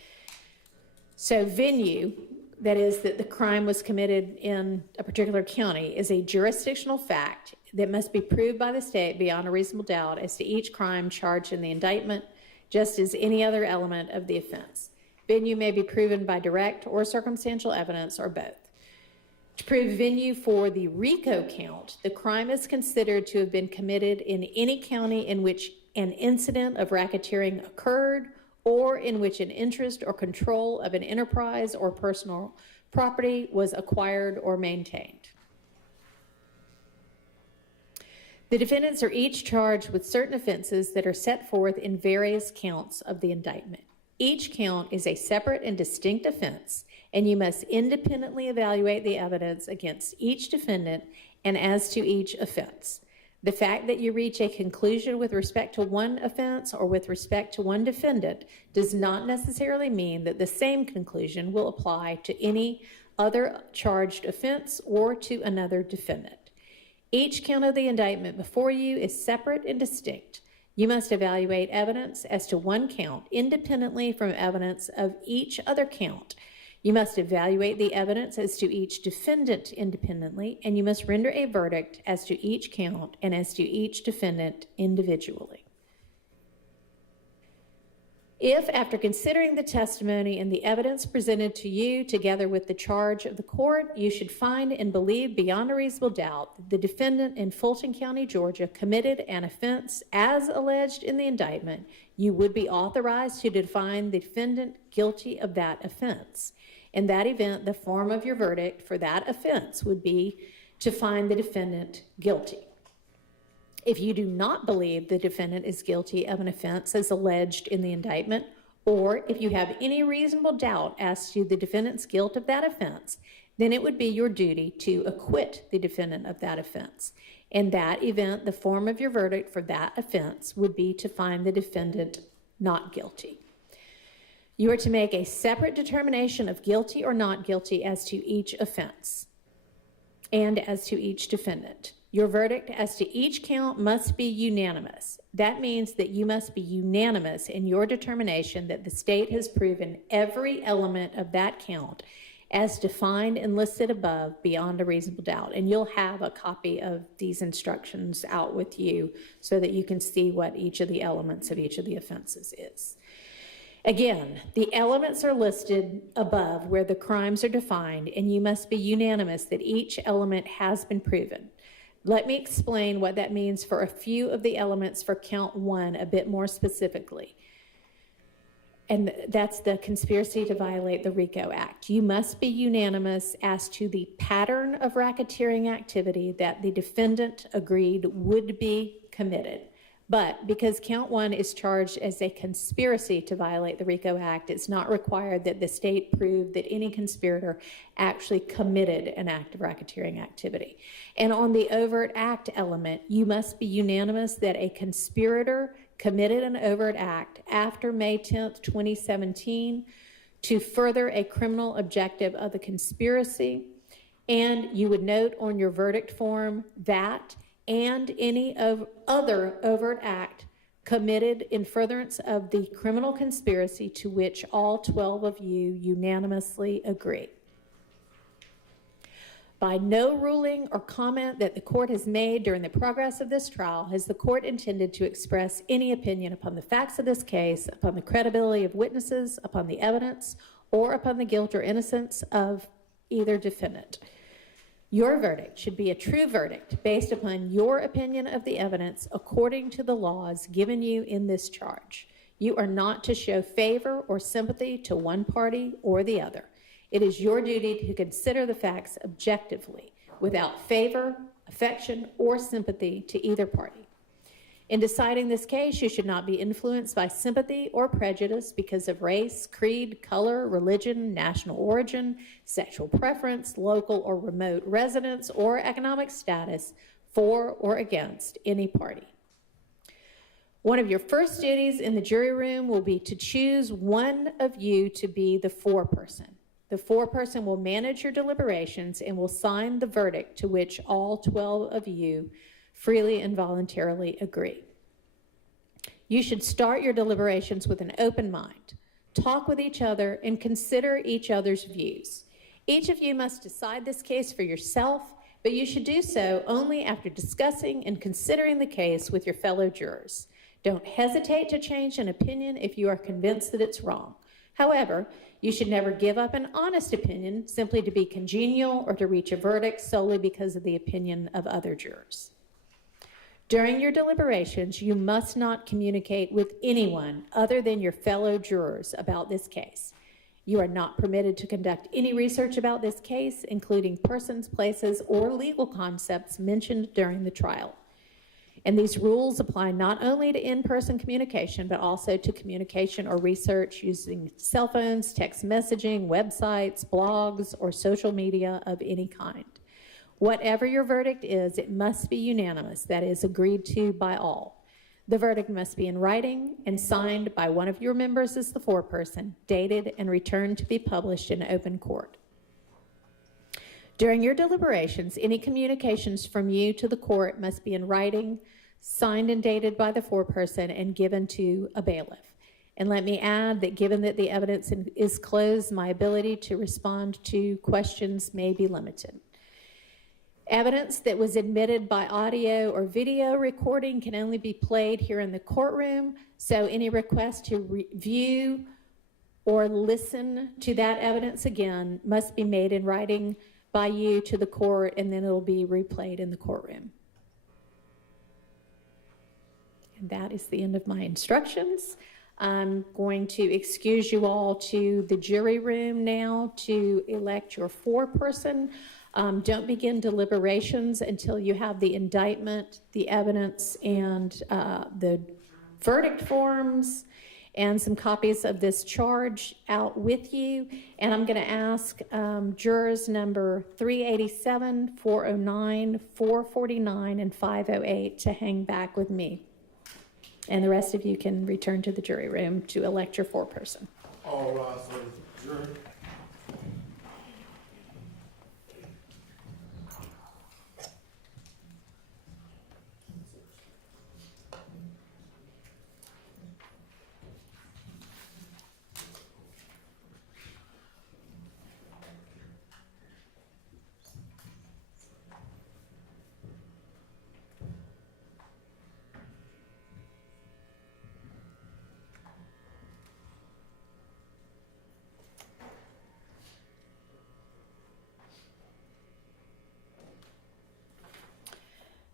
So venue, that is that the crime was committed in a particular county, is a jurisdictional fact that must be proved by the state beyond a reasonable doubt as to each crime charged in the indictment, just as any other element of the offense. Venue may be proven by direct or circumstantial evidence or both. To prove venue for the RICO count, the crime is considered to have been committed in any county in which an incident of racketeering occurred or in which an interest or control of an enterprise or personal property was acquired or maintained. The defendants are each charged with certain offenses that are set forth in various counts of the indictment. Each count is a separate and distinct offense, and you must independently evaluate the evidence against each defendant and as to each offense. The fact that you reach a conclusion with respect to one offense or with respect to one defendant does not necessarily mean that the same conclusion will apply to any other charged offense or to another defendant. Each count of the indictment before you is separate and distinct. You must evaluate evidence as to one count independently from evidence of each other count. You must evaluate the evidence as to each defendant independently, and you must render a verdict as to each count and as to each defendant individually. If, after considering the testimony and the evidence presented to you, together with the charge of the court, you should find and believe beyond a reasonable doubt that the defendant in Fulton County, Georgia, committed an offense as alleged in the indictment, you would be authorized to find the defendant guilty of that offense. In that event, the form of your verdict for that offense would be to find the defendant guilty. If you do not believe the defendant is guilty of an offense as alleged in the indictment, or if you have any reasonable doubt as to the defendant's guilt of that offense, then it would be your duty to acquit the defendant of that offense. In that event, the form of your verdict for that offense would be to find the defendant not guilty. You are to make a separate determination of guilty or not guilty as to each offense and as to each defendant. Your verdict as to each count must be unanimous. That means that you must be unanimous in your determination that the state has proven every element of that count as defined and listed above beyond a reasonable doubt. And you'll have a copy of these instructions out with you so that you can see what each of the elements of each of the offenses is. Again, the elements are listed above where the crimes are defined, and you must be unanimous that each element has been proven. Let me explain what that means for a few of the elements for count 1 a bit more specifically. And that's the conspiracy to violate the RICO Act. You must be unanimous as to the pattern of racketeering activity that the defendant agreed would be committed. But because count 1 is charged as a conspiracy to violate the RICO Act, it's not required that the state prove that any conspirator actually committed an act of racketeering activity. And on the overt act element, you must be unanimous that a conspirator committed an overt act after May 10th, 2017 to further a criminal objective of the conspiracy. And you would note on your verdict form that and any other overt act committed in furtherance of the criminal conspiracy to which all 12 of you unanimously agree. By no ruling or comment that the court has made during the progress of this trial has the court intended to express any opinion upon the facts of this case, upon the credibility of witnesses, upon the evidence, or upon the guilt or innocence of either defendant. Your verdict should be a true verdict based upon your opinion of the evidence according to the laws given you in this charge. You are not to show favor or sympathy to one party or the other. It is your duty to consider the facts objectively, without favor, affection, or sympathy to either party. In deciding this case, you should not be influenced by sympathy or prejudice because of race, creed, color, religion, national origin, sexual preference, local or remote residence, or economic status for or against any party. One of your first duties in the jury room will be to choose one of you to be the foreperson. The foreperson will manage your deliberations and will sign the verdict to which all 12 of you freely and voluntarily agree. You should start your deliberations with an open mind. Talk with each other and consider each other's views. Each of you must decide this case for yourself, but you should do so only after discussing and considering the case with your fellow jurors. Don't hesitate to change an opinion if you are convinced that it's wrong. However, you should never give up an honest opinion simply to be congenial or to reach a verdict solely because of the opinion of other jurors. During your deliberations, you must not communicate with anyone other than your fellow jurors about this case. You are not permitted to conduct any research about this case, including persons, places, or legal concepts mentioned during the trial. And these rules apply not only to in-person communication, but also to communication or research using cell phones, text messaging, websites, blogs, or social media of any kind. Whatever your verdict is, it must be unanimous, that is, agreed to by all. The verdict must be in writing and signed by one of your members as the foreperson, dated and returned to be published in open court. During your deliberations, any communications from you to the court must be in writing, signed and dated by the foreperson, and given to a bailiff. And let me add that given that the evidence is closed, my ability to respond to questions may be limited. Evidence that was admitted by audio or video recording can only be played here in the courtroom, so any request to review or listen to that evidence again must be made in writing by you to the court, and then it'll be replayed in the courtroom. And that is the end of my instructions. I'm going to excuse you all to the jury room now to elect your foreperson. Don't begin deliberations until you have the indictment, the evidence, and the verdict forms and some copies of this charge out with you. And I'm going to ask jurors number 387, 409, 449, and 508 to hang back with me. And the rest of you can return to the jury room to elect your foreperson. All rise for the jury.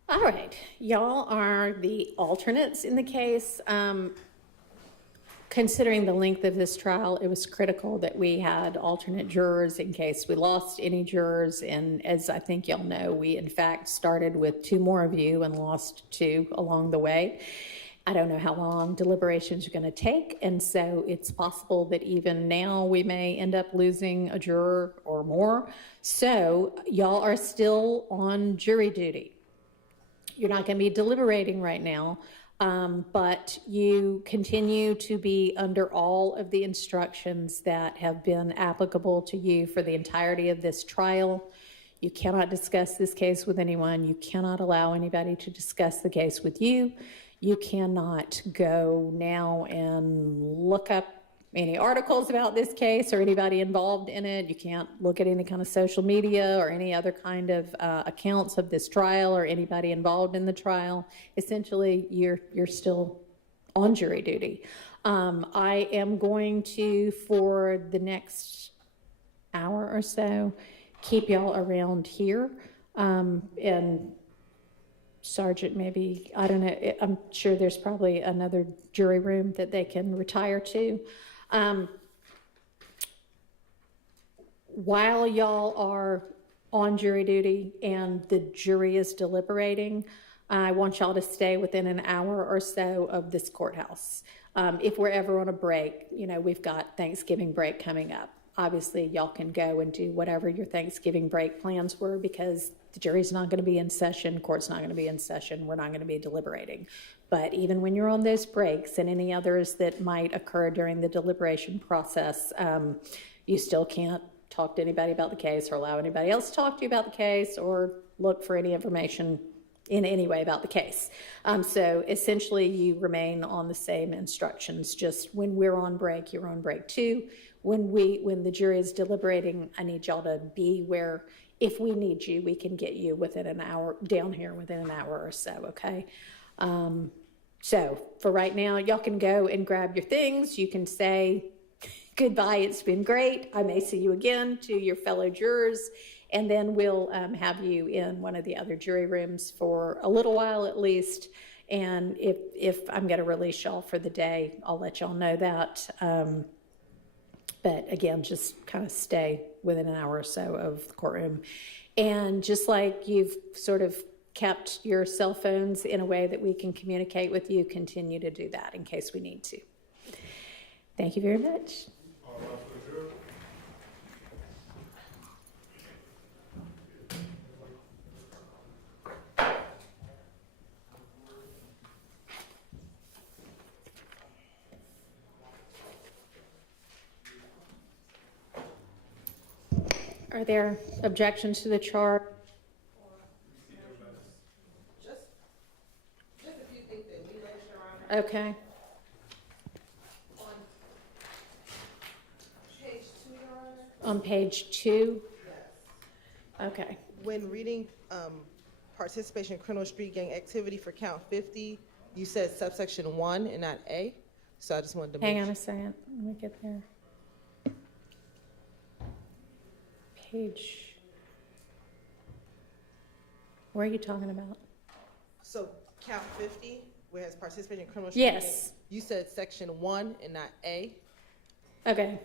All right, y'all are the alternates in the case. Considering the length of this trial, it was critical that we had alternate jurors in case we lost any jurors. And as I think y'all know, we in fact started with 2 more of you and lost 2 along the way. I don't know how long deliberations are going to take, and so it's possible that even now we may end up losing a juror or more. So y'all are still on jury duty. You're not going to be deliberating right now, but you continue to be under all of the instructions that have been applicable to you for the entirety of this trial. You cannot discuss this case with anyone. You cannot allow anybody to discuss the case with you. You cannot go now and look up any articles about this case or anybody involved in it. You can't look at any kind of social media or any other kind of accounts of this trial or anybody involved in the trial. Essentially, you're still on jury duty. I am going to, for the next hour or so, keep y'all around here. And Sergeant, maybe, I don't know, I'm sure there's probably another jury room that they can retire to. While y'all are on jury duty and the jury is deliberating, I want y'all to stay within an hour or so of this courthouse. If we're ever on a break, you know, we've got Thanksgiving break coming up. Obviously, y'all can go and do whatever your Thanksgiving break plans were because the jury's not going to be in session, court's not going to be in session, we're not going to be deliberating. But even when you're on those breaks and any others that might occur during the deliberation process, you still can't talk to anybody about the case or allow anybody else to talk to you about the case or look for any information in any way about the case. So essentially you remain on the same instructions, just when we're on break, you're on break too. When the jury is deliberating, I need y'all to be where, if we need you, we can get you within an hour, down here within an hour or so, okay? So for right now, y'all can go and grab your things. You can say goodbye, it's been great. I may see you again to your fellow jurors. And then we'll have you in one of the other jury rooms for a little while at least. And if I'm going to release y'all for the day, I'll let y'all know that. But again, just kind of stay within an hour or so of the courtroom. And just like you've sort of kept your cell phones in a way that we can communicate with you, continue to do that in case we need to. Thank you very much. All rise for the jury. Are there objections to the charge? Just a few things that we let Your Honor. Okay. On on page 2? Okay. When reading participation in criminal street gang activity for count 50, you said subsection 1 and not A. So I just wanted to Hang make on sure. a second, let me get there. Page. Where are you talking about? So count 50, where it has participation in criminal street gang. Yes. You said section 1 and not A. Okay.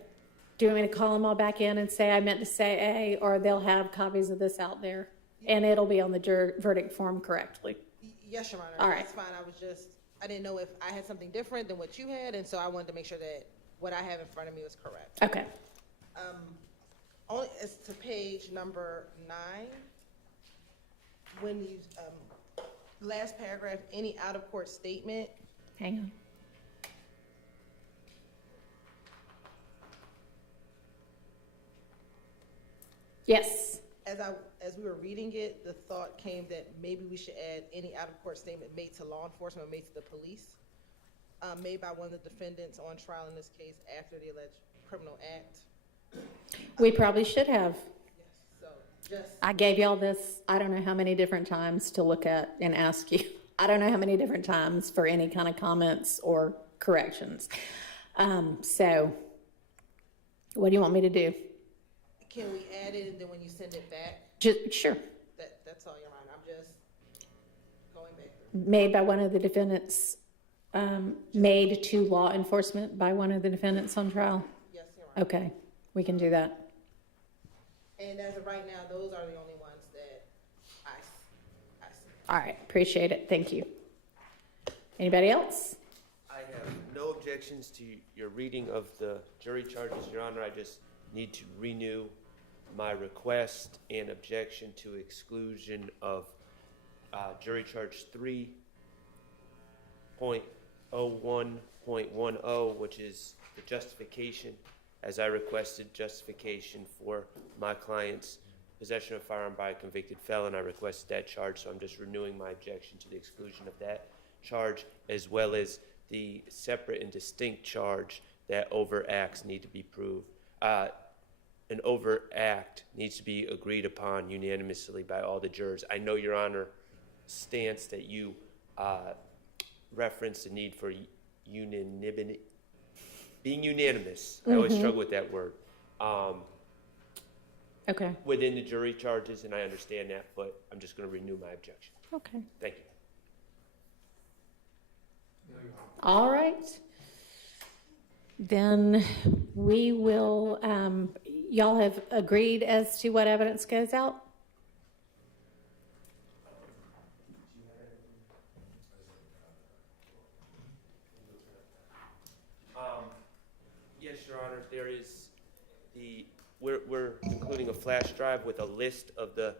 Do you want me to call them all back in and say I meant to say A, or they'll have copies of this out there? And it'll be on the verdict form correctly. Yes, Your Honor. All right. That's fine. I didn't know if I had something different than what you had, and so I wanted to make sure that what I have in front of me was correct. Okay. Only as to page number 9, when you, last paragraph, any out-of-court statement, Hang on. Yes. as we were reading it, the thought came that maybe we should add any out-of-court statement made to law enforcement or made to the police, made by one of the defendants on trial in this case after the alleged criminal act. We probably should have. Yes, so just, I gave y'all this, I don't know how many different times to look at and ask you. I don't know how many different times for any kind of comments or corrections. So what do you want me to do? can we add it, and then when you send it back, Sure. that's all, Your Honor, I'm just going back through. Made by one of the defendants, made to law enforcement by one of the defendants on trial? Yes, Your Honor. Okay, we can do that. And as of right now, those are the only ones that I see. All right, appreciate it, thank you. Anybody else? I have no objections to your reading of the jury charges, Your Honor. I just need to renew my request and objection to exclusion of jury charge 3.01.10, which is the justification, as I requested justification for my client's possession of a firearm by a convicted felon. I requested that charge, so I'm just renewing my objection to the exclusion of that charge, as well as the separate and distinct charge that overt acts need to be proved. An overt act needs to be agreed upon unanimously by all the jurors. I know, Your Honor, stance that you referenced the need for unanimity, being unanimous. I always struggle with that word. Okay, Within the jury charges, and I understand that, but I'm just going to renew my objection. okay. Thank you. All right. Then we will, y'all have agreed as to what evidence goes out? Yes, Your Honor, there is we're including a flash drive with a list of the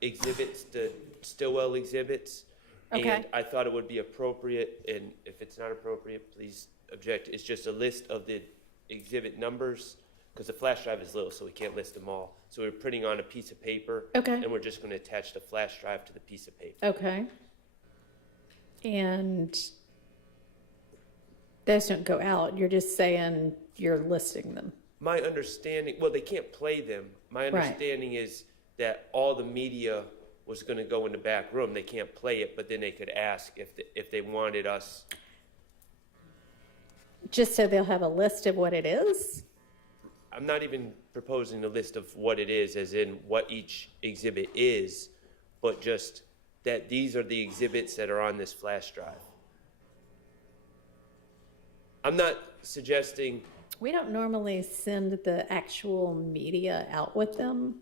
exhibits, the Stillwell exhibits. Okay. And I thought it would be appropriate, and if it's not appropriate, please object. It's just a list of the exhibit numbers, because the flash drive is little, so we can't list them all. So we're printing on a piece of paper. Okay. And we're just going to attach the flash drive to the piece of paper. Okay. And those don't go out, you're just saying you're listing them. My understanding, well, they can't play them. My understanding is that all the media was going to go in the back room. They can't play it, but then they could ask if they wanted us. Just so they'll have a list of what it is? I'm not even proposing a list of what it is, as in what each exhibit is, but just that these are the exhibits that are on this flash drive. I'm not suggesting. We don't normally send the actual media out with them.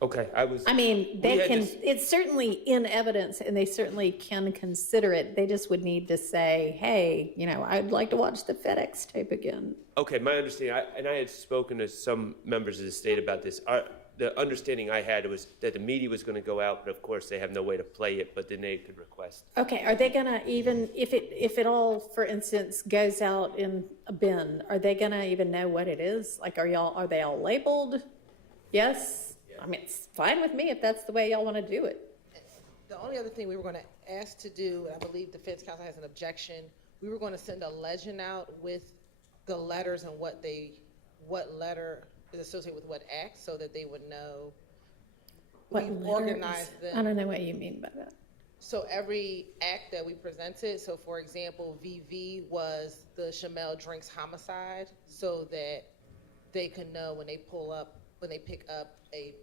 Okay, I mean, they can, it's certainly in evidence and they certainly can consider it. They just would need to say, hey, you know, I'd like to watch the FedEx tape again. Okay, my understanding, and I had spoken to some members of the state about this. The understanding I had was that the media was going to go out, but of course they have no way to play it, but then they could request. Okay, are they gonna even, if it all, for instance, goes out in a bin, are they gonna even know what it is? Like, are they all labeled? Yes? I mean, it's fine with me if that's the way y'all want to do it. The only other thing we were going to ask to do, and I believe defense counsel has an objection, we were going to send a legend out with the letters and what they what letter is associated with what act, so that they would know. What We've letters? organized I them. don't know what you mean by that. So every act that we presented, so for example, VV was the Shamel Drinks homicide, so that they could know when they pick up a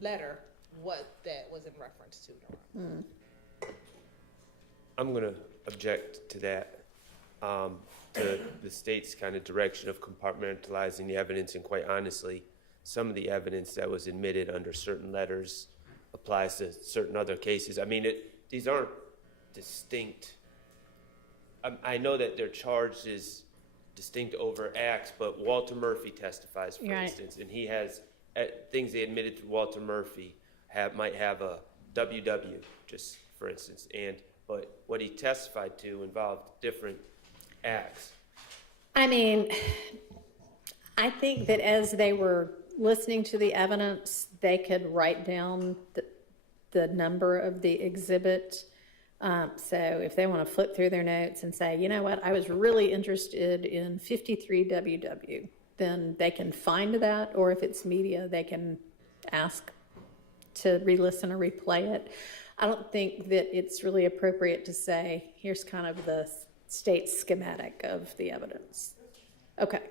letter, what that was in reference to. I'm going to object to that, to the state's kind of direction of compartmentalizing the evidence, and quite honestly, some of the evidence that was admitted under certain letters applies to certain other cases. I mean, these aren't distinct. I know that they're charged as distinct overt acts, but Walter Murphy testifies, for Right. instance, and he has things they admitted to Walter Murphy might have a WW, just for instance, but what he testified to involved different acts. I mean, I think that as they were listening to the evidence, they could write down the number of the exhibit. So if they want to flip through their notes and say, you know what, I was really interested in 53 WW, then they can find that, or if it's media, they can ask to re-listen or replay it. I don't think that it's really appropriate to say, here's kind of the state schematic of the evidence. Okay.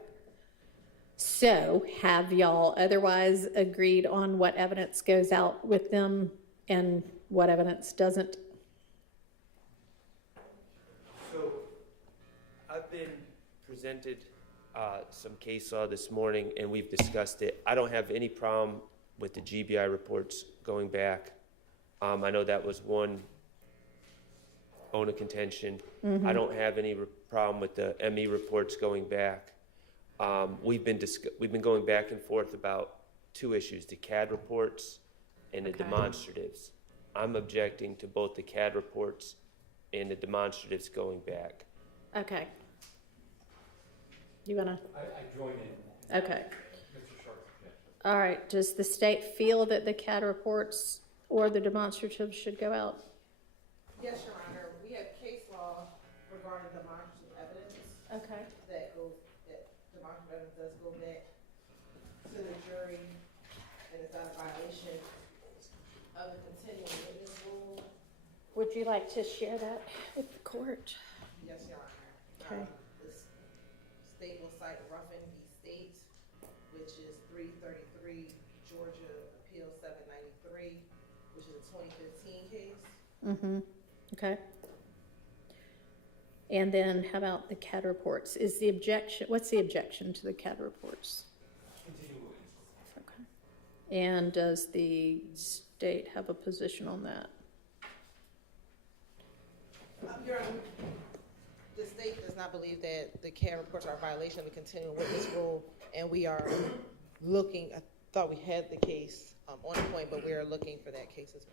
So have y'all otherwise agreed on what evidence goes out with them and what evidence doesn't? So I've been presented some case law this morning, and we've discussed it. I don't have any problem with the GBI reports going back. I know that was one bone of contention. I don't have any problem with the ME reports going back. We've been going back and forth about two issues: the CAD reports and the demonstratives. I'm objecting to both the CAD reports and the demonstratives going back. Okay. You wanna? I join in. Okay. Mr. Sharp's objection. All right. Does the state feel that the CAD reports or the demonstratives should go out? Yes, Your Honor, we have case law regarding demonstrative evidence Okay. that demonstrative evidence does go back to the jury, and it's not a violation of the continuing witness rule. Would you like to share that with the court? Yes, Your Honor. Okay. The state will cite Ruffin v. State, which is 333 Georgia Appeal 793, which is a 2015 case. Mm-hmm. Okay. And then how about the CAD reports? What's the objection to the CAD reports? Okay. And does the state have a position on that? Your Honor, the state does not believe that the CAD reports are a violation of the continuing witness rule, and we are looking, I thought we had the case on point, but we are looking for that case as well.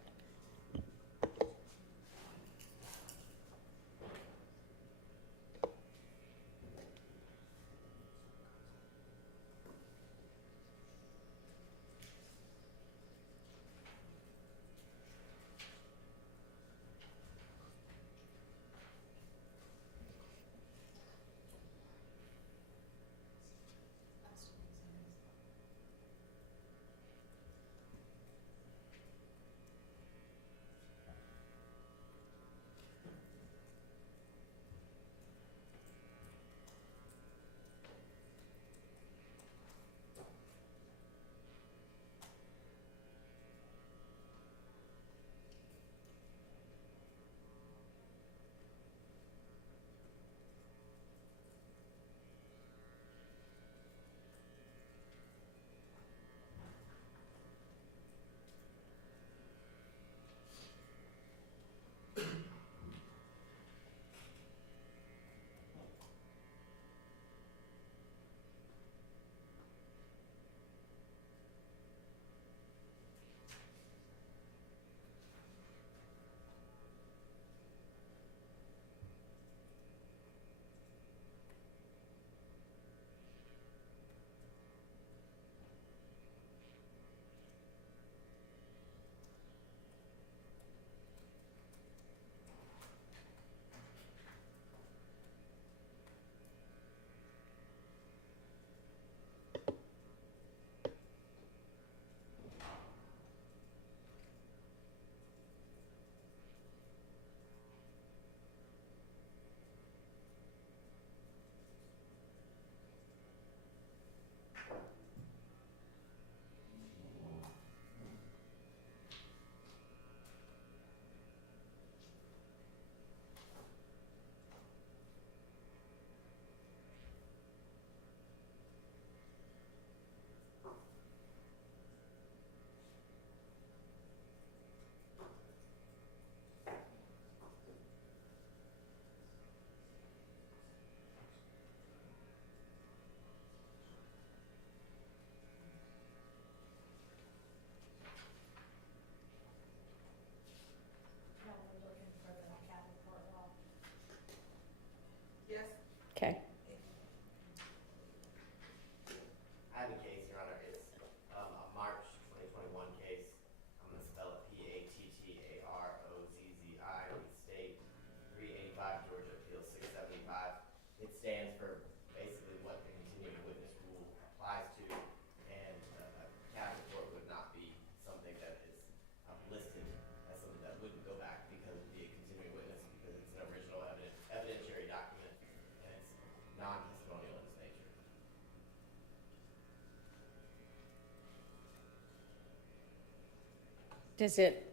Does it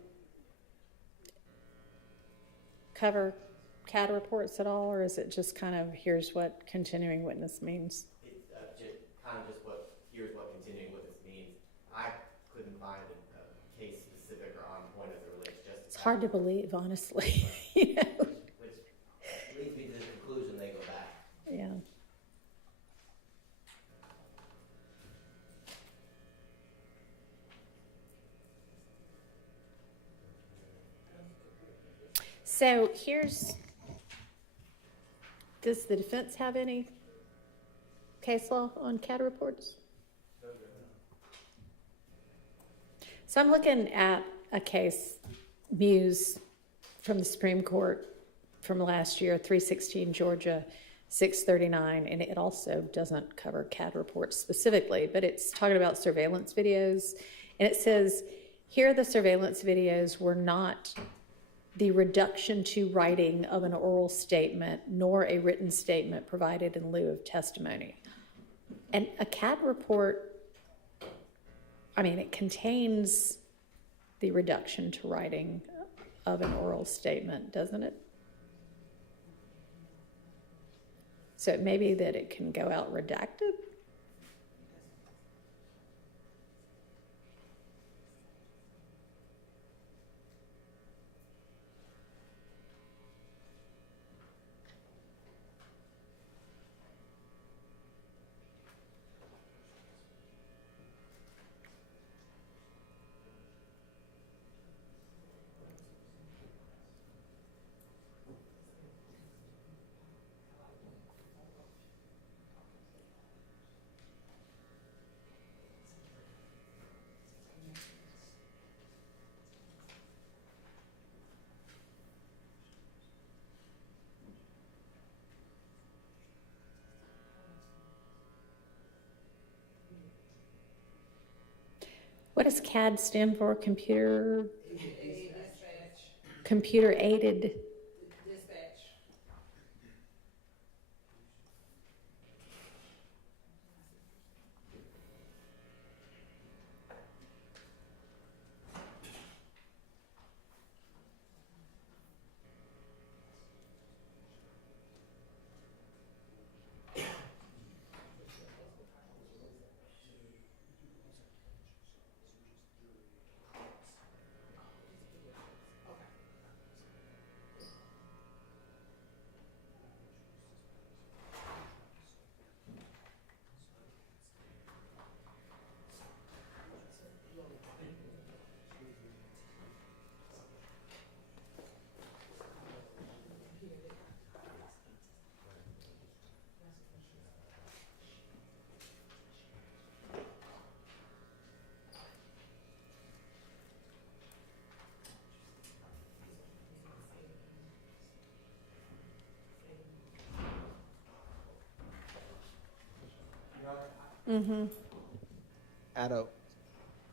cover CAD reports at all, or is it just kind of, here's what continuing witness means? It's kind of just here's what continuing witness means. I couldn't find a case specific or on point as it relates just to. It's hard to believe, honestly. You know? Which leads me to the conclusion they go back. Yeah. So does the defense have any case law on CAD reports? So I'm looking at a case, Muse, from the Supreme Court from last year, 316 Georgia 639, and it also doesn't cover CAD reports specifically, but it's talking about surveillance videos, and it says, here the surveillance videos were not the reduction to writing of an oral statement, nor a written statement provided in lieu of testimony. And a CAD report, I mean, it contains the reduction to writing of an oral statement, doesn't it? So it may be that it can go out redacted? What does CAD stand for? Computer aided Dispatch.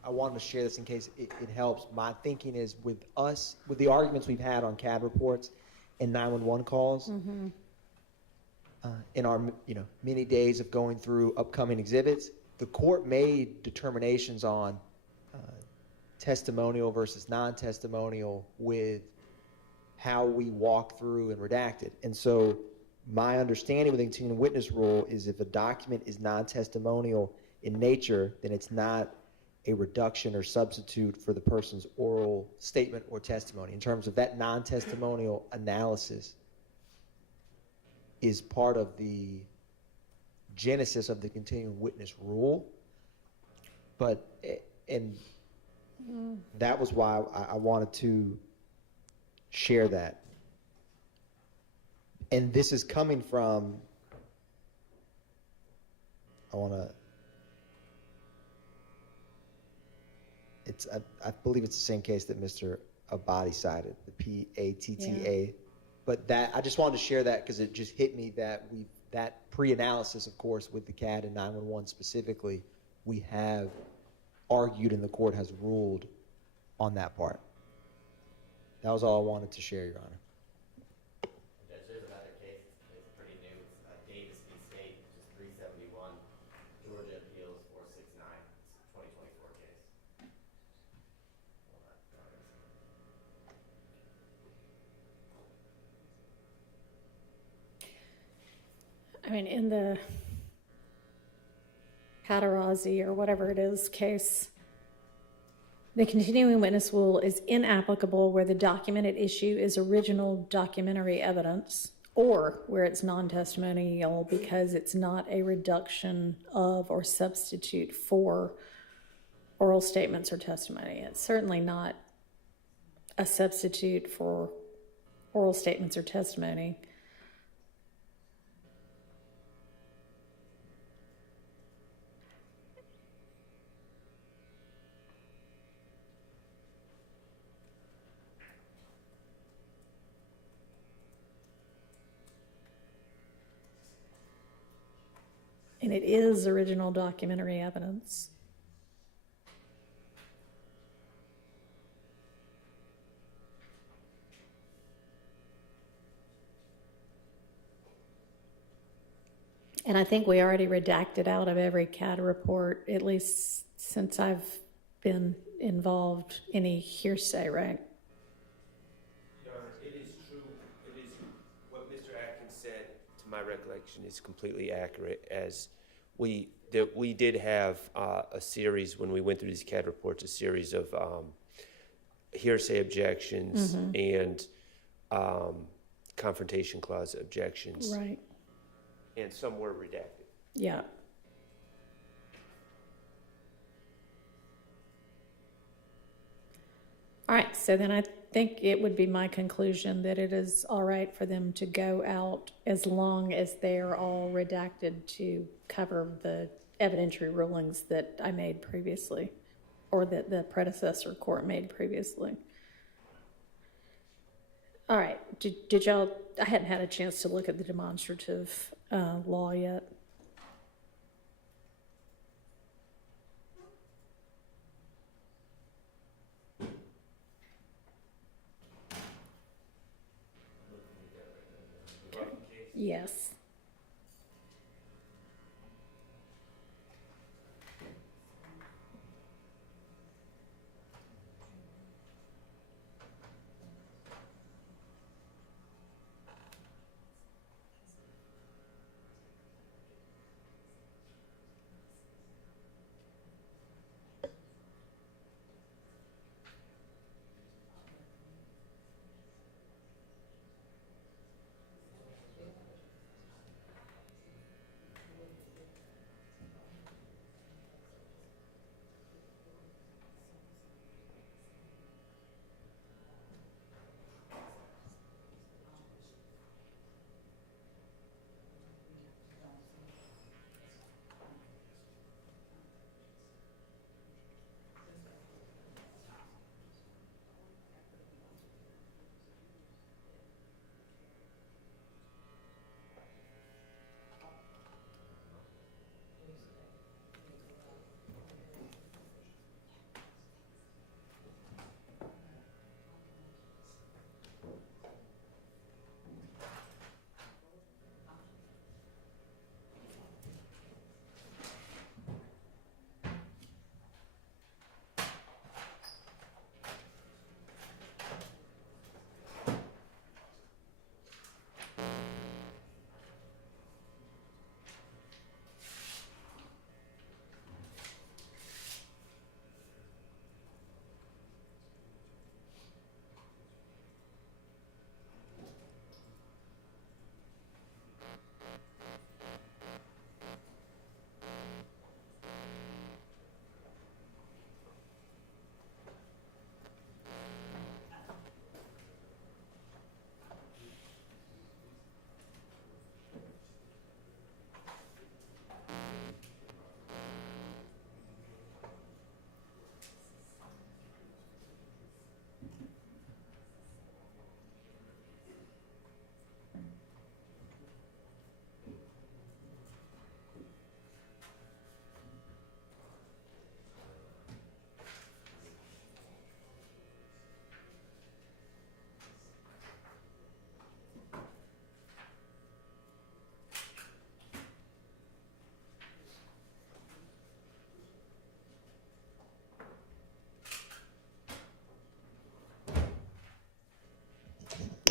I wanted to share this in case it helps. My thinking is with the arguments we've had on CAD reports and 911 calls, in our many days of going through upcoming exhibits, the court made determinations on testimonial versus non-testimonial with how we walk through and redact it. And so my understanding with the continuing witness rule is if a document is non-testimonial in nature, then it's not a reduction or substitute for the person's oral statement or testimony. In terms of that non-testimonial analysis is part of the genesis of the continuing witness rule. But, and that was why I wanted to share that. And this is coming from, I believe it's the same case that Mr. Abadi cited, the PATTA. Yeah. But I just wanted to share that because it just hit me that that pre-analysis, of course, with the CAD and 911 specifically, we have argued and the court has ruled on that part. That was all I wanted to share, Your Honor. Judge, there's another case, it's pretty new, it's Davis v. State, which is 371, Georgia Appeals 469, it's a 2024 case. Hold on, I mean, in the Paparazzi or whatever it is case, the continuing witness rule is inapplicable where the documented issue is original documentary evidence or where it's non-testimonial because it's not a reduction of or substitute for oral statements or testimony. It's certainly not a substitute for oral statements or testimony. And it is original documentary evidence. And I think we already redacted out of every CAD report, at least since I've been involved, any hearsay, right? Your Honor, it is true, it is, what Mr. Atkins said, to my recollection, is completely accurate, as we did have a series, when we went through these CAD reports, a series of hearsay objections and confrontation clause objections. Right. And some were redacted. Yeah. All right, so then I think it would be my conclusion that it is all right for them to go out as long as they're all redacted to cover the evidentiary rulings that I made previously, or that the predecessor court made previously. All right, did y'all, I hadn't had a chance to look at the demonstrative law yet. Yes.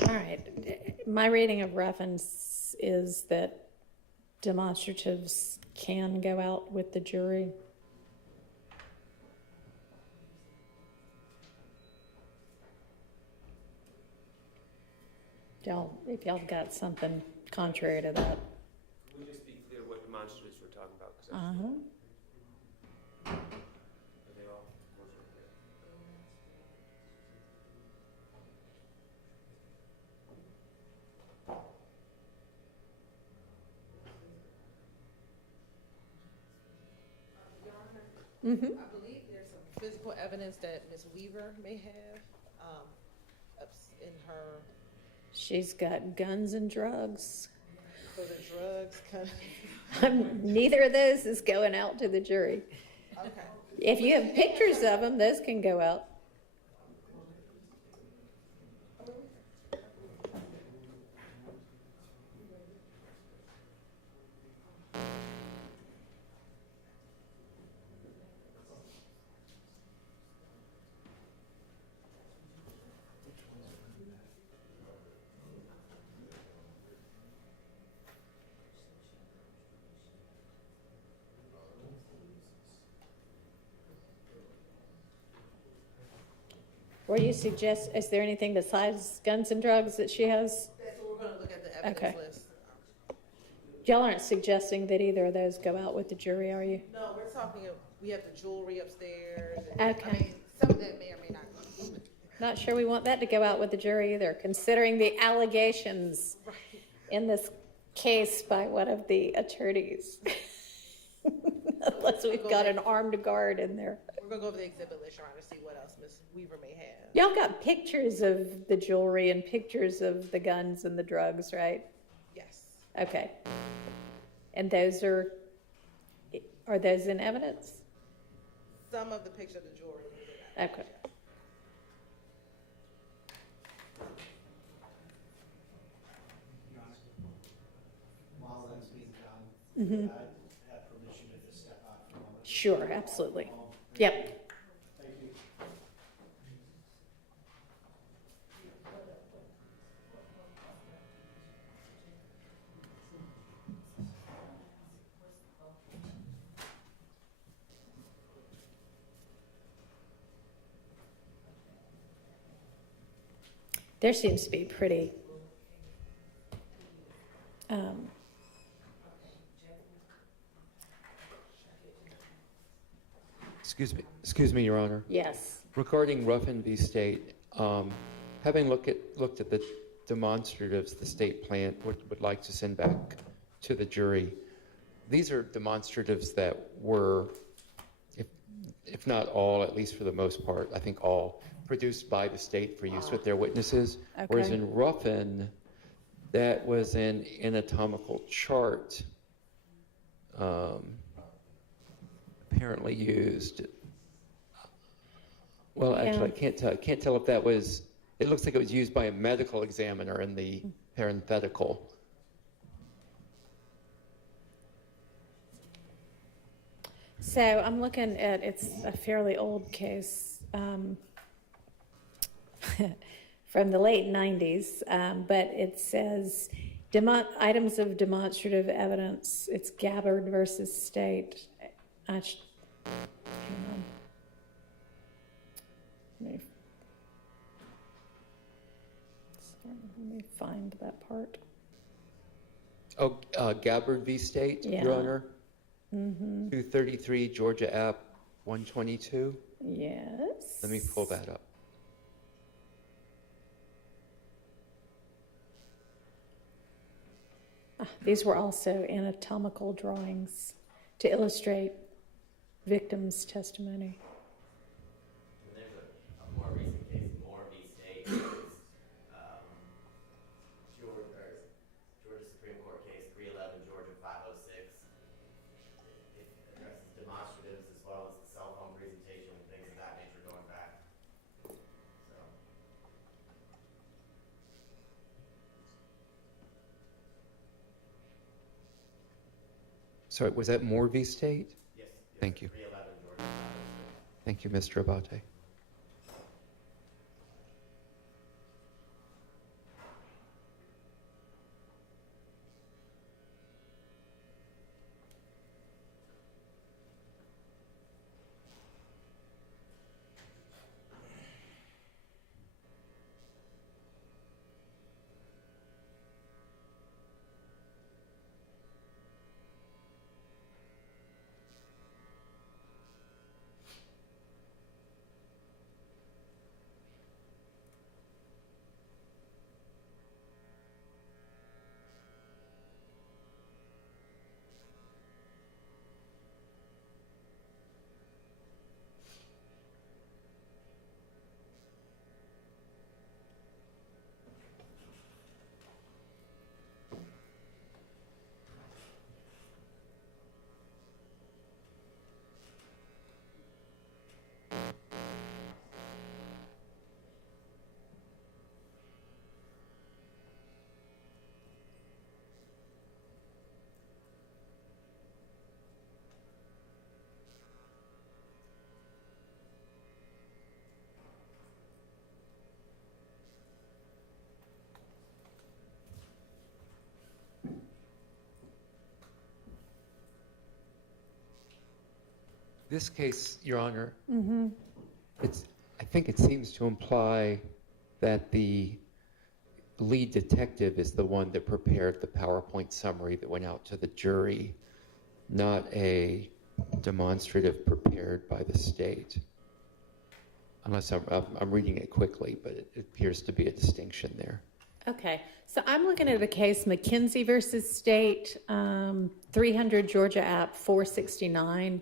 All right, my reading of reference is that demonstratives can go out with the jury? If y'all got something contrary to that. Can we just be clear what demonstratives we're talking about? 'Cause Uh-huh. are they all? Mm-hmm. I believe there's some physical evidence that Ms. Weaver may have, in her, She's got guns and drugs. for the drugs, kind of. Neither of those is going out to the jury. Okay. If you have pictures of them, those can go out. What do you suggest? Is there anything besides guns and drugs that she has? That's what we're gonna look at the evidence Okay. list. Y'all aren't suggesting that either of those go out with the jury, are you? No, we're talking, we have the jewelry upstairs. And, Okay. I mean, some of that may or may not go. Not sure we want that to go out with the jury either, considering the allegations in this case by one of the attorneys. Unless we've got an armed guard in there. We're gonna go over the exhibit list, Your Honor, to see what else Ms. Weaver may have. Y'all got pictures of the jewelry and pictures of the guns and the drugs, right? Yes. Okay. And those are those in evidence? Some of the picture of the jewelry. Okay. While that's being done, Mm-hmm. I have permission to just step out for a moment. Sure, absolutely. Yep. Thank you. There seems to be pretty Excuse me, Your Honor. yes. Regarding Ruffin v. State, having looked at the demonstratives the state plant would like to send back to the jury, these are demonstratives that were, if not all, at least for the most part, I think all, produced by the state for use with their witnesses. Whereas Okay. in Ruffin, that was an anatomical chart apparently used. Well, actually, I can't tell if that was, it looks like it was used by a medical examiner in the parenthetical. So I'm looking at, it's a fairly old case from the late 90s, but it says items of demonstrative evidence. It's Gabbard versus State. Hang on. Let me find that part. Oh, Gabbard v. State, Yeah. Your Honor? Mm-hmm. 233 Georgia App 122. Yes. Let me pull that up. These were also anatomical drawings to illustrate victims' testimony. There's a more recent case, Moore v. State, Georgia Supreme Court case 311, Georgia 506. It addresses demonstratives as well as the cell phone presentation and things of that nature going back. So, Sorry, was that Moore v. State? yes. Thank you. 311, Georgia 506. Thank you, Mr. Abate. This case, Your Honor, I think it seems to imply that the lead detective is the one that prepared the PowerPoint summary that went out to the jury, not a demonstrative prepared by the state. Unless I'm reading it quickly, but it appears to be a distinction there. Okay, so I'm looking at a case, McKenzie versus State, 300 Georgia App 469.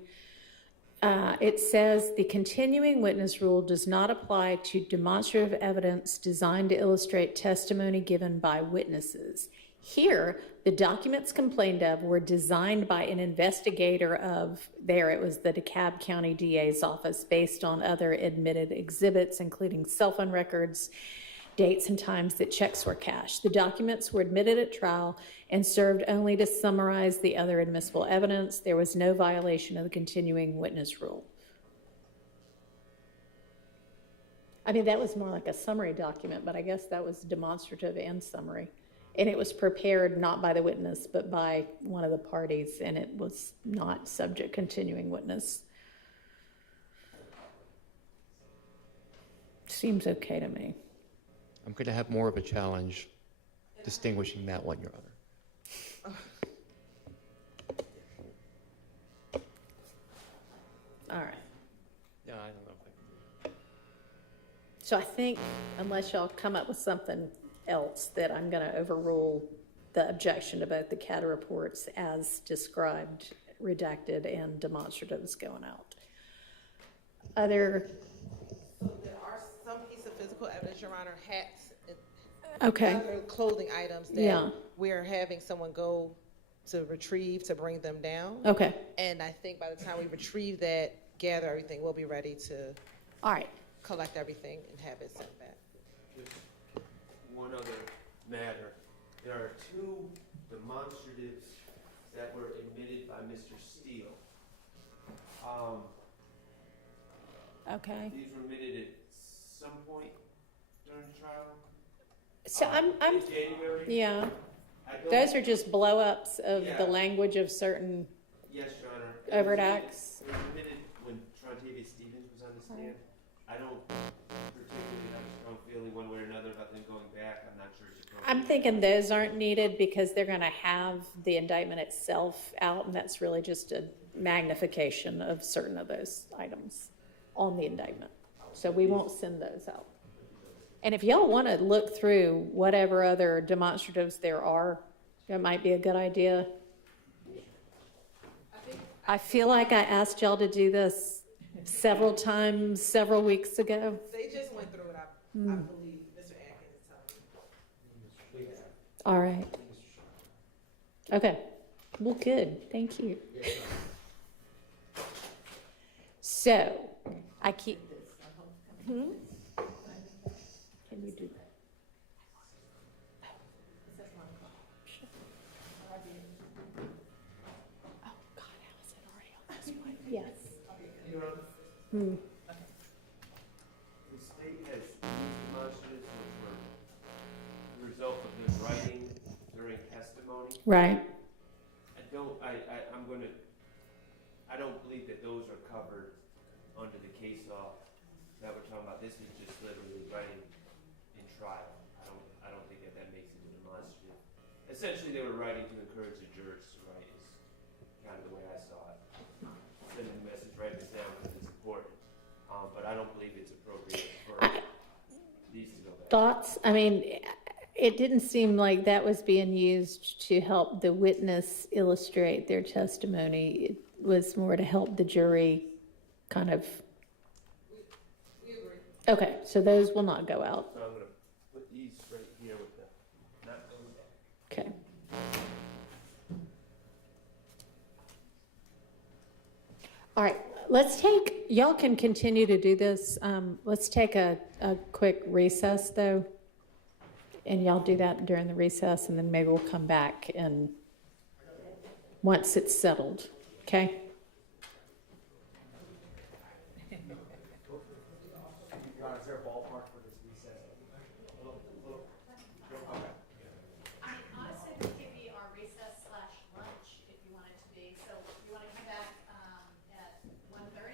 It says the continuing witness rule does not apply to demonstrative evidence designed to illustrate testimony given by witnesses. Here, the documents complained of were designed by an investigator of, it was the DeKalb County DA's office, based on other admitted exhibits, including cell phone records, dates and times that checks were cashed. The documents were admitted at trial and served only to summarize the other admissible evidence. There was no violation of the continuing witness rule. I mean, that was more like a summary document, but I guess that was demonstrative and summary. And it was prepared not by the witness, but by one of the parties, and it was not subject continuing witness. Seems okay to me. I'm going to have more of a challenge distinguishing that one, Your Honor. All right. Yeah, I don't know if I can do it. So I think, unless y'all come up with something else, that I'm going to overrule the objection to both the CADA reports as described, redacted, and demonstratives going out. Other. So there are some pieces of physical evidence, Your Honor, hats, and Okay. other clothing items that Yeah. we're having someone go to retrieve to bring them down. Okay. And I think by the time we retrieve that, gather everything, we'll be ready to All right. collect everything and have it sent back. Just one other matter. There are two demonstratives that were admitted by Mr. Steele. Okay. These were admitted at some point during the trial. So I'm In January. yeah. I don't- Those are just blow-ups of Yeah. the language of certain Yes, Your Honor. overt acts. It was admitted when Trontavia Stevens was on the stand. I don't particularly have a strong feeling one way or another about them going back. I'm not sure it's appropriate. I'm thinking those aren't needed because they're going to have the indictment itself out, and that's really just a magnification of certain of those items on the indictment. So we won't send those out. And if y'all want to look through whatever other demonstratives there are, that might be a good idea. I feel like I asked y'all to do this several times, several weeks ago. They just went through it, I believe, Mr. Atkins is telling me. All right. Okay. Well, good. Thank you. So, I keep. Can you do that? Sure. Oh, God, how is it already on this one? Yes. Hmm. The state has used demonstratives which were the result of his writing during testimony. Right. I don't believe that those are covered under the case law that we're talking about. This is just literally writing in trial. I don't think that makes it a demonstrative. Essentially, they were writing to encourage the jurors to write is kind of the way I saw it. Sending the message, write this down because it's important. But I don't believe it's appropriate for these to go back. Thoughts? I mean, it didn't seem like that was being used to help the witness illustrate their testimony. It was more to help the jury kind of. We agree. Okay, so those will not go out. So I'm going to put these right here with the, not those. Okay. All right, let's take, y'all can continue to do this. Let's take a quick recess though. And y'all do that during the recess and then maybe we'll come back and once it's settled, okay? Your Honor, is there a ballpark for this recess? I mean, honestly, this could be our recess / lunch if you want it to be. So you want to come back at 1:30?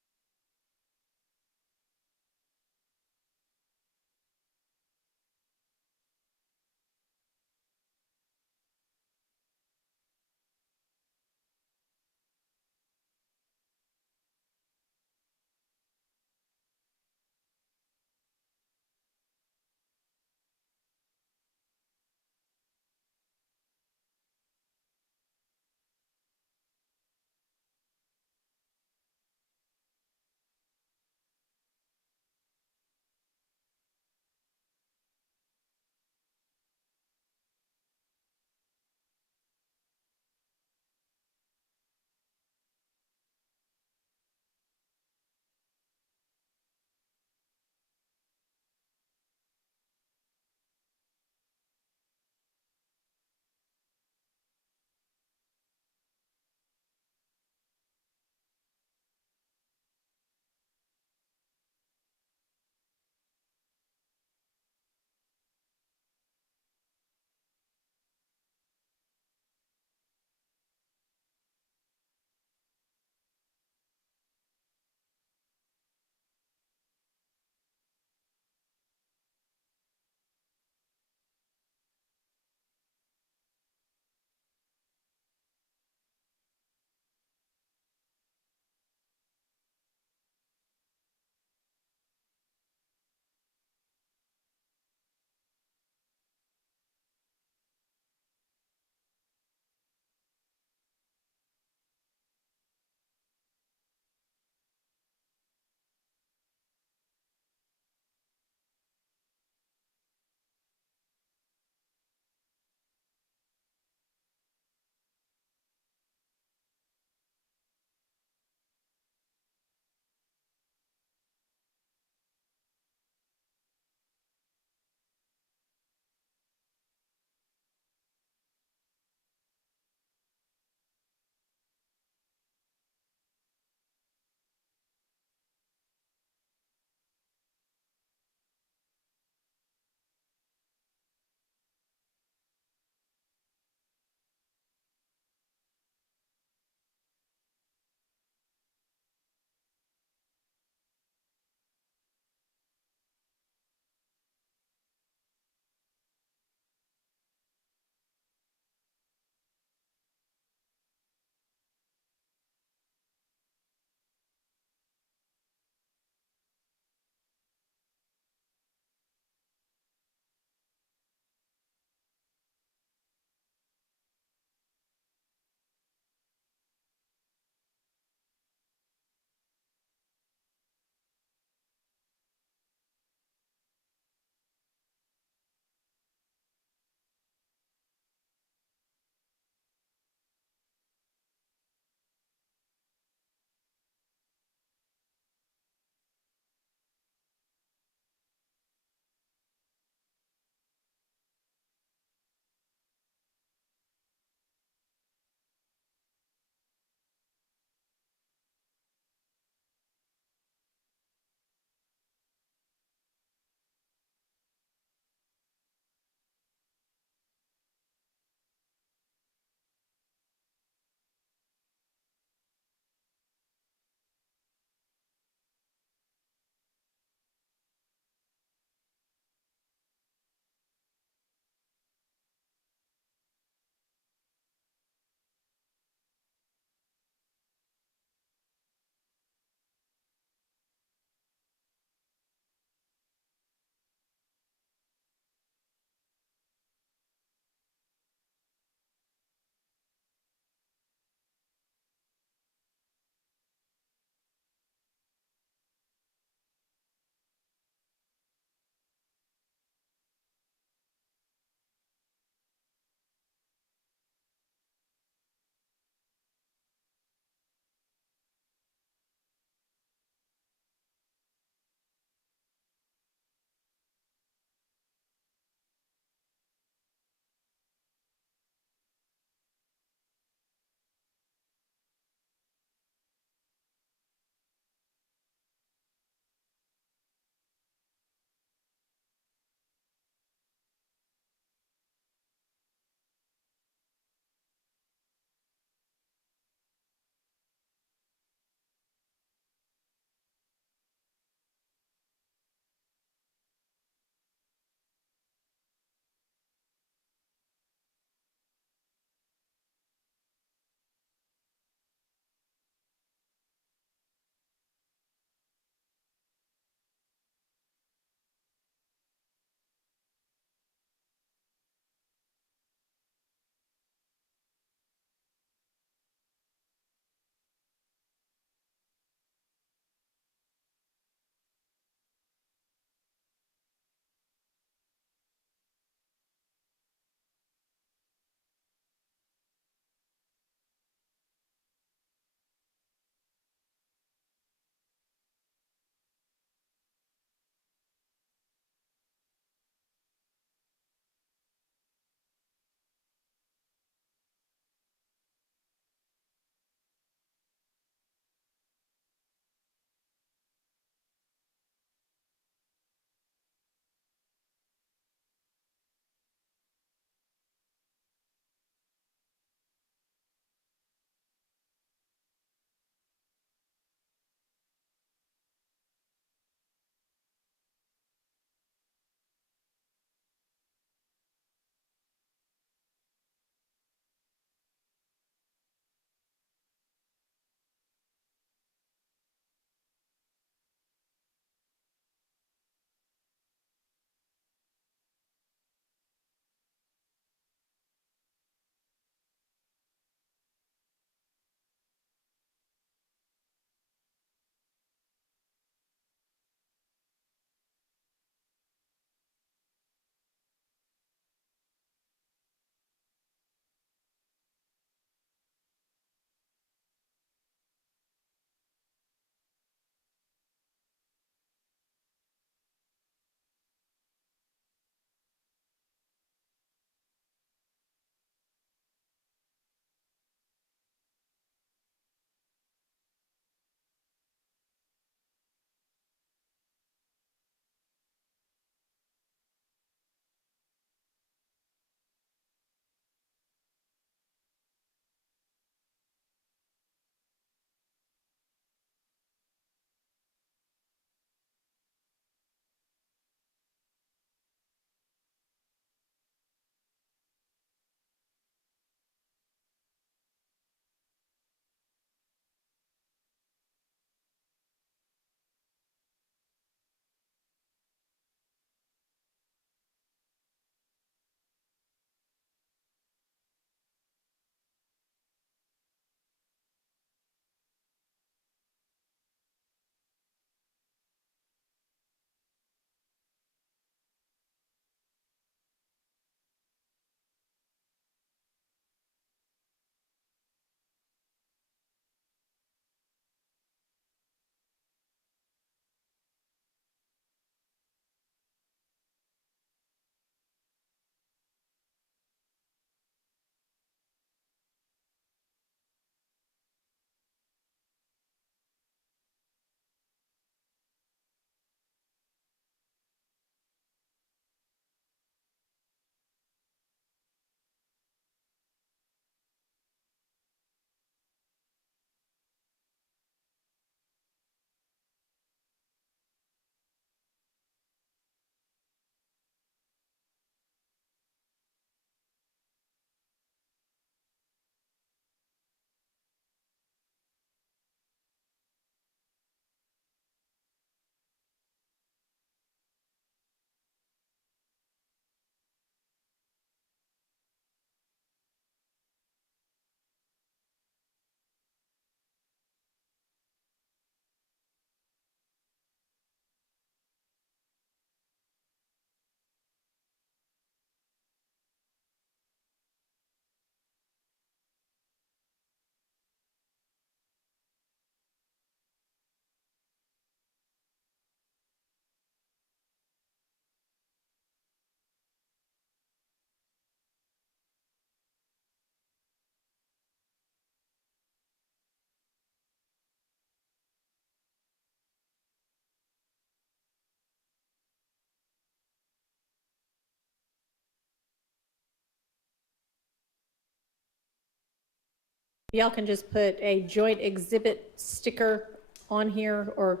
y'all can just put a joint exhibit sticker on here, or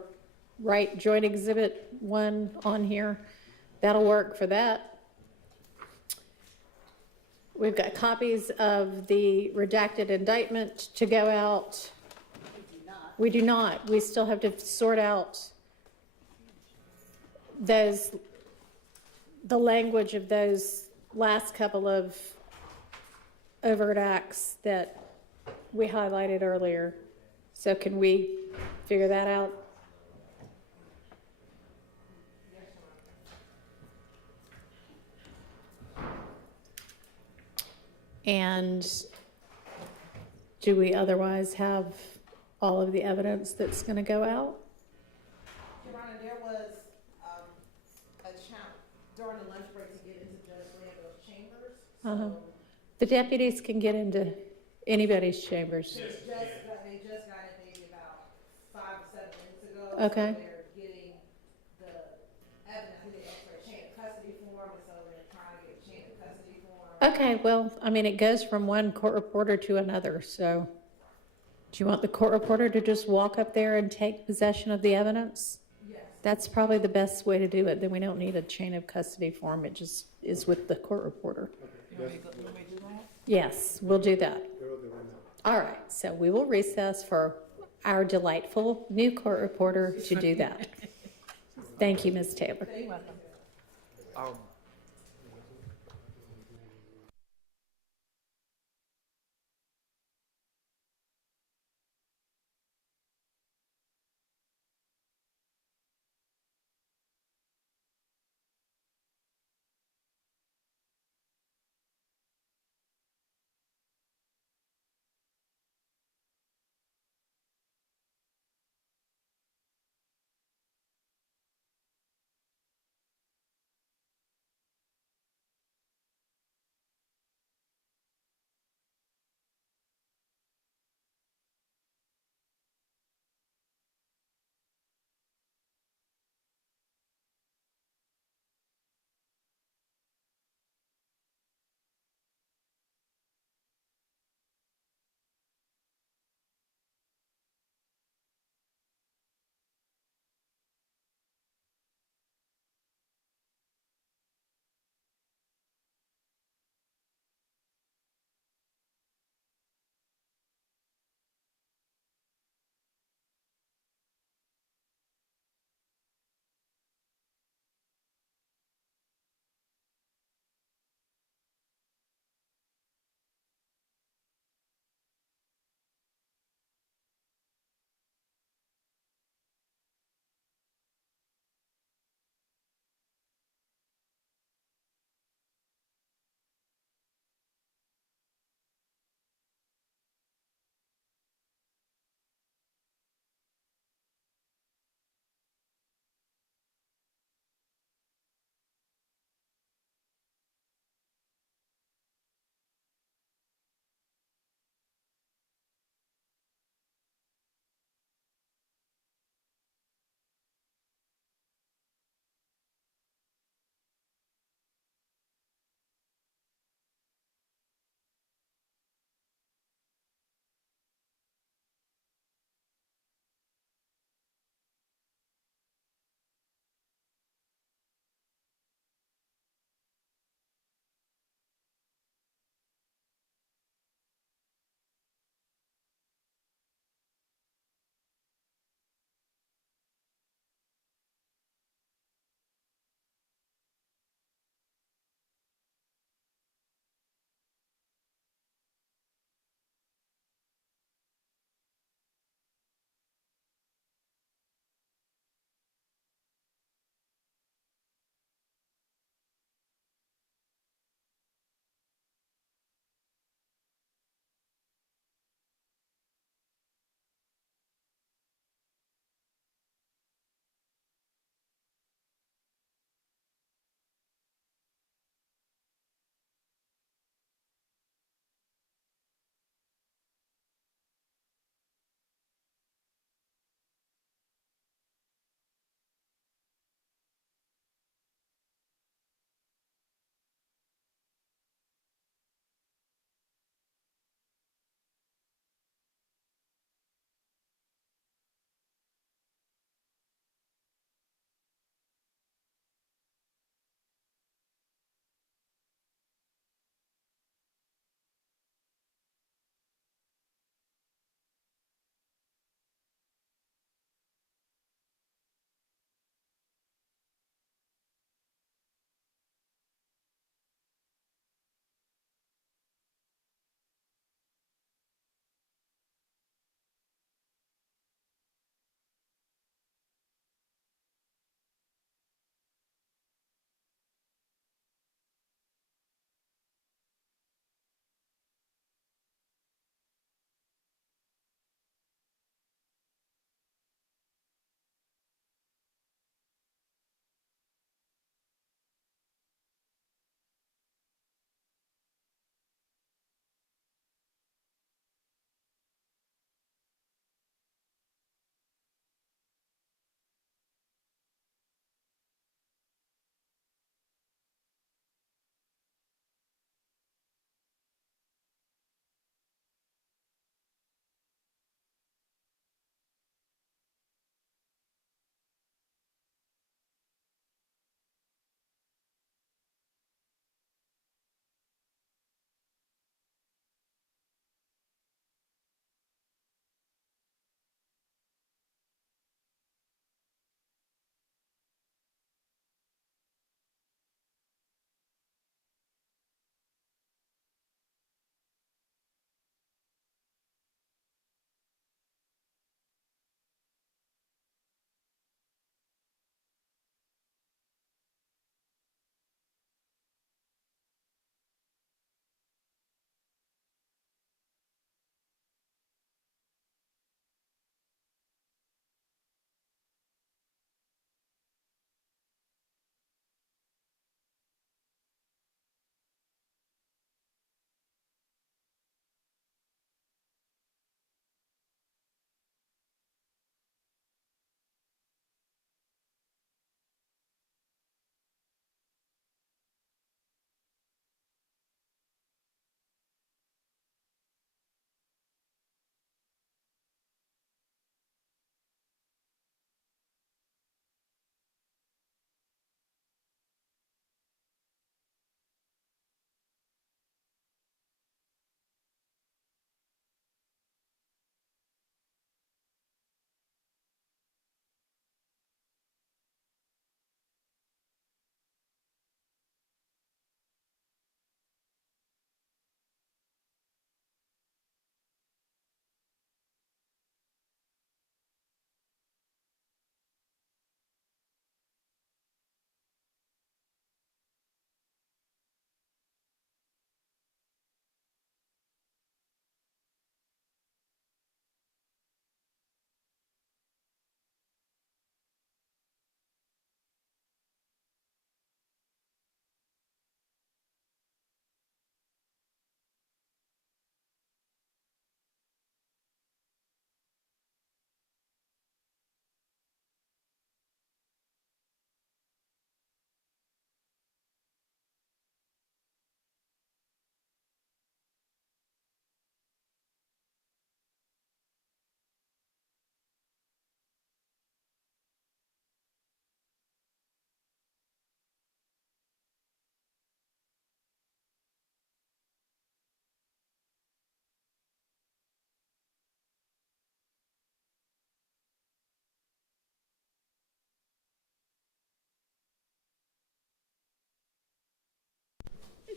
write joint exhibit 1 on here. That'll work for that. We've got copies of the redacted indictment to go out. We do not. We still have to sort out the language of those last couple of overt acts that we highlighted earlier. So can we figure that out? And do we otherwise have all of the evidence that's going to go out? Your Honor, there was a challenge during the lunch break to get into Judge Lando's chambers. Uh-huh. So The deputies can get into anybody's chambers. they just got it maybe about 5 or 7 minutes ago. Okay. So they're getting the evidence. I think they asked for a chain of custody form, and so they're trying to get a chain of custody form. Okay, well, I mean, it goes from one court reporter to another, so do you want the court reporter to just walk up there and take possession of the evidence? Yes. That's probably the best way to do it. Then we don't need a chain of custody form. It just is with the court reporter. You want me to do that? Yes, we'll do that. All right, so we will recess for our delightful new court reporter to do that. Thank you, Ms. Taylor. You're welcome.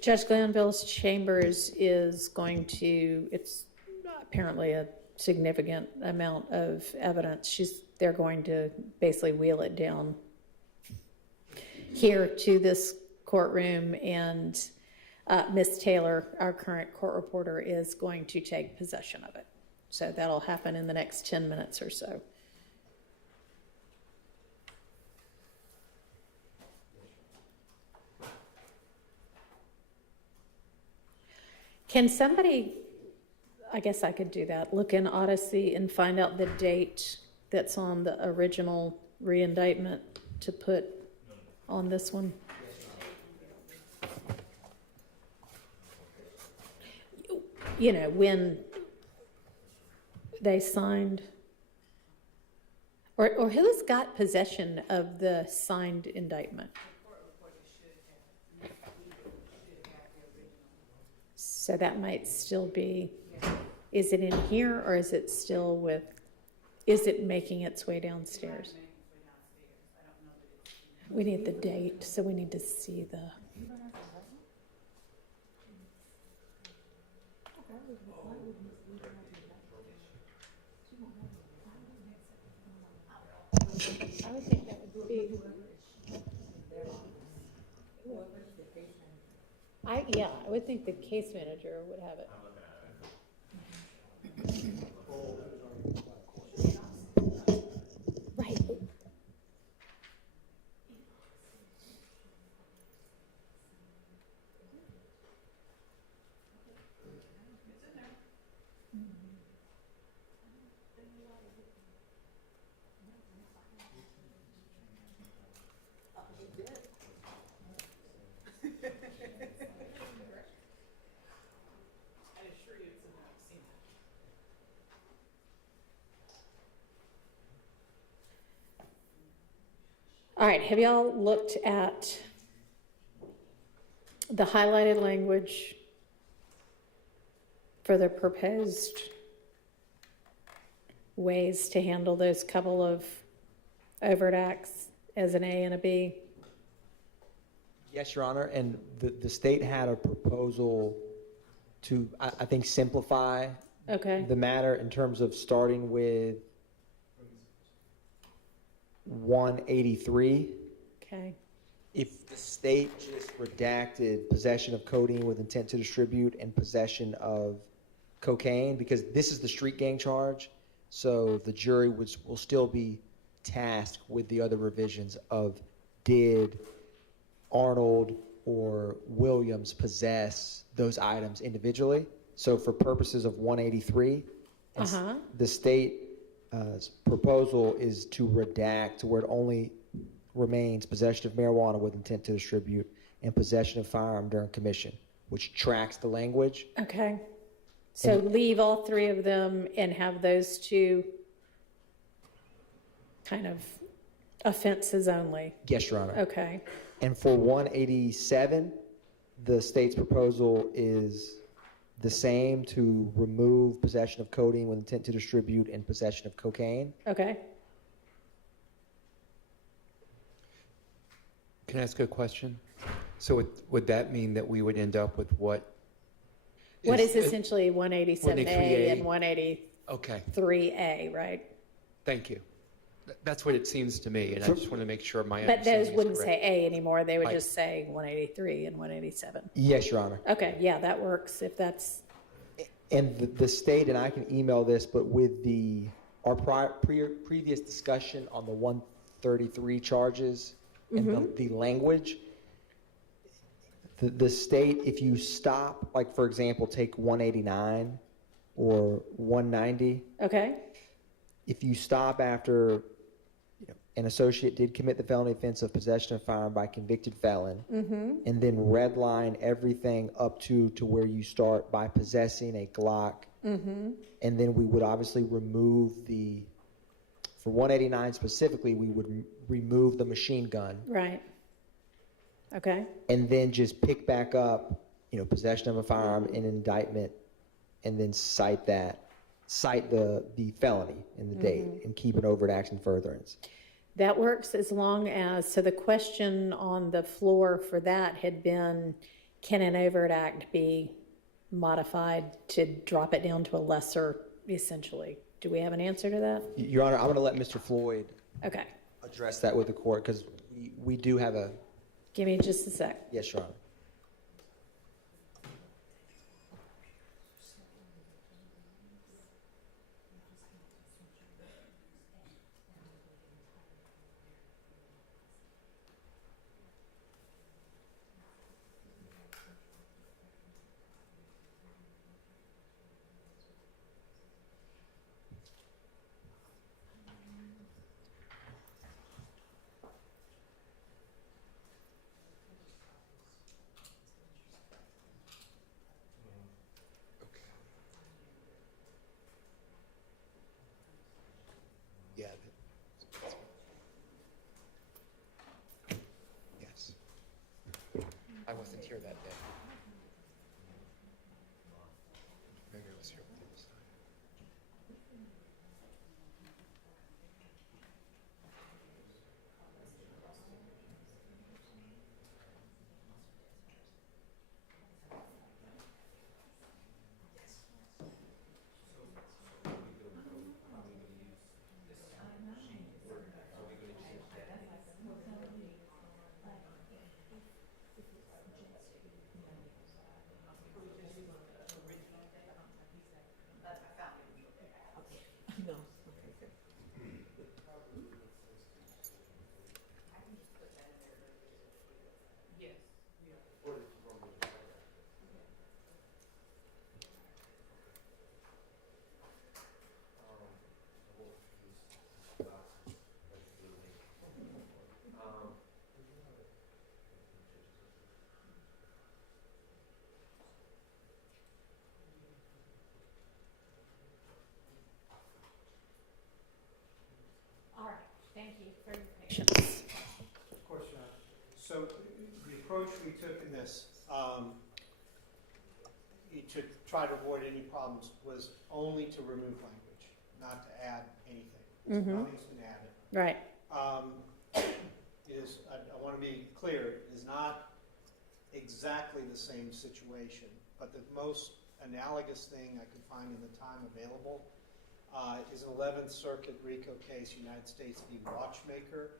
Judge Glanville's chambers is going to, it's apparently a significant amount of evidence. They're going to basically wheel it down here to this courtroom, and Ms. Taylor, our current court reporter, is going to take possession of it. So that'll happen in the next 10 minutes or so. Can somebody, I guess I could do that, look in Odyssey and find out the date that's on the original re-indictment to put on this one? You know, when they signed, or who's got possession of the signed indictment? So that might still be, is it in here, or is it still with, is it making its way downstairs? We need the date, so we need to see the. I would think that would be. I would think the case manager would have it. Right. All right, have y'all looked at the highlighted language for the proposed ways to handle those couple of overt acts as an A and a B? Yes, Your Honor, and the state had a proposal to, I think, simplify the matter in terms of starting with 183. Okay. If the state just redacted possession of codeine with intent to distribute and possession of cocaine, because this is the street gang charge, so the jury will still be tasked with the other revisions of did Arnold or Williams possess those items individually. So for purposes of 183, the state proposal is to redact to where it only remains possession of marijuana with intent to distribute and possession of firearm during commission, which tracks the language. Okay. So leave all three of them and have those two kind of offenses only. Yes, Your Honor. Okay. And for 187, the state's proposal is the same, to remove possession of codeine with intent to distribute and possession of cocaine. Okay. Can I ask a question? So would that mean that we would end up with what? What is essentially 187A 183A. and 183A, Okay, right? thank you. That's what it seems to me, and I just want to make sure my But understanding those is wouldn't correct. say A anymore. They would Right. just say 183 and 187. Yes, Your Honor. Okay, yeah, that works if that's, And the state, and I can email this, but with our previous discussion on the 133 charges and the language, the state, if you stop, like for example, take 189 or 190, okay, if you stop after an associate did commit the felony offense of possession of firearm by convicted felon, and then redline everything up to where you start by possessing a Glock, and then we would obviously remove for 189 specifically, we would remove the machine gun, right. Okay, and then just pick back up, possession of a firearm in indictment, and then cite the felony in the date, and keep an overt action furtherance. that works as long as, so the question on the floor for that had been, can an overt act be modified to drop it down to a lesser, essentially? Do we have an answer to that? Your Honor, I'm going to let Mr. Floyd Okay, address that with the court because we do have a, give me just a sec. yes, Your Honor. Yeah. Yes. I wasn't here that day. Maybe I was here with you this time. All right, thank you for your patience. Of course, Your Honor. So the approach we took in this, to try to avoid any problems, was only to remove language, not to add anything. So nothing's been added. Right, I want to be clear, it is not exactly the same situation, but the most analogous thing I could find in the time available is an 11th Circuit RICO case, United States v. Watchmaker,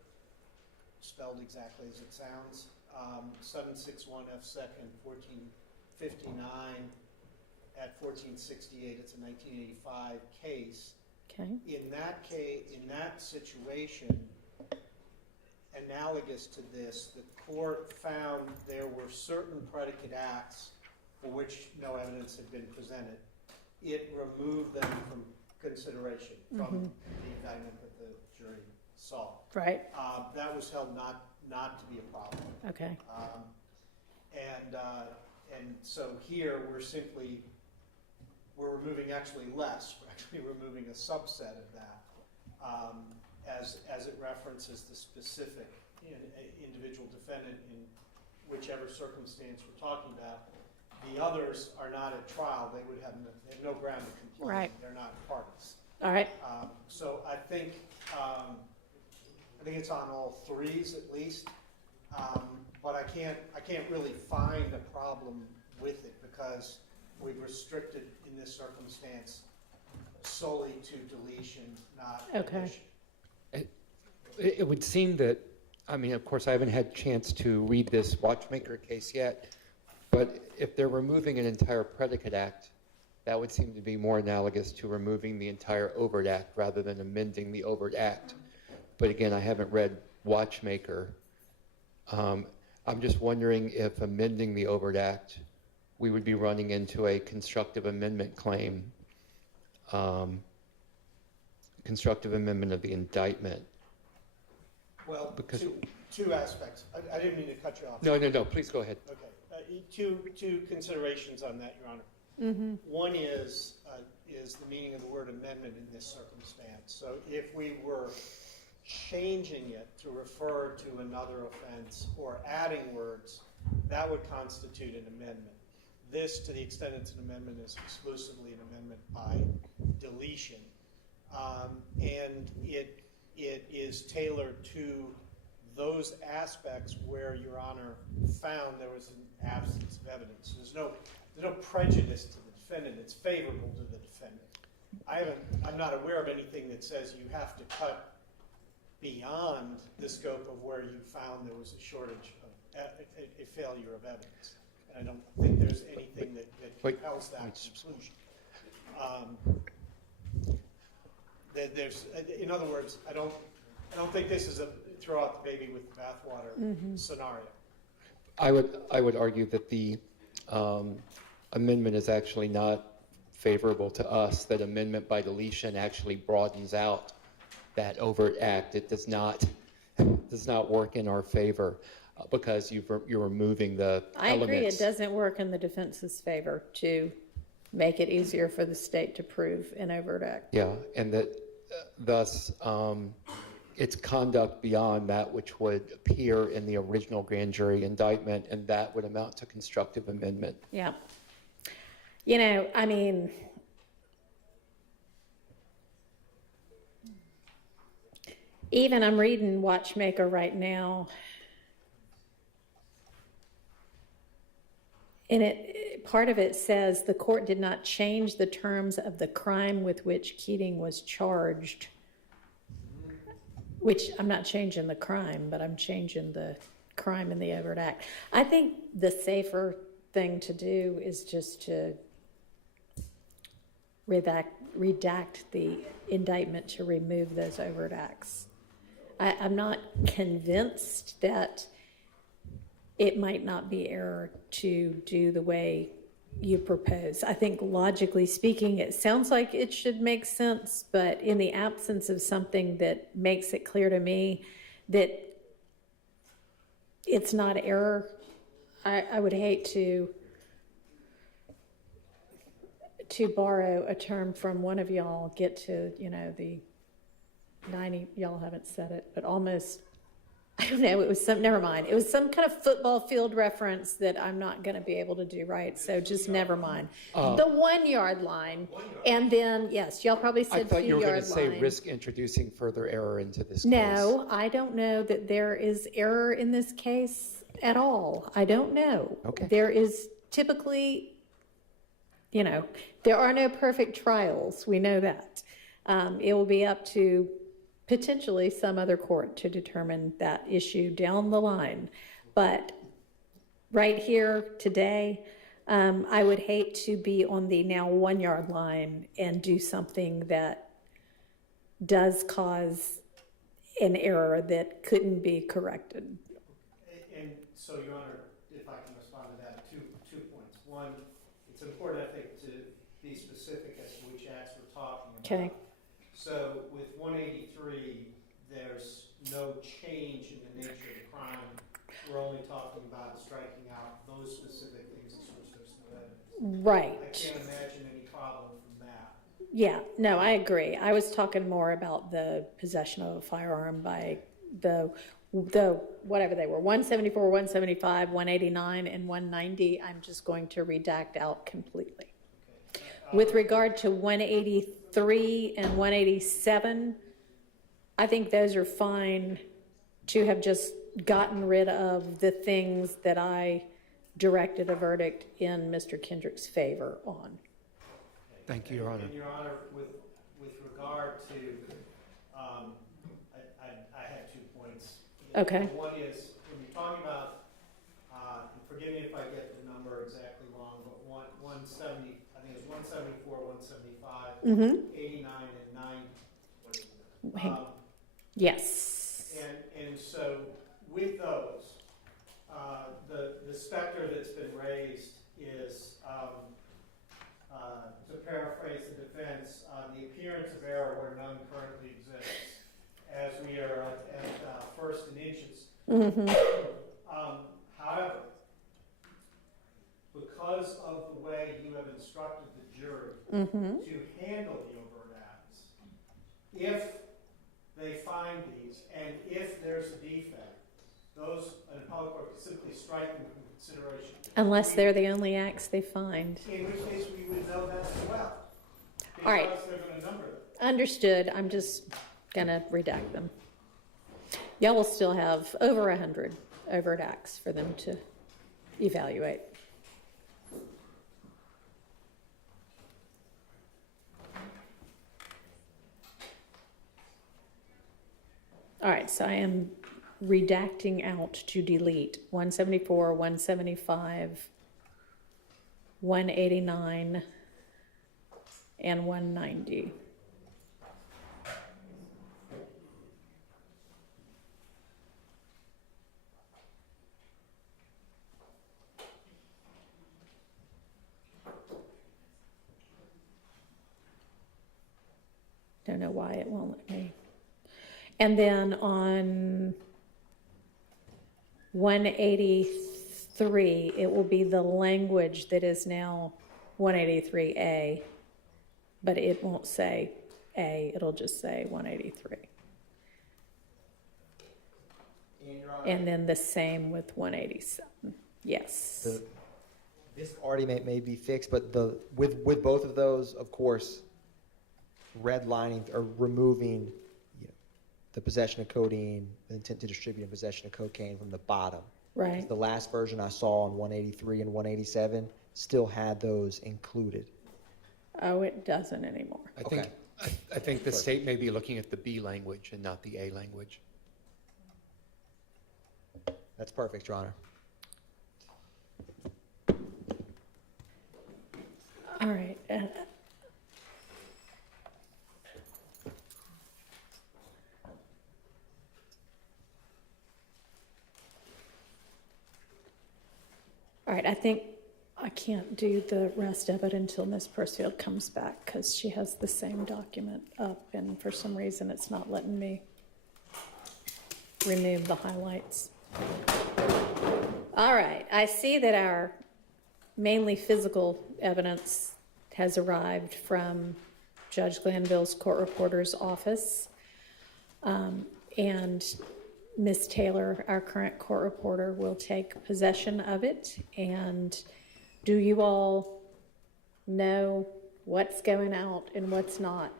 spelled exactly as it sounds, 761 F. 2nd, 1459 at 1468. It's a 1985 case. okay, In that situation, analogous to this, the court found there were certain predicate acts for which no evidence had been presented. It removed them from consideration from the indictment that the jury saw. right, That was held not to be a problem. okay, And so here we're removing actually less. We're actually removing a subset of that as it references the specific individual defendant in whichever circumstance we're talking about. The others are not at trial. They would have no ground to complain. Right. They're not parties. all right, So I think it's on all threes at least, but I can't really find a problem with it because we've restricted in this circumstance solely to deletion, not Okay. addition. It would seem that, I mean, of course, I haven't had a chance to read this Watchmaker case yet, but if they're removing an entire predicate act, that would seem to be more analogous to removing the entire overt act rather than amending the overt act. But again, I haven't read Watchmaker. I'm just wondering if amending the overt act, we would be running into a constructive amendment claim, constructive amendment of the indictment. Well, Because- two aspects. I didn't mean to cut you off. No, please go ahead. Okay. Two considerations on that, Your Honor. One is the meaning of the word amendment in this circumstance. So if we were changing it to refer to another offense or adding words, that would constitute an amendment. This, to the extent it's an amendment, is exclusively an amendment by deletion. And it is tailored to those aspects where Your Honor found there was an absence of evidence. There's no prejudice to the defendant. It's favorable to the defendant. I'm not aware of anything that says you have to cut beyond the scope of where you found there was a shortage of a failure of evidence. And I don't think there's anything that compels that conclusion. In other words, I don't think this is a throw out the baby with the bathwater scenario. I would argue that the amendment is actually not favorable to us. That amendment by deletion actually broadens out that overt act. It does not work in our favor because you're removing the I elements. agree, it doesn't work in the defense's favor to make it easier for the state to prove an overt act. Yeah, and that thus it's conduct beyond that which would appear in the original grand jury indictment, and that would amount to constructive amendment. Yeah. You know, I mean, even I'm reading Watchmaker right now, and part of it says the court did not change the terms of the crime with which Keating was charged, which I'm not changing the crime, but I'm changing the crime in the overt act. I think the safer thing to do is just to redact the indictment to remove those overt acts. I'm not convinced that it might not be error to do the way you propose. I think logically speaking, it sounds like it should make sense, but in the absence of something that makes it clear to me that it's not error, I would hate to borrow a term from one of y'all, get to, you know, the 90, y'all haven't said it, but almost, I don't know, it was some, never mind. It was some kind of football field reference that I'm not going to be able to do right, so just never mind. The 1 yard line, and then, yes, y'all probably said 2 yard line. I thought you were going to say risk introducing further error into this case. No, I don't know that there is error in this case at all. I don't know. Okay. There is typically, you know, there are no perfect trials. We know that. It will be up to potentially some other court to determine that issue down the line. But right here today, I would hate to be on the now 1 yard line and do something that does cause an error that couldn't be corrected. And so, Your Honor, if I can respond to that, two points. One, it's important, I think, to be specific as to which acts we're talking about. Okay. So with 183, there's no change in the nature of the crime. We're only talking about striking out those specific things as which there's no evidence. Right. I can't imagine any problem from that. Yeah, no, I agree. I was talking more about the possession of a firearm by the whatever they were, 174, 175, 189, and 190. I'm just going to redact out completely. Okay. With regard to 183 and 187, I think those are fine to have just gotten rid of the things that I directed a verdict in Mr. Kendrick's favor on. Thank you, Your Honor. And Your Honor, with regard to, I had 2 points. Okay. One is, when you're talking about, and forgive me if I get the number exactly wrong, but 170, I think it's 174, 175, 89, and 90. Yes. And so with those, the specter that's been raised is, to paraphrase the defense, the appearance of error where none currently exists, as we are at first in inches. However, because of the way you have instructed the jury to handle the overt acts, if they find these, and if there's a defect, those, an appellate court can simply strike them from consideration. Unless they're the only acts they find. In which case we would know that as well. All right. Because they're going to number them. Understood. I'm just going to redact them. Y'all will still have over 100 overt acts for them to evaluate. All right, so I am redacting out to delete 174, 175, 189, and 190. Don't know why it won't let me. And then on 183, it will be the language that is now 183A, but it won't say A, it'll just say 183. And then the same with 187. Yes. This already may be fixed, but with both of those, of course, redlining or removing the possession of codeine, the intent to distribute and possession of cocaine from the bottom. Right. The last version I saw on 183 and 187 still had those included. Oh, it doesn't anymore. I think, Okay. I think the state may be looking at the B language and not the A language. That's perfect, Your Honor. All right. All right, I think I can't do the rest of it until Ms. Persfield comes back because she has the same document up and for some reason it's not letting me remove the highlights. All right, I see that our mainly physical evidence has arrived from Judge Glanville's court reporter's office. And Ms. Taylor, our current court reporter, will take possession of it. And do you all know what's going out and what's not?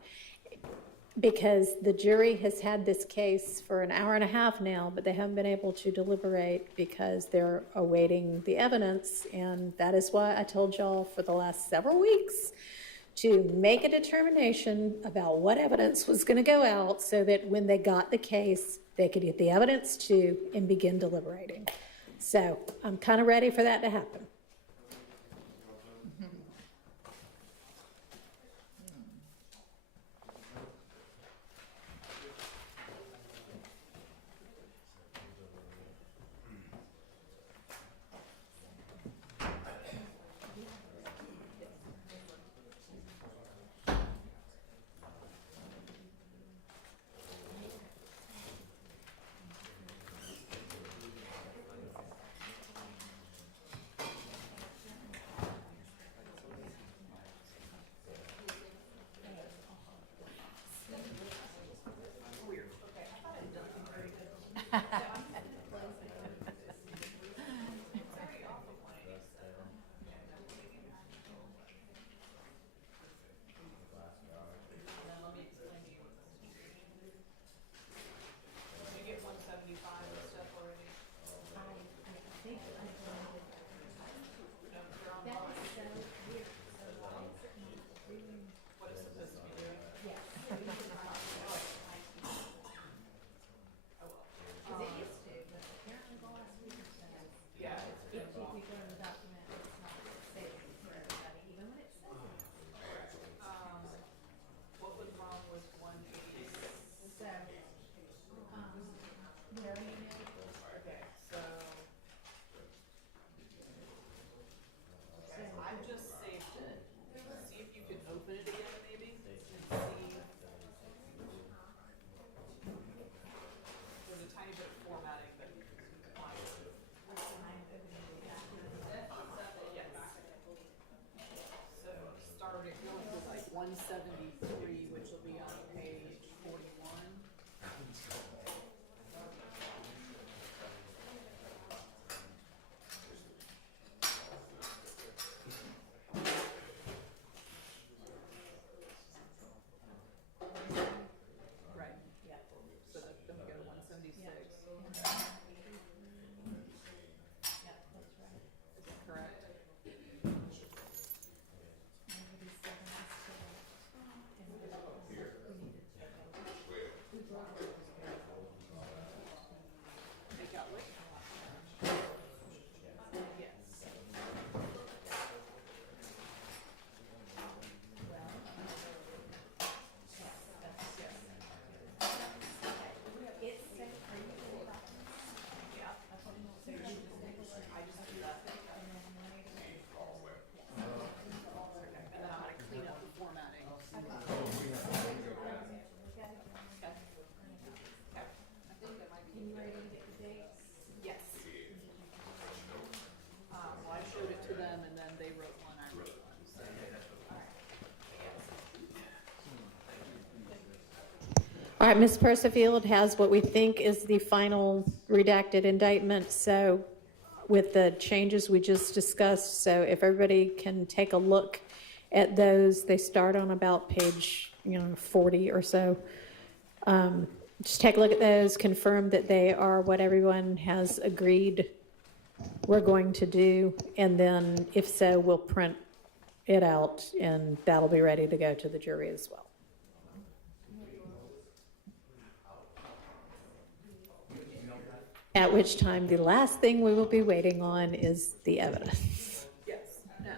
Because the jury has had this case for an hour and a half now, but they haven't been able to deliberate because they're awaiting the evidence. And that is why I told y'all for the last several weeks to make a determination about what evidence was going to go out so that when they got the case, they could get the evidence too and begin deliberating. So I'm kind of ready for that to happen. Right, yeah. So then we go to 176. All right, Ms. Persifield has what we think is the final redacted indictment, so with the changes we just discussed, so if everybody can take a look at those, they start on about page 40 or so. Just take a look at those, confirm that they are what everyone has agreed we're going to do, and then if so, we'll print it out, and that'll be ready to go to the jury as well. At which time, the last thing we will be waiting on is the evidence. Yes, ma'am.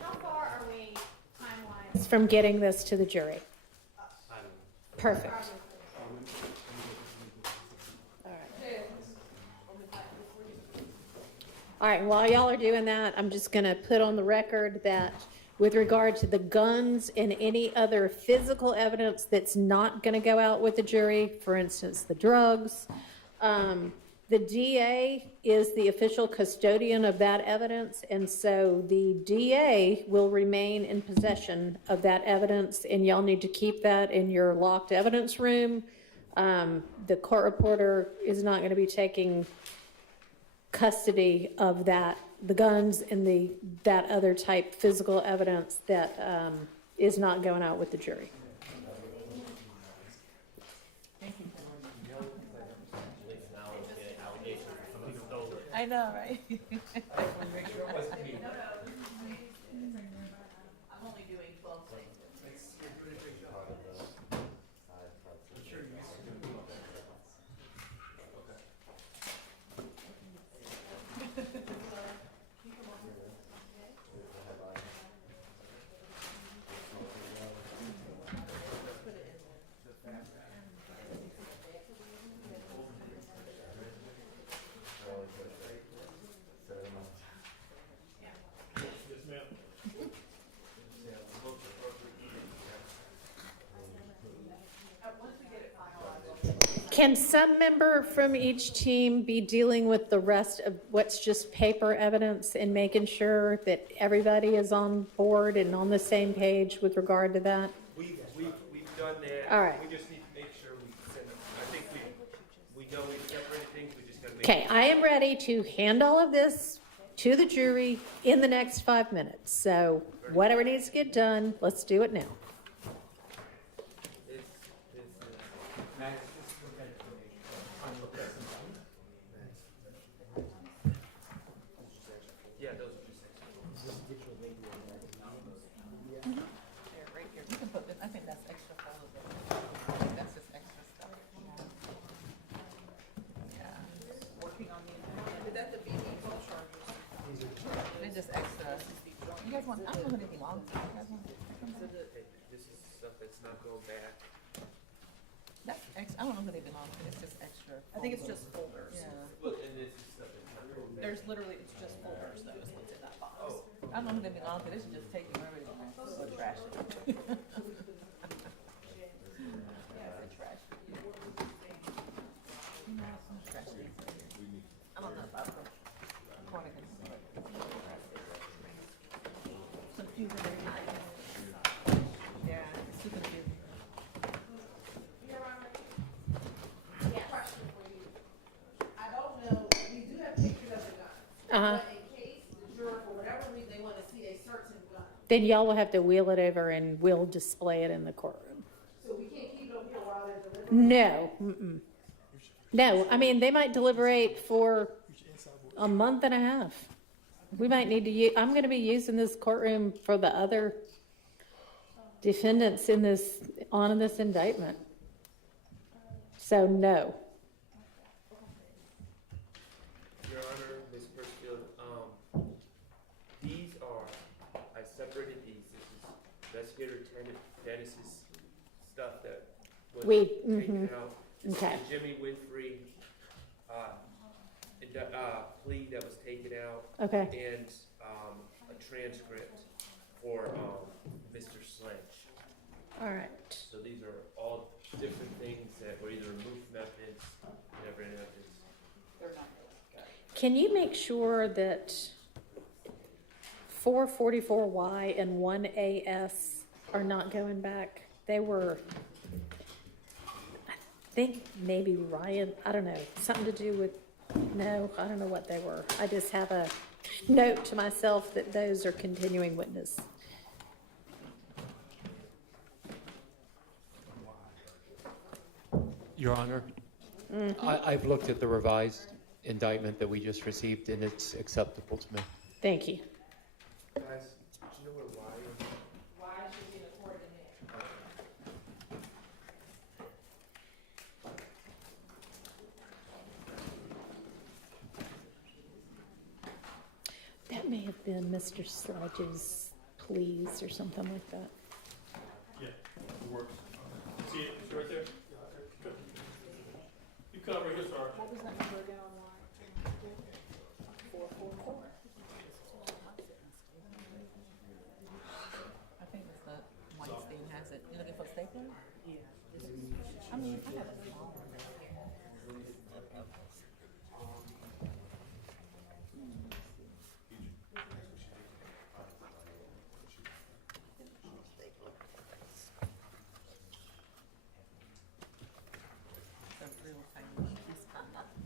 How far are we time-wise from getting this to the jury? Perfect. All right, while y'all are doing that, I'm just going to put on the record that with regard to the guns and any other physical evidence that's not going to go out with the jury, for instance, the drugs, the DA is the official custodian of that evidence, and so the DA will remain in possession of that evidence, and y'all need to keep that in your locked evidence room. The court reporter is not going to be taking custody of that, the guns and that other type physical evidence that is not going out with the jury. I know, right? I'm only doing 12 things. Yes, ma'am. Can some member from each team be dealing with the rest of what's just paper evidence and making sure that everybody is on board and on the same page with regard to that? We've done that. All right. We just need to make sure we send them. I think we know we've separated things, we just gotta make. Okay, I am ready to hand all of this to the jury in the next 5 minutes. So whatever needs to get done, let's do it now. Yeah, those are just extra. There, right here. You can put this, I think that's extra photos. That's just extra stuff. Yeah. Working on the, is that the BB phone chargers? They're just extra. You guys want, I don't know who they belong to. You guys want? This is stuff that's not going back. That's extra, I don't know who they belong to. It's just extra. I think it's just folders. Yeah. Look, and this is stuff that's not going back. there's literally, it's just folders though, is what's in that box. I don't know if they'd be long, but they should just take you wherever they want, or trash it. Yeah, they trash it. You know, some trash it. I don't know about the Cornigans, but confusing every night. Yeah, it's too confusing. Question for you. I don't know, we do have pictures of the gun. Uh-huh. But in case the juror, for whatever reason, they want to see a certain gun. Then y'all will have to wheel it over and we'll display it in the courtroom. So we can't keep it over here while they're delivering? No, mm-mm. No, I mean, they might deliberate for a month and a half. We might need to I'm gonna be using this courtroom for the other defendants in this indictment. So, no. Your Honor, Ms. Persfield, these are, I separated these. This is investigator Dennis's stuff that was taken out. This is Okay. the Jimmy Winfrey, plea that was taken out. Okay. And, a transcript for, Mr. Sledge. All right. So these are all different things that were either removed from evidence, never in evidence. Can you make sure that 444Y and 1AS are not going back? They were, I think maybe Ryan, I don't know, something to do with, no, I don't know what they were. I just have a note to myself that those are continuing witness. Your Honor, I've looked at the revised indictment that we just received, and it's acceptable to me. Thank you. Guys, do you know where Y is? Why should be in the court in there? That may have been Mr. Sledge's pleas or something like that. Yeah, it works. See it, it's right there. You cover his heart. What was that number again online? 444. I think it's the Weinstein has it. You looking for a stapler? Yeah. I mean, I have a small one. The real thing. It's not nothing.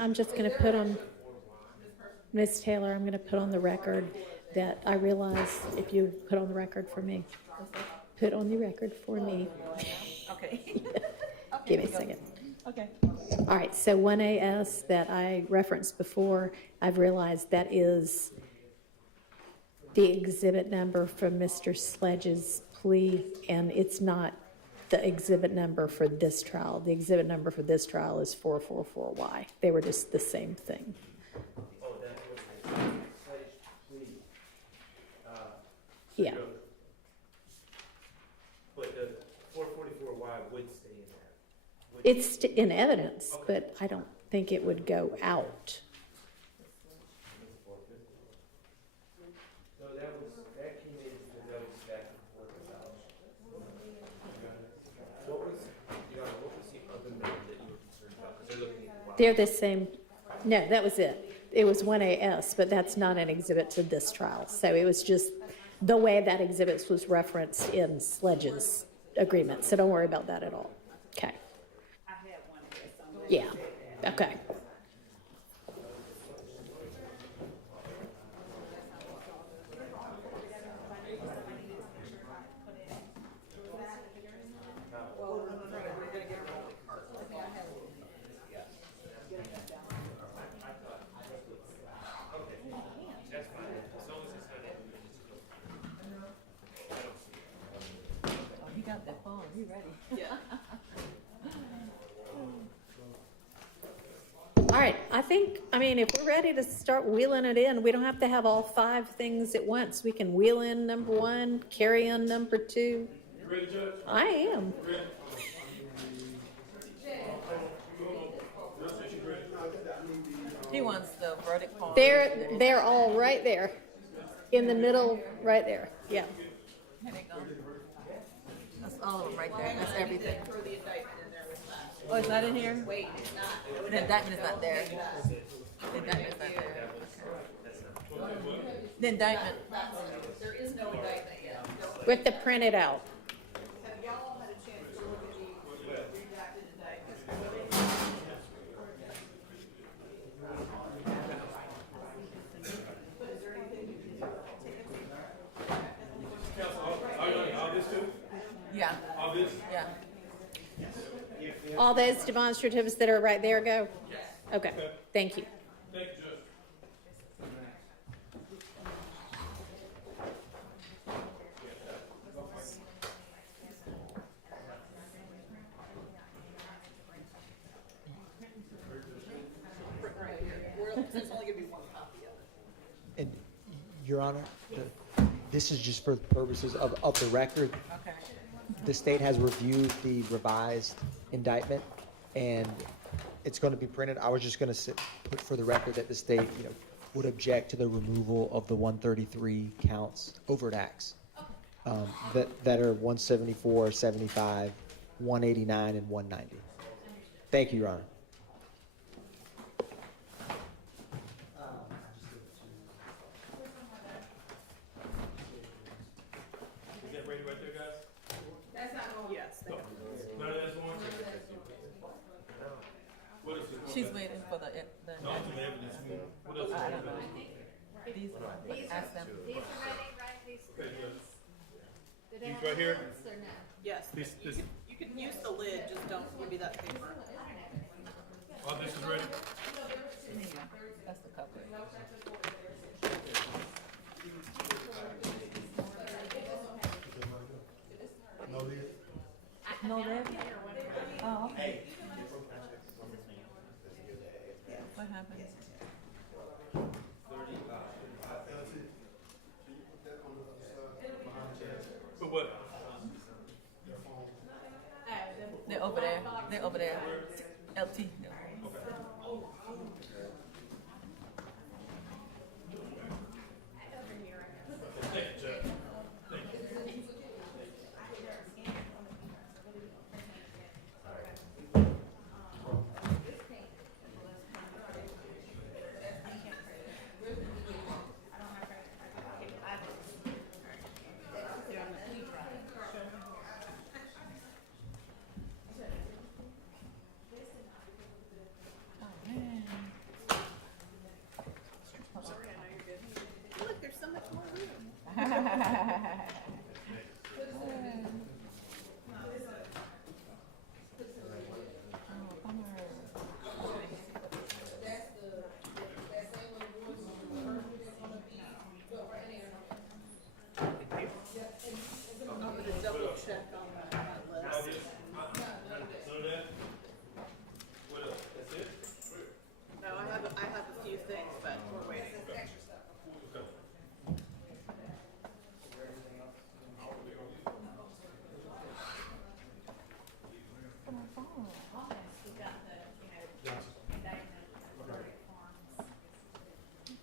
I'm just going to put on, Ms. Taylor, I'm going to put on the record that I realize if you put on the record for me, put on the record for me. Okay. Give me a second. Okay. All right, so 1AS that I referenced before, I've realized that is the exhibit number from Mr. Sledge's plea, and it's not the exhibit number for this trial. The exhibit number for this trial is 444Y. They were just the same thing. Oh, that's what it is. Please. Yeah. But the 444Y would stay in there. It's in evidence, but I don't think it would go out. So that came in because that was back and forth about. What was the other matter that you were concerned about? Because they're looking at They're the same. No, that was it. It was 1AS, but that's not an exhibit to this trial. So it was just the way that exhibit was referenced in Sledge's agreement. So don't worry about that at all. Okay. Yeah. Okay. You got that phone, you ready? Yeah. All right. I mean, if we're ready to start wheeling it in, we don't have to have all 5 things at once. We can wheel in number 1, carry on number 2. You ready, Judge? I am. Ready? He wants the verdict form. They're all right there. In the middle, right there. Yeah. Here they go. That's all of them right there. That's everything. Oh, it's not in here? Wait, it's not. The indictment is not there. The indictment is not there. Okay. The indictment. There is no indictment yet. With the printed out. Have y'all had a chance to look at the redacted indictment? All this too? Yeah, All this? yeah. All those demonstratives that are right there go? Okay. Thank you. Thank you, Judge. And, Your Honor, this is just for the purposes of the record. Okay. The state has reviewed the revised indictment, and it's going to be printed. I was just going to put for the record that the state, would object to the removal of the 133 counts, overt acts, that are 174, 75, 189, and 190. Thank you, Your Honor. Is that ready right there, guys? That's not going. Yes. None of that's on? What is it? She's waiting for the No, I'm doing evidence. What else? I don't know. These, ask them. These are ready, right? These, Okay, Judge. do they These have right here? lids or no? Yes, This, you can use the lid, just don't give me that paper. all this is ready? There you go. That's the cover. No lid? Oh, okay. What happened? But what? They're over there. They're over there. LT. Thank you, Judge.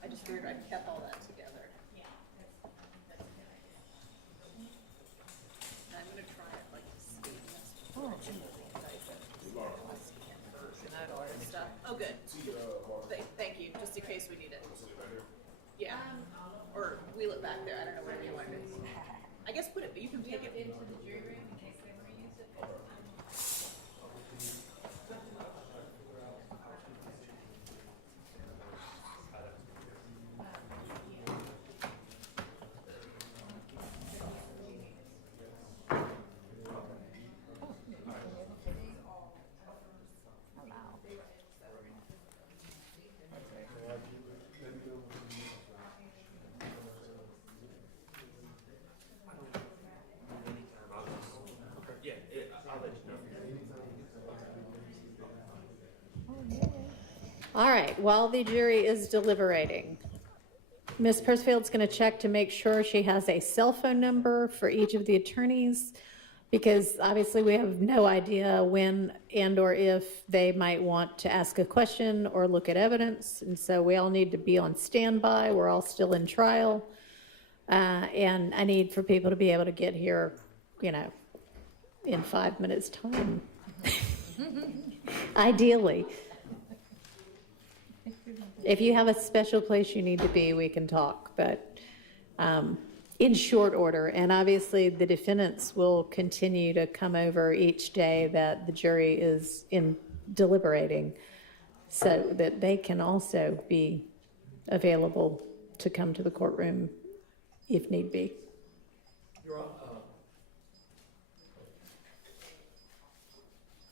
I just figured I kept all that together. And I'm gonna try it like state stuff. Oh, good. Thank you, just in case we need it. Yeah, or wheel it back there, I don't know, whatever you want to do. I guess put it, but you can take it into the jury room in case they want to use it. Yeah, I'll let you know. All right, while the jury is deliberating, Ms. Persfield's going to check to make sure she has a cell phone number for each of the attorneys, because obviously we have no idea when and or if they might want to ask a question or look at evidence, and so we all need to be on standby. We're all still in trial, and I need for people to be able to get here, you know, in 5 minutes' time, ideally. If you have a special place you need to be, we can talk, but in short order. And obviously, the defendants will continue to come over each day that the jury is in deliberating, so that they can also be available to come to the courtroom if need be.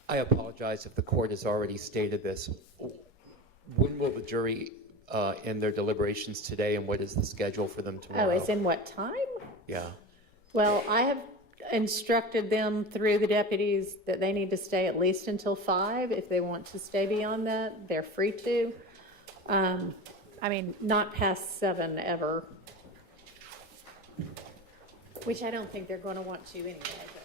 I apologize if the court has already stated this. When will the jury end their deliberations today, and what is the schedule for them tomorrow? Oh, as in what time? Yeah. Well, I have instructed them through the deputies that they need to stay at least until 5. If they want to stay beyond that, they're free to. I mean, not past 7 ever, which I don't think they're going to want to anyway. But.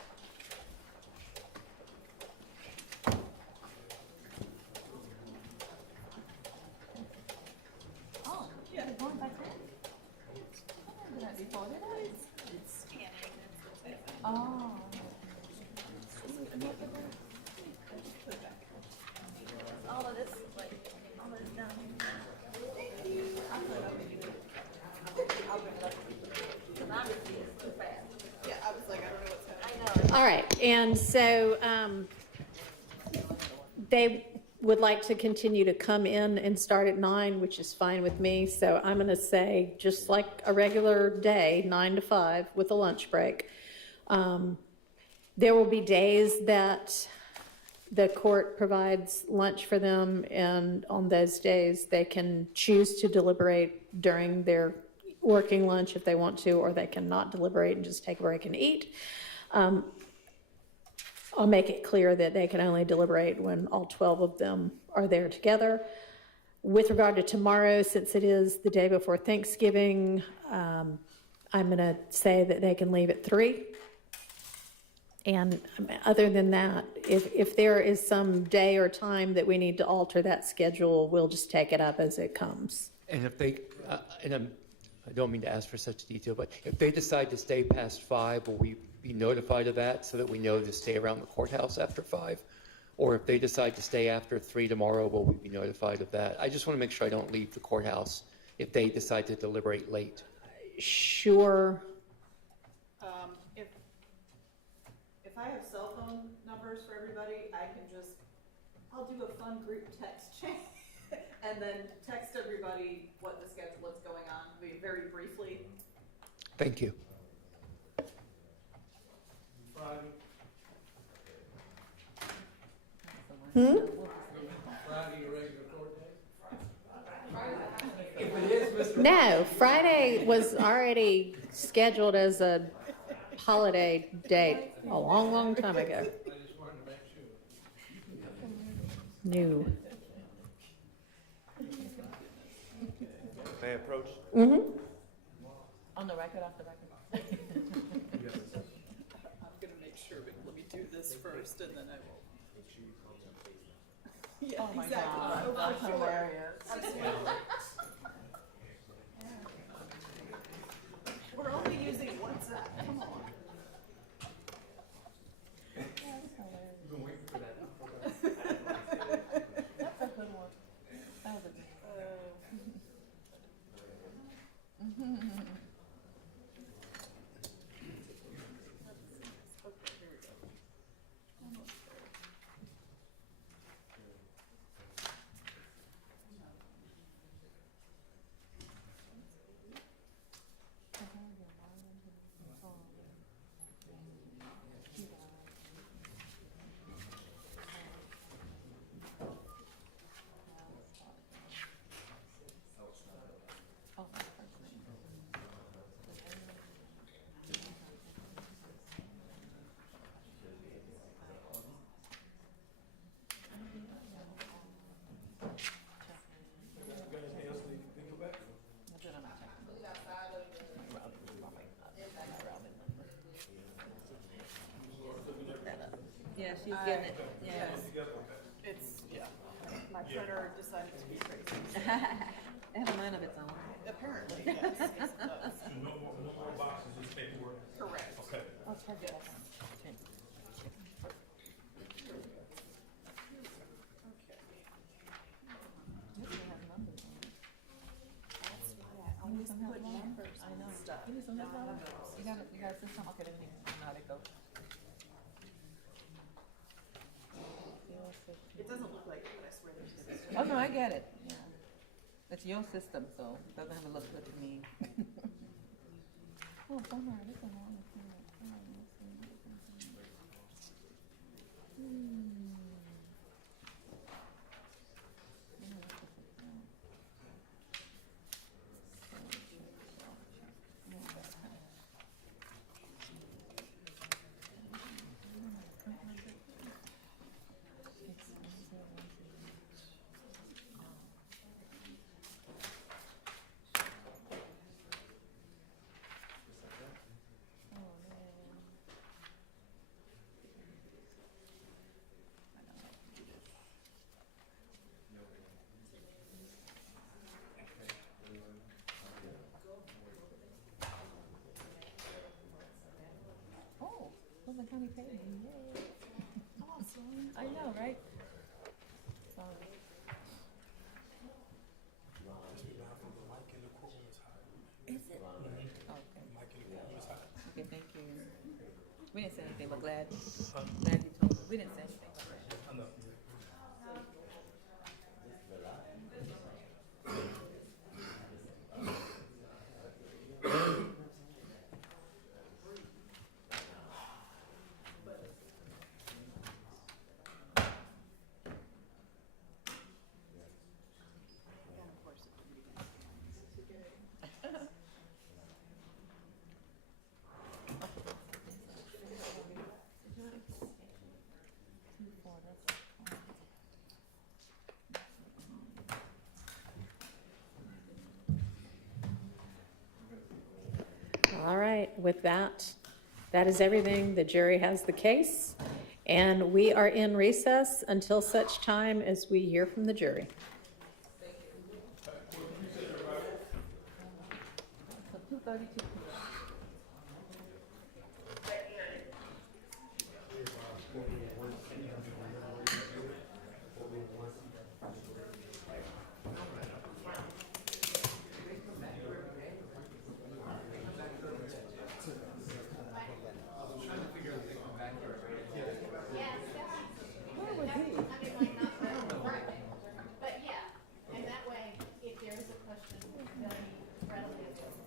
Oh. All of this, like, all of this done. Thank you. I'll put it up when you do it. I'll bring it up. Because obviously it's too fast. Yeah, I was like, I don't know what's happening. I know. All right, and so they would like to continue to come in and start at 9, which is fine with me. So I'm going to say, just like a regular day, 9 to 5 with a lunch break. There will be days that the court provides lunch for them, and on those days they can choose to deliberate during their working lunch if they want to, or they can not deliberate and just take a break and eat. I'll make it clear that they can only deliberate when all 12 of them are there together. With regard to tomorrow, since it is the day before Thanksgiving, I'm going to say that they can leave at 3. And other than that, if there is some day or time that we need to alter that schedule, we'll just take it up as it comes. And if they, I don't mean to ask for such detail, but if they decide to stay past 5, will we be notified of that so that we know to stay around the courthouse after 5? Or if they decide to stay after 3 tomorrow, will we be notified of that? I just want to make sure I don't leave the courthouse if they decide to deliberate late. Sure. If I have cell phone numbers for everybody, I'll do a fun group text chain and then text everybody what the schedule, what's going on, very briefly. Thank you. Friday. Friday, your regular court day? If it is, Mr. No, Friday was already scheduled as a holiday date a long, long time ago. I just wanted to make sure. No. May I approach? Mm-hmm. On the record, off the record. I'm gonna make sure, but let me do this first and then I will. Yeah, Oh my exactly. God, Oh, that's for sure. hilarious. Absolutely. Come on. You've been waiting for that. That's a good one. That was a good one. Okay, here we go. Almost there. Oh, that's the first name. Yeah, she's getting it. Yeah. It's, yeah, my printer decided to be crazy. It has a mind of its own. Apparently, yes, yes, it does. No more boxes, just paperwork. Correct. Okay. Oh, perfect. That's why I always put numbers I on know. stuff. You need some help? not numbers. You got a system? Okay, then you know how to go. It doesn't look like it, but I swear there's a system. Oh, no, I get it. Yeah. It's your system, so it doesn't have to look good to me. Oh, bummer, this is long. Oh, Fulton County paid me, yay. Awesome. I know, right? Sorry. Is it? Okay. Okay, thank you. We didn't say anything, but glad you told us. We didn't say anything, but glad. All right, with that, that is everything. The jury has the case, and we are in recess until such time as we hear from the jury. So 2:32. But yeah, and that way, if there is a question, they'll be readily available.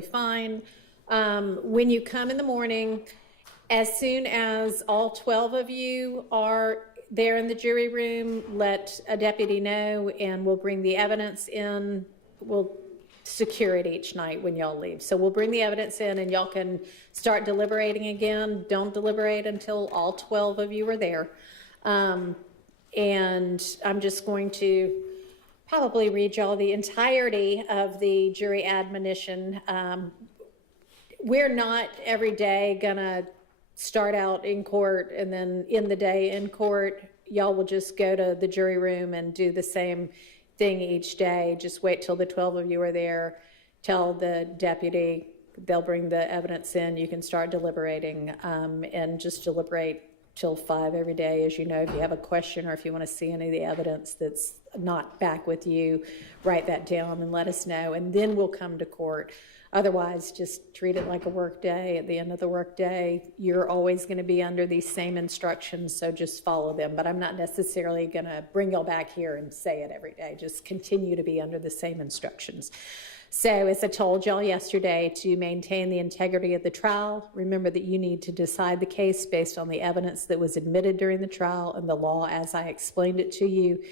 fine. When you come in the morning, as soon as all 12 of you are there in the jury room, let a deputy know, and we'll bring the evidence in. We'll secure it each night when y'all leave. So we'll bring the evidence in, and y'all can start deliberating again. Don't deliberate until all 12 of you are there. And I'm just going to probably read y'all the entirety of the jury admonition. We're not every day gonna start out in court and then end the day in court. Y'all will just go to the jury room and do the same thing each day. Just wait till the 12 of you are there. Tell the deputy, they'll bring the evidence in. You can start deliberating, and just deliberate till 5 every day. As you know, if you have a question or if you want to see any of the evidence that's not back with you, write that down and let us know, and then we'll come to court. Otherwise, just treat it like a work day. At the end of the work day, you're always going to be under these same instructions, so just follow them. But I'm not necessarily going to bring y'all back here and say it every day. Just continue to be under the same instructions. So as I told y'all yesterday, to maintain the integrity of the trial, remember that you need to decide the case based on the evidence that was admitted during the trial and the law as I explained it to you.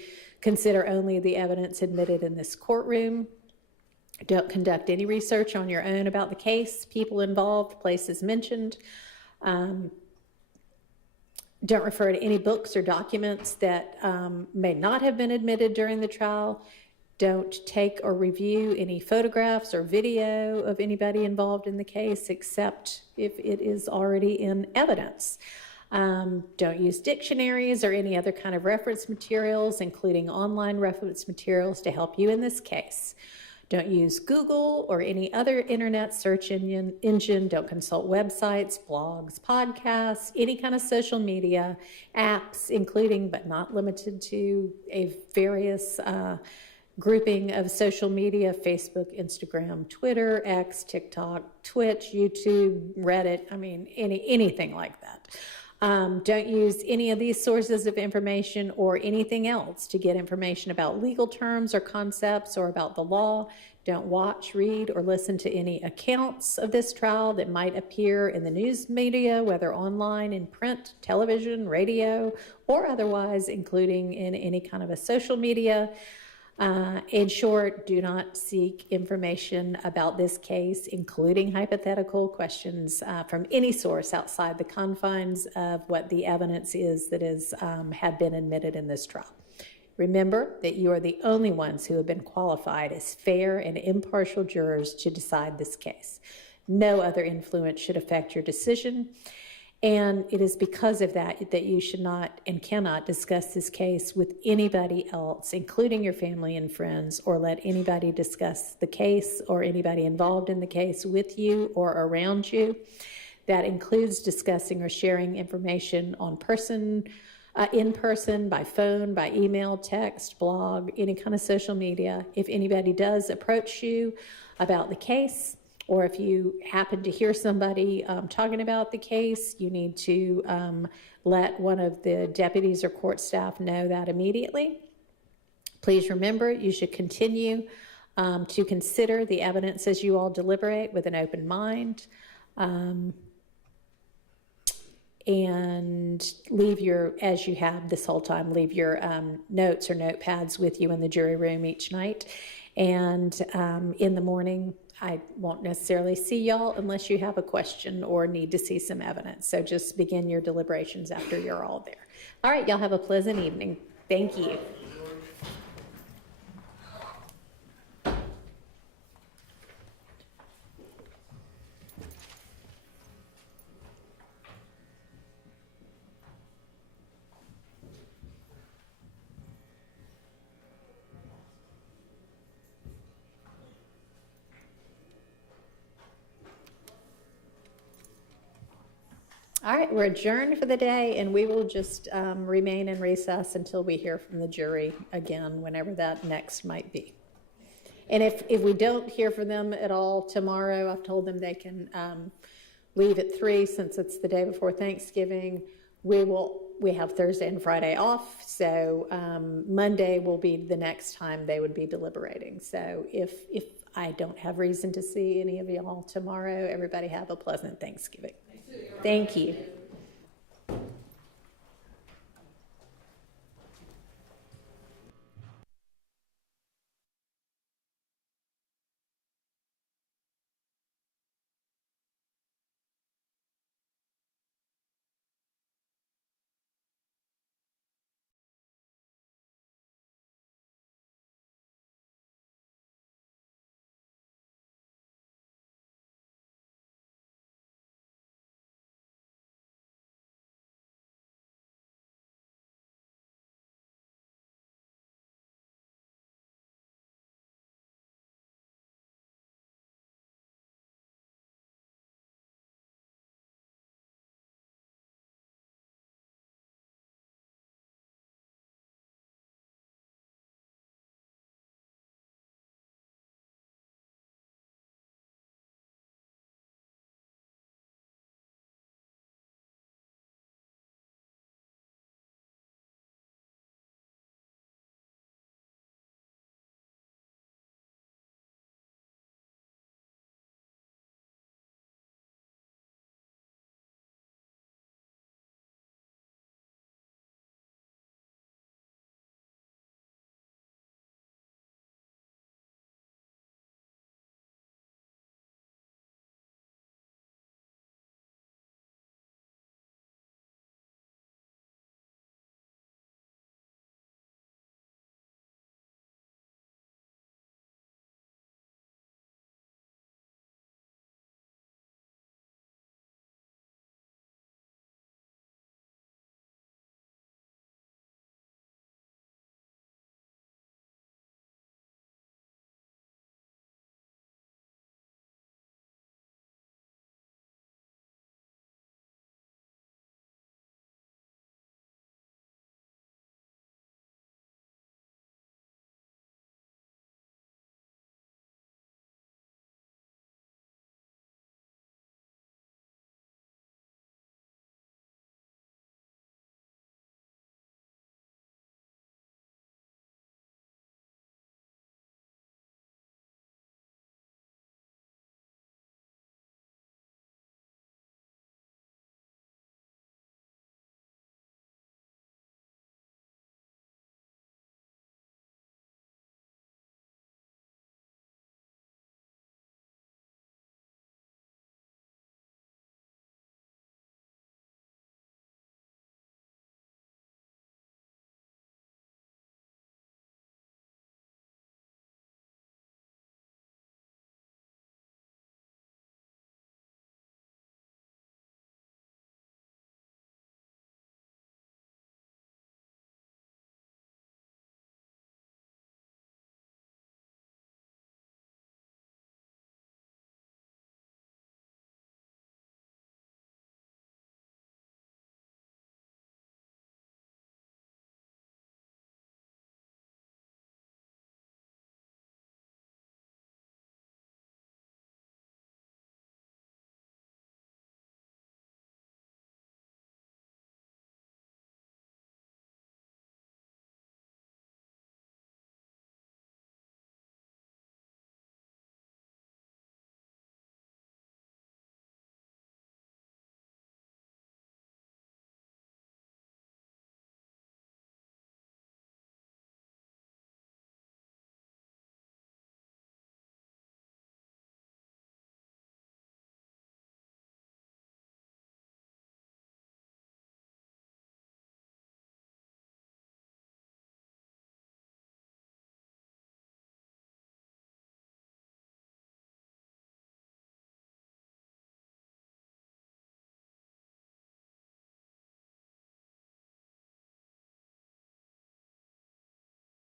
Consider only the evidence admitted in this courtroom. Don't conduct any research on your own about the case, people involved, places mentioned. Don't refer to any books or documents that may not have been admitted during the trial. Don't take or review any photographs or video of anybody involved in the case, except if it is already in evidence. Don't use dictionaries or any other kind of reference materials, including online reference materials, to help you in this case. Don't use Google or any other internet search engine. Don't consult websites, blogs, podcasts, any kind of social media apps, including but not limited to a various grouping of social media: Facebook, Instagram, Twitter, X, TikTok, Twitch, YouTube, Reddit. I mean, anything like that. Don't use any of these sources of information or anything else to get information about legal terms or concepts or about the law. Don't watch, read, or listen to any accounts of this trial that might appear in the news media, whether online, in print, television, radio, or otherwise, including in any kind of a social media. In short, do not seek information about this case, including hypothetical questions, from any source outside the confines of what the evidence is that is had been admitted in this trial. Remember that you are the only ones who have been qualified as fair and impartial jurors to decide this case. No other influence should affect your decision. And it is because of that that you should not and cannot discuss this case with anybody else, including your family and friends, or let anybody discuss the case or anybody involved in the case with you or around you. That includes discussing or sharing information in person, by phone, by email, text, blog, any kind of social media. If anybody does approach you about the case, or if you happen to hear somebody talking about the case, you need to let one of the deputies or court staff know that immediately. Please remember, you should continue to consider the evidence as you all deliberate with an open mind. And leave your, as you have this whole time, leave your notes or notepads with you in the jury room each night. And in the morning, I won't necessarily see y'all unless you have a question or need to see some evidence. So just begin your deliberations after you're all there. All right, y'all have a pleasant evening. Thank you. All right, we're adjourned for the day, and we will just remain in recess until we hear from the jury again, whenever that next might be. And if we don't hear from them at all tomorrow, I've told them they can leave at 3 since it's the day before Thanksgiving. We will we have Thursday and Friday off, so Monday will be the next time they would be deliberating. So if I don't have reason to see any of y'all tomorrow, everybody have a pleasant Thanksgiving. Thank you.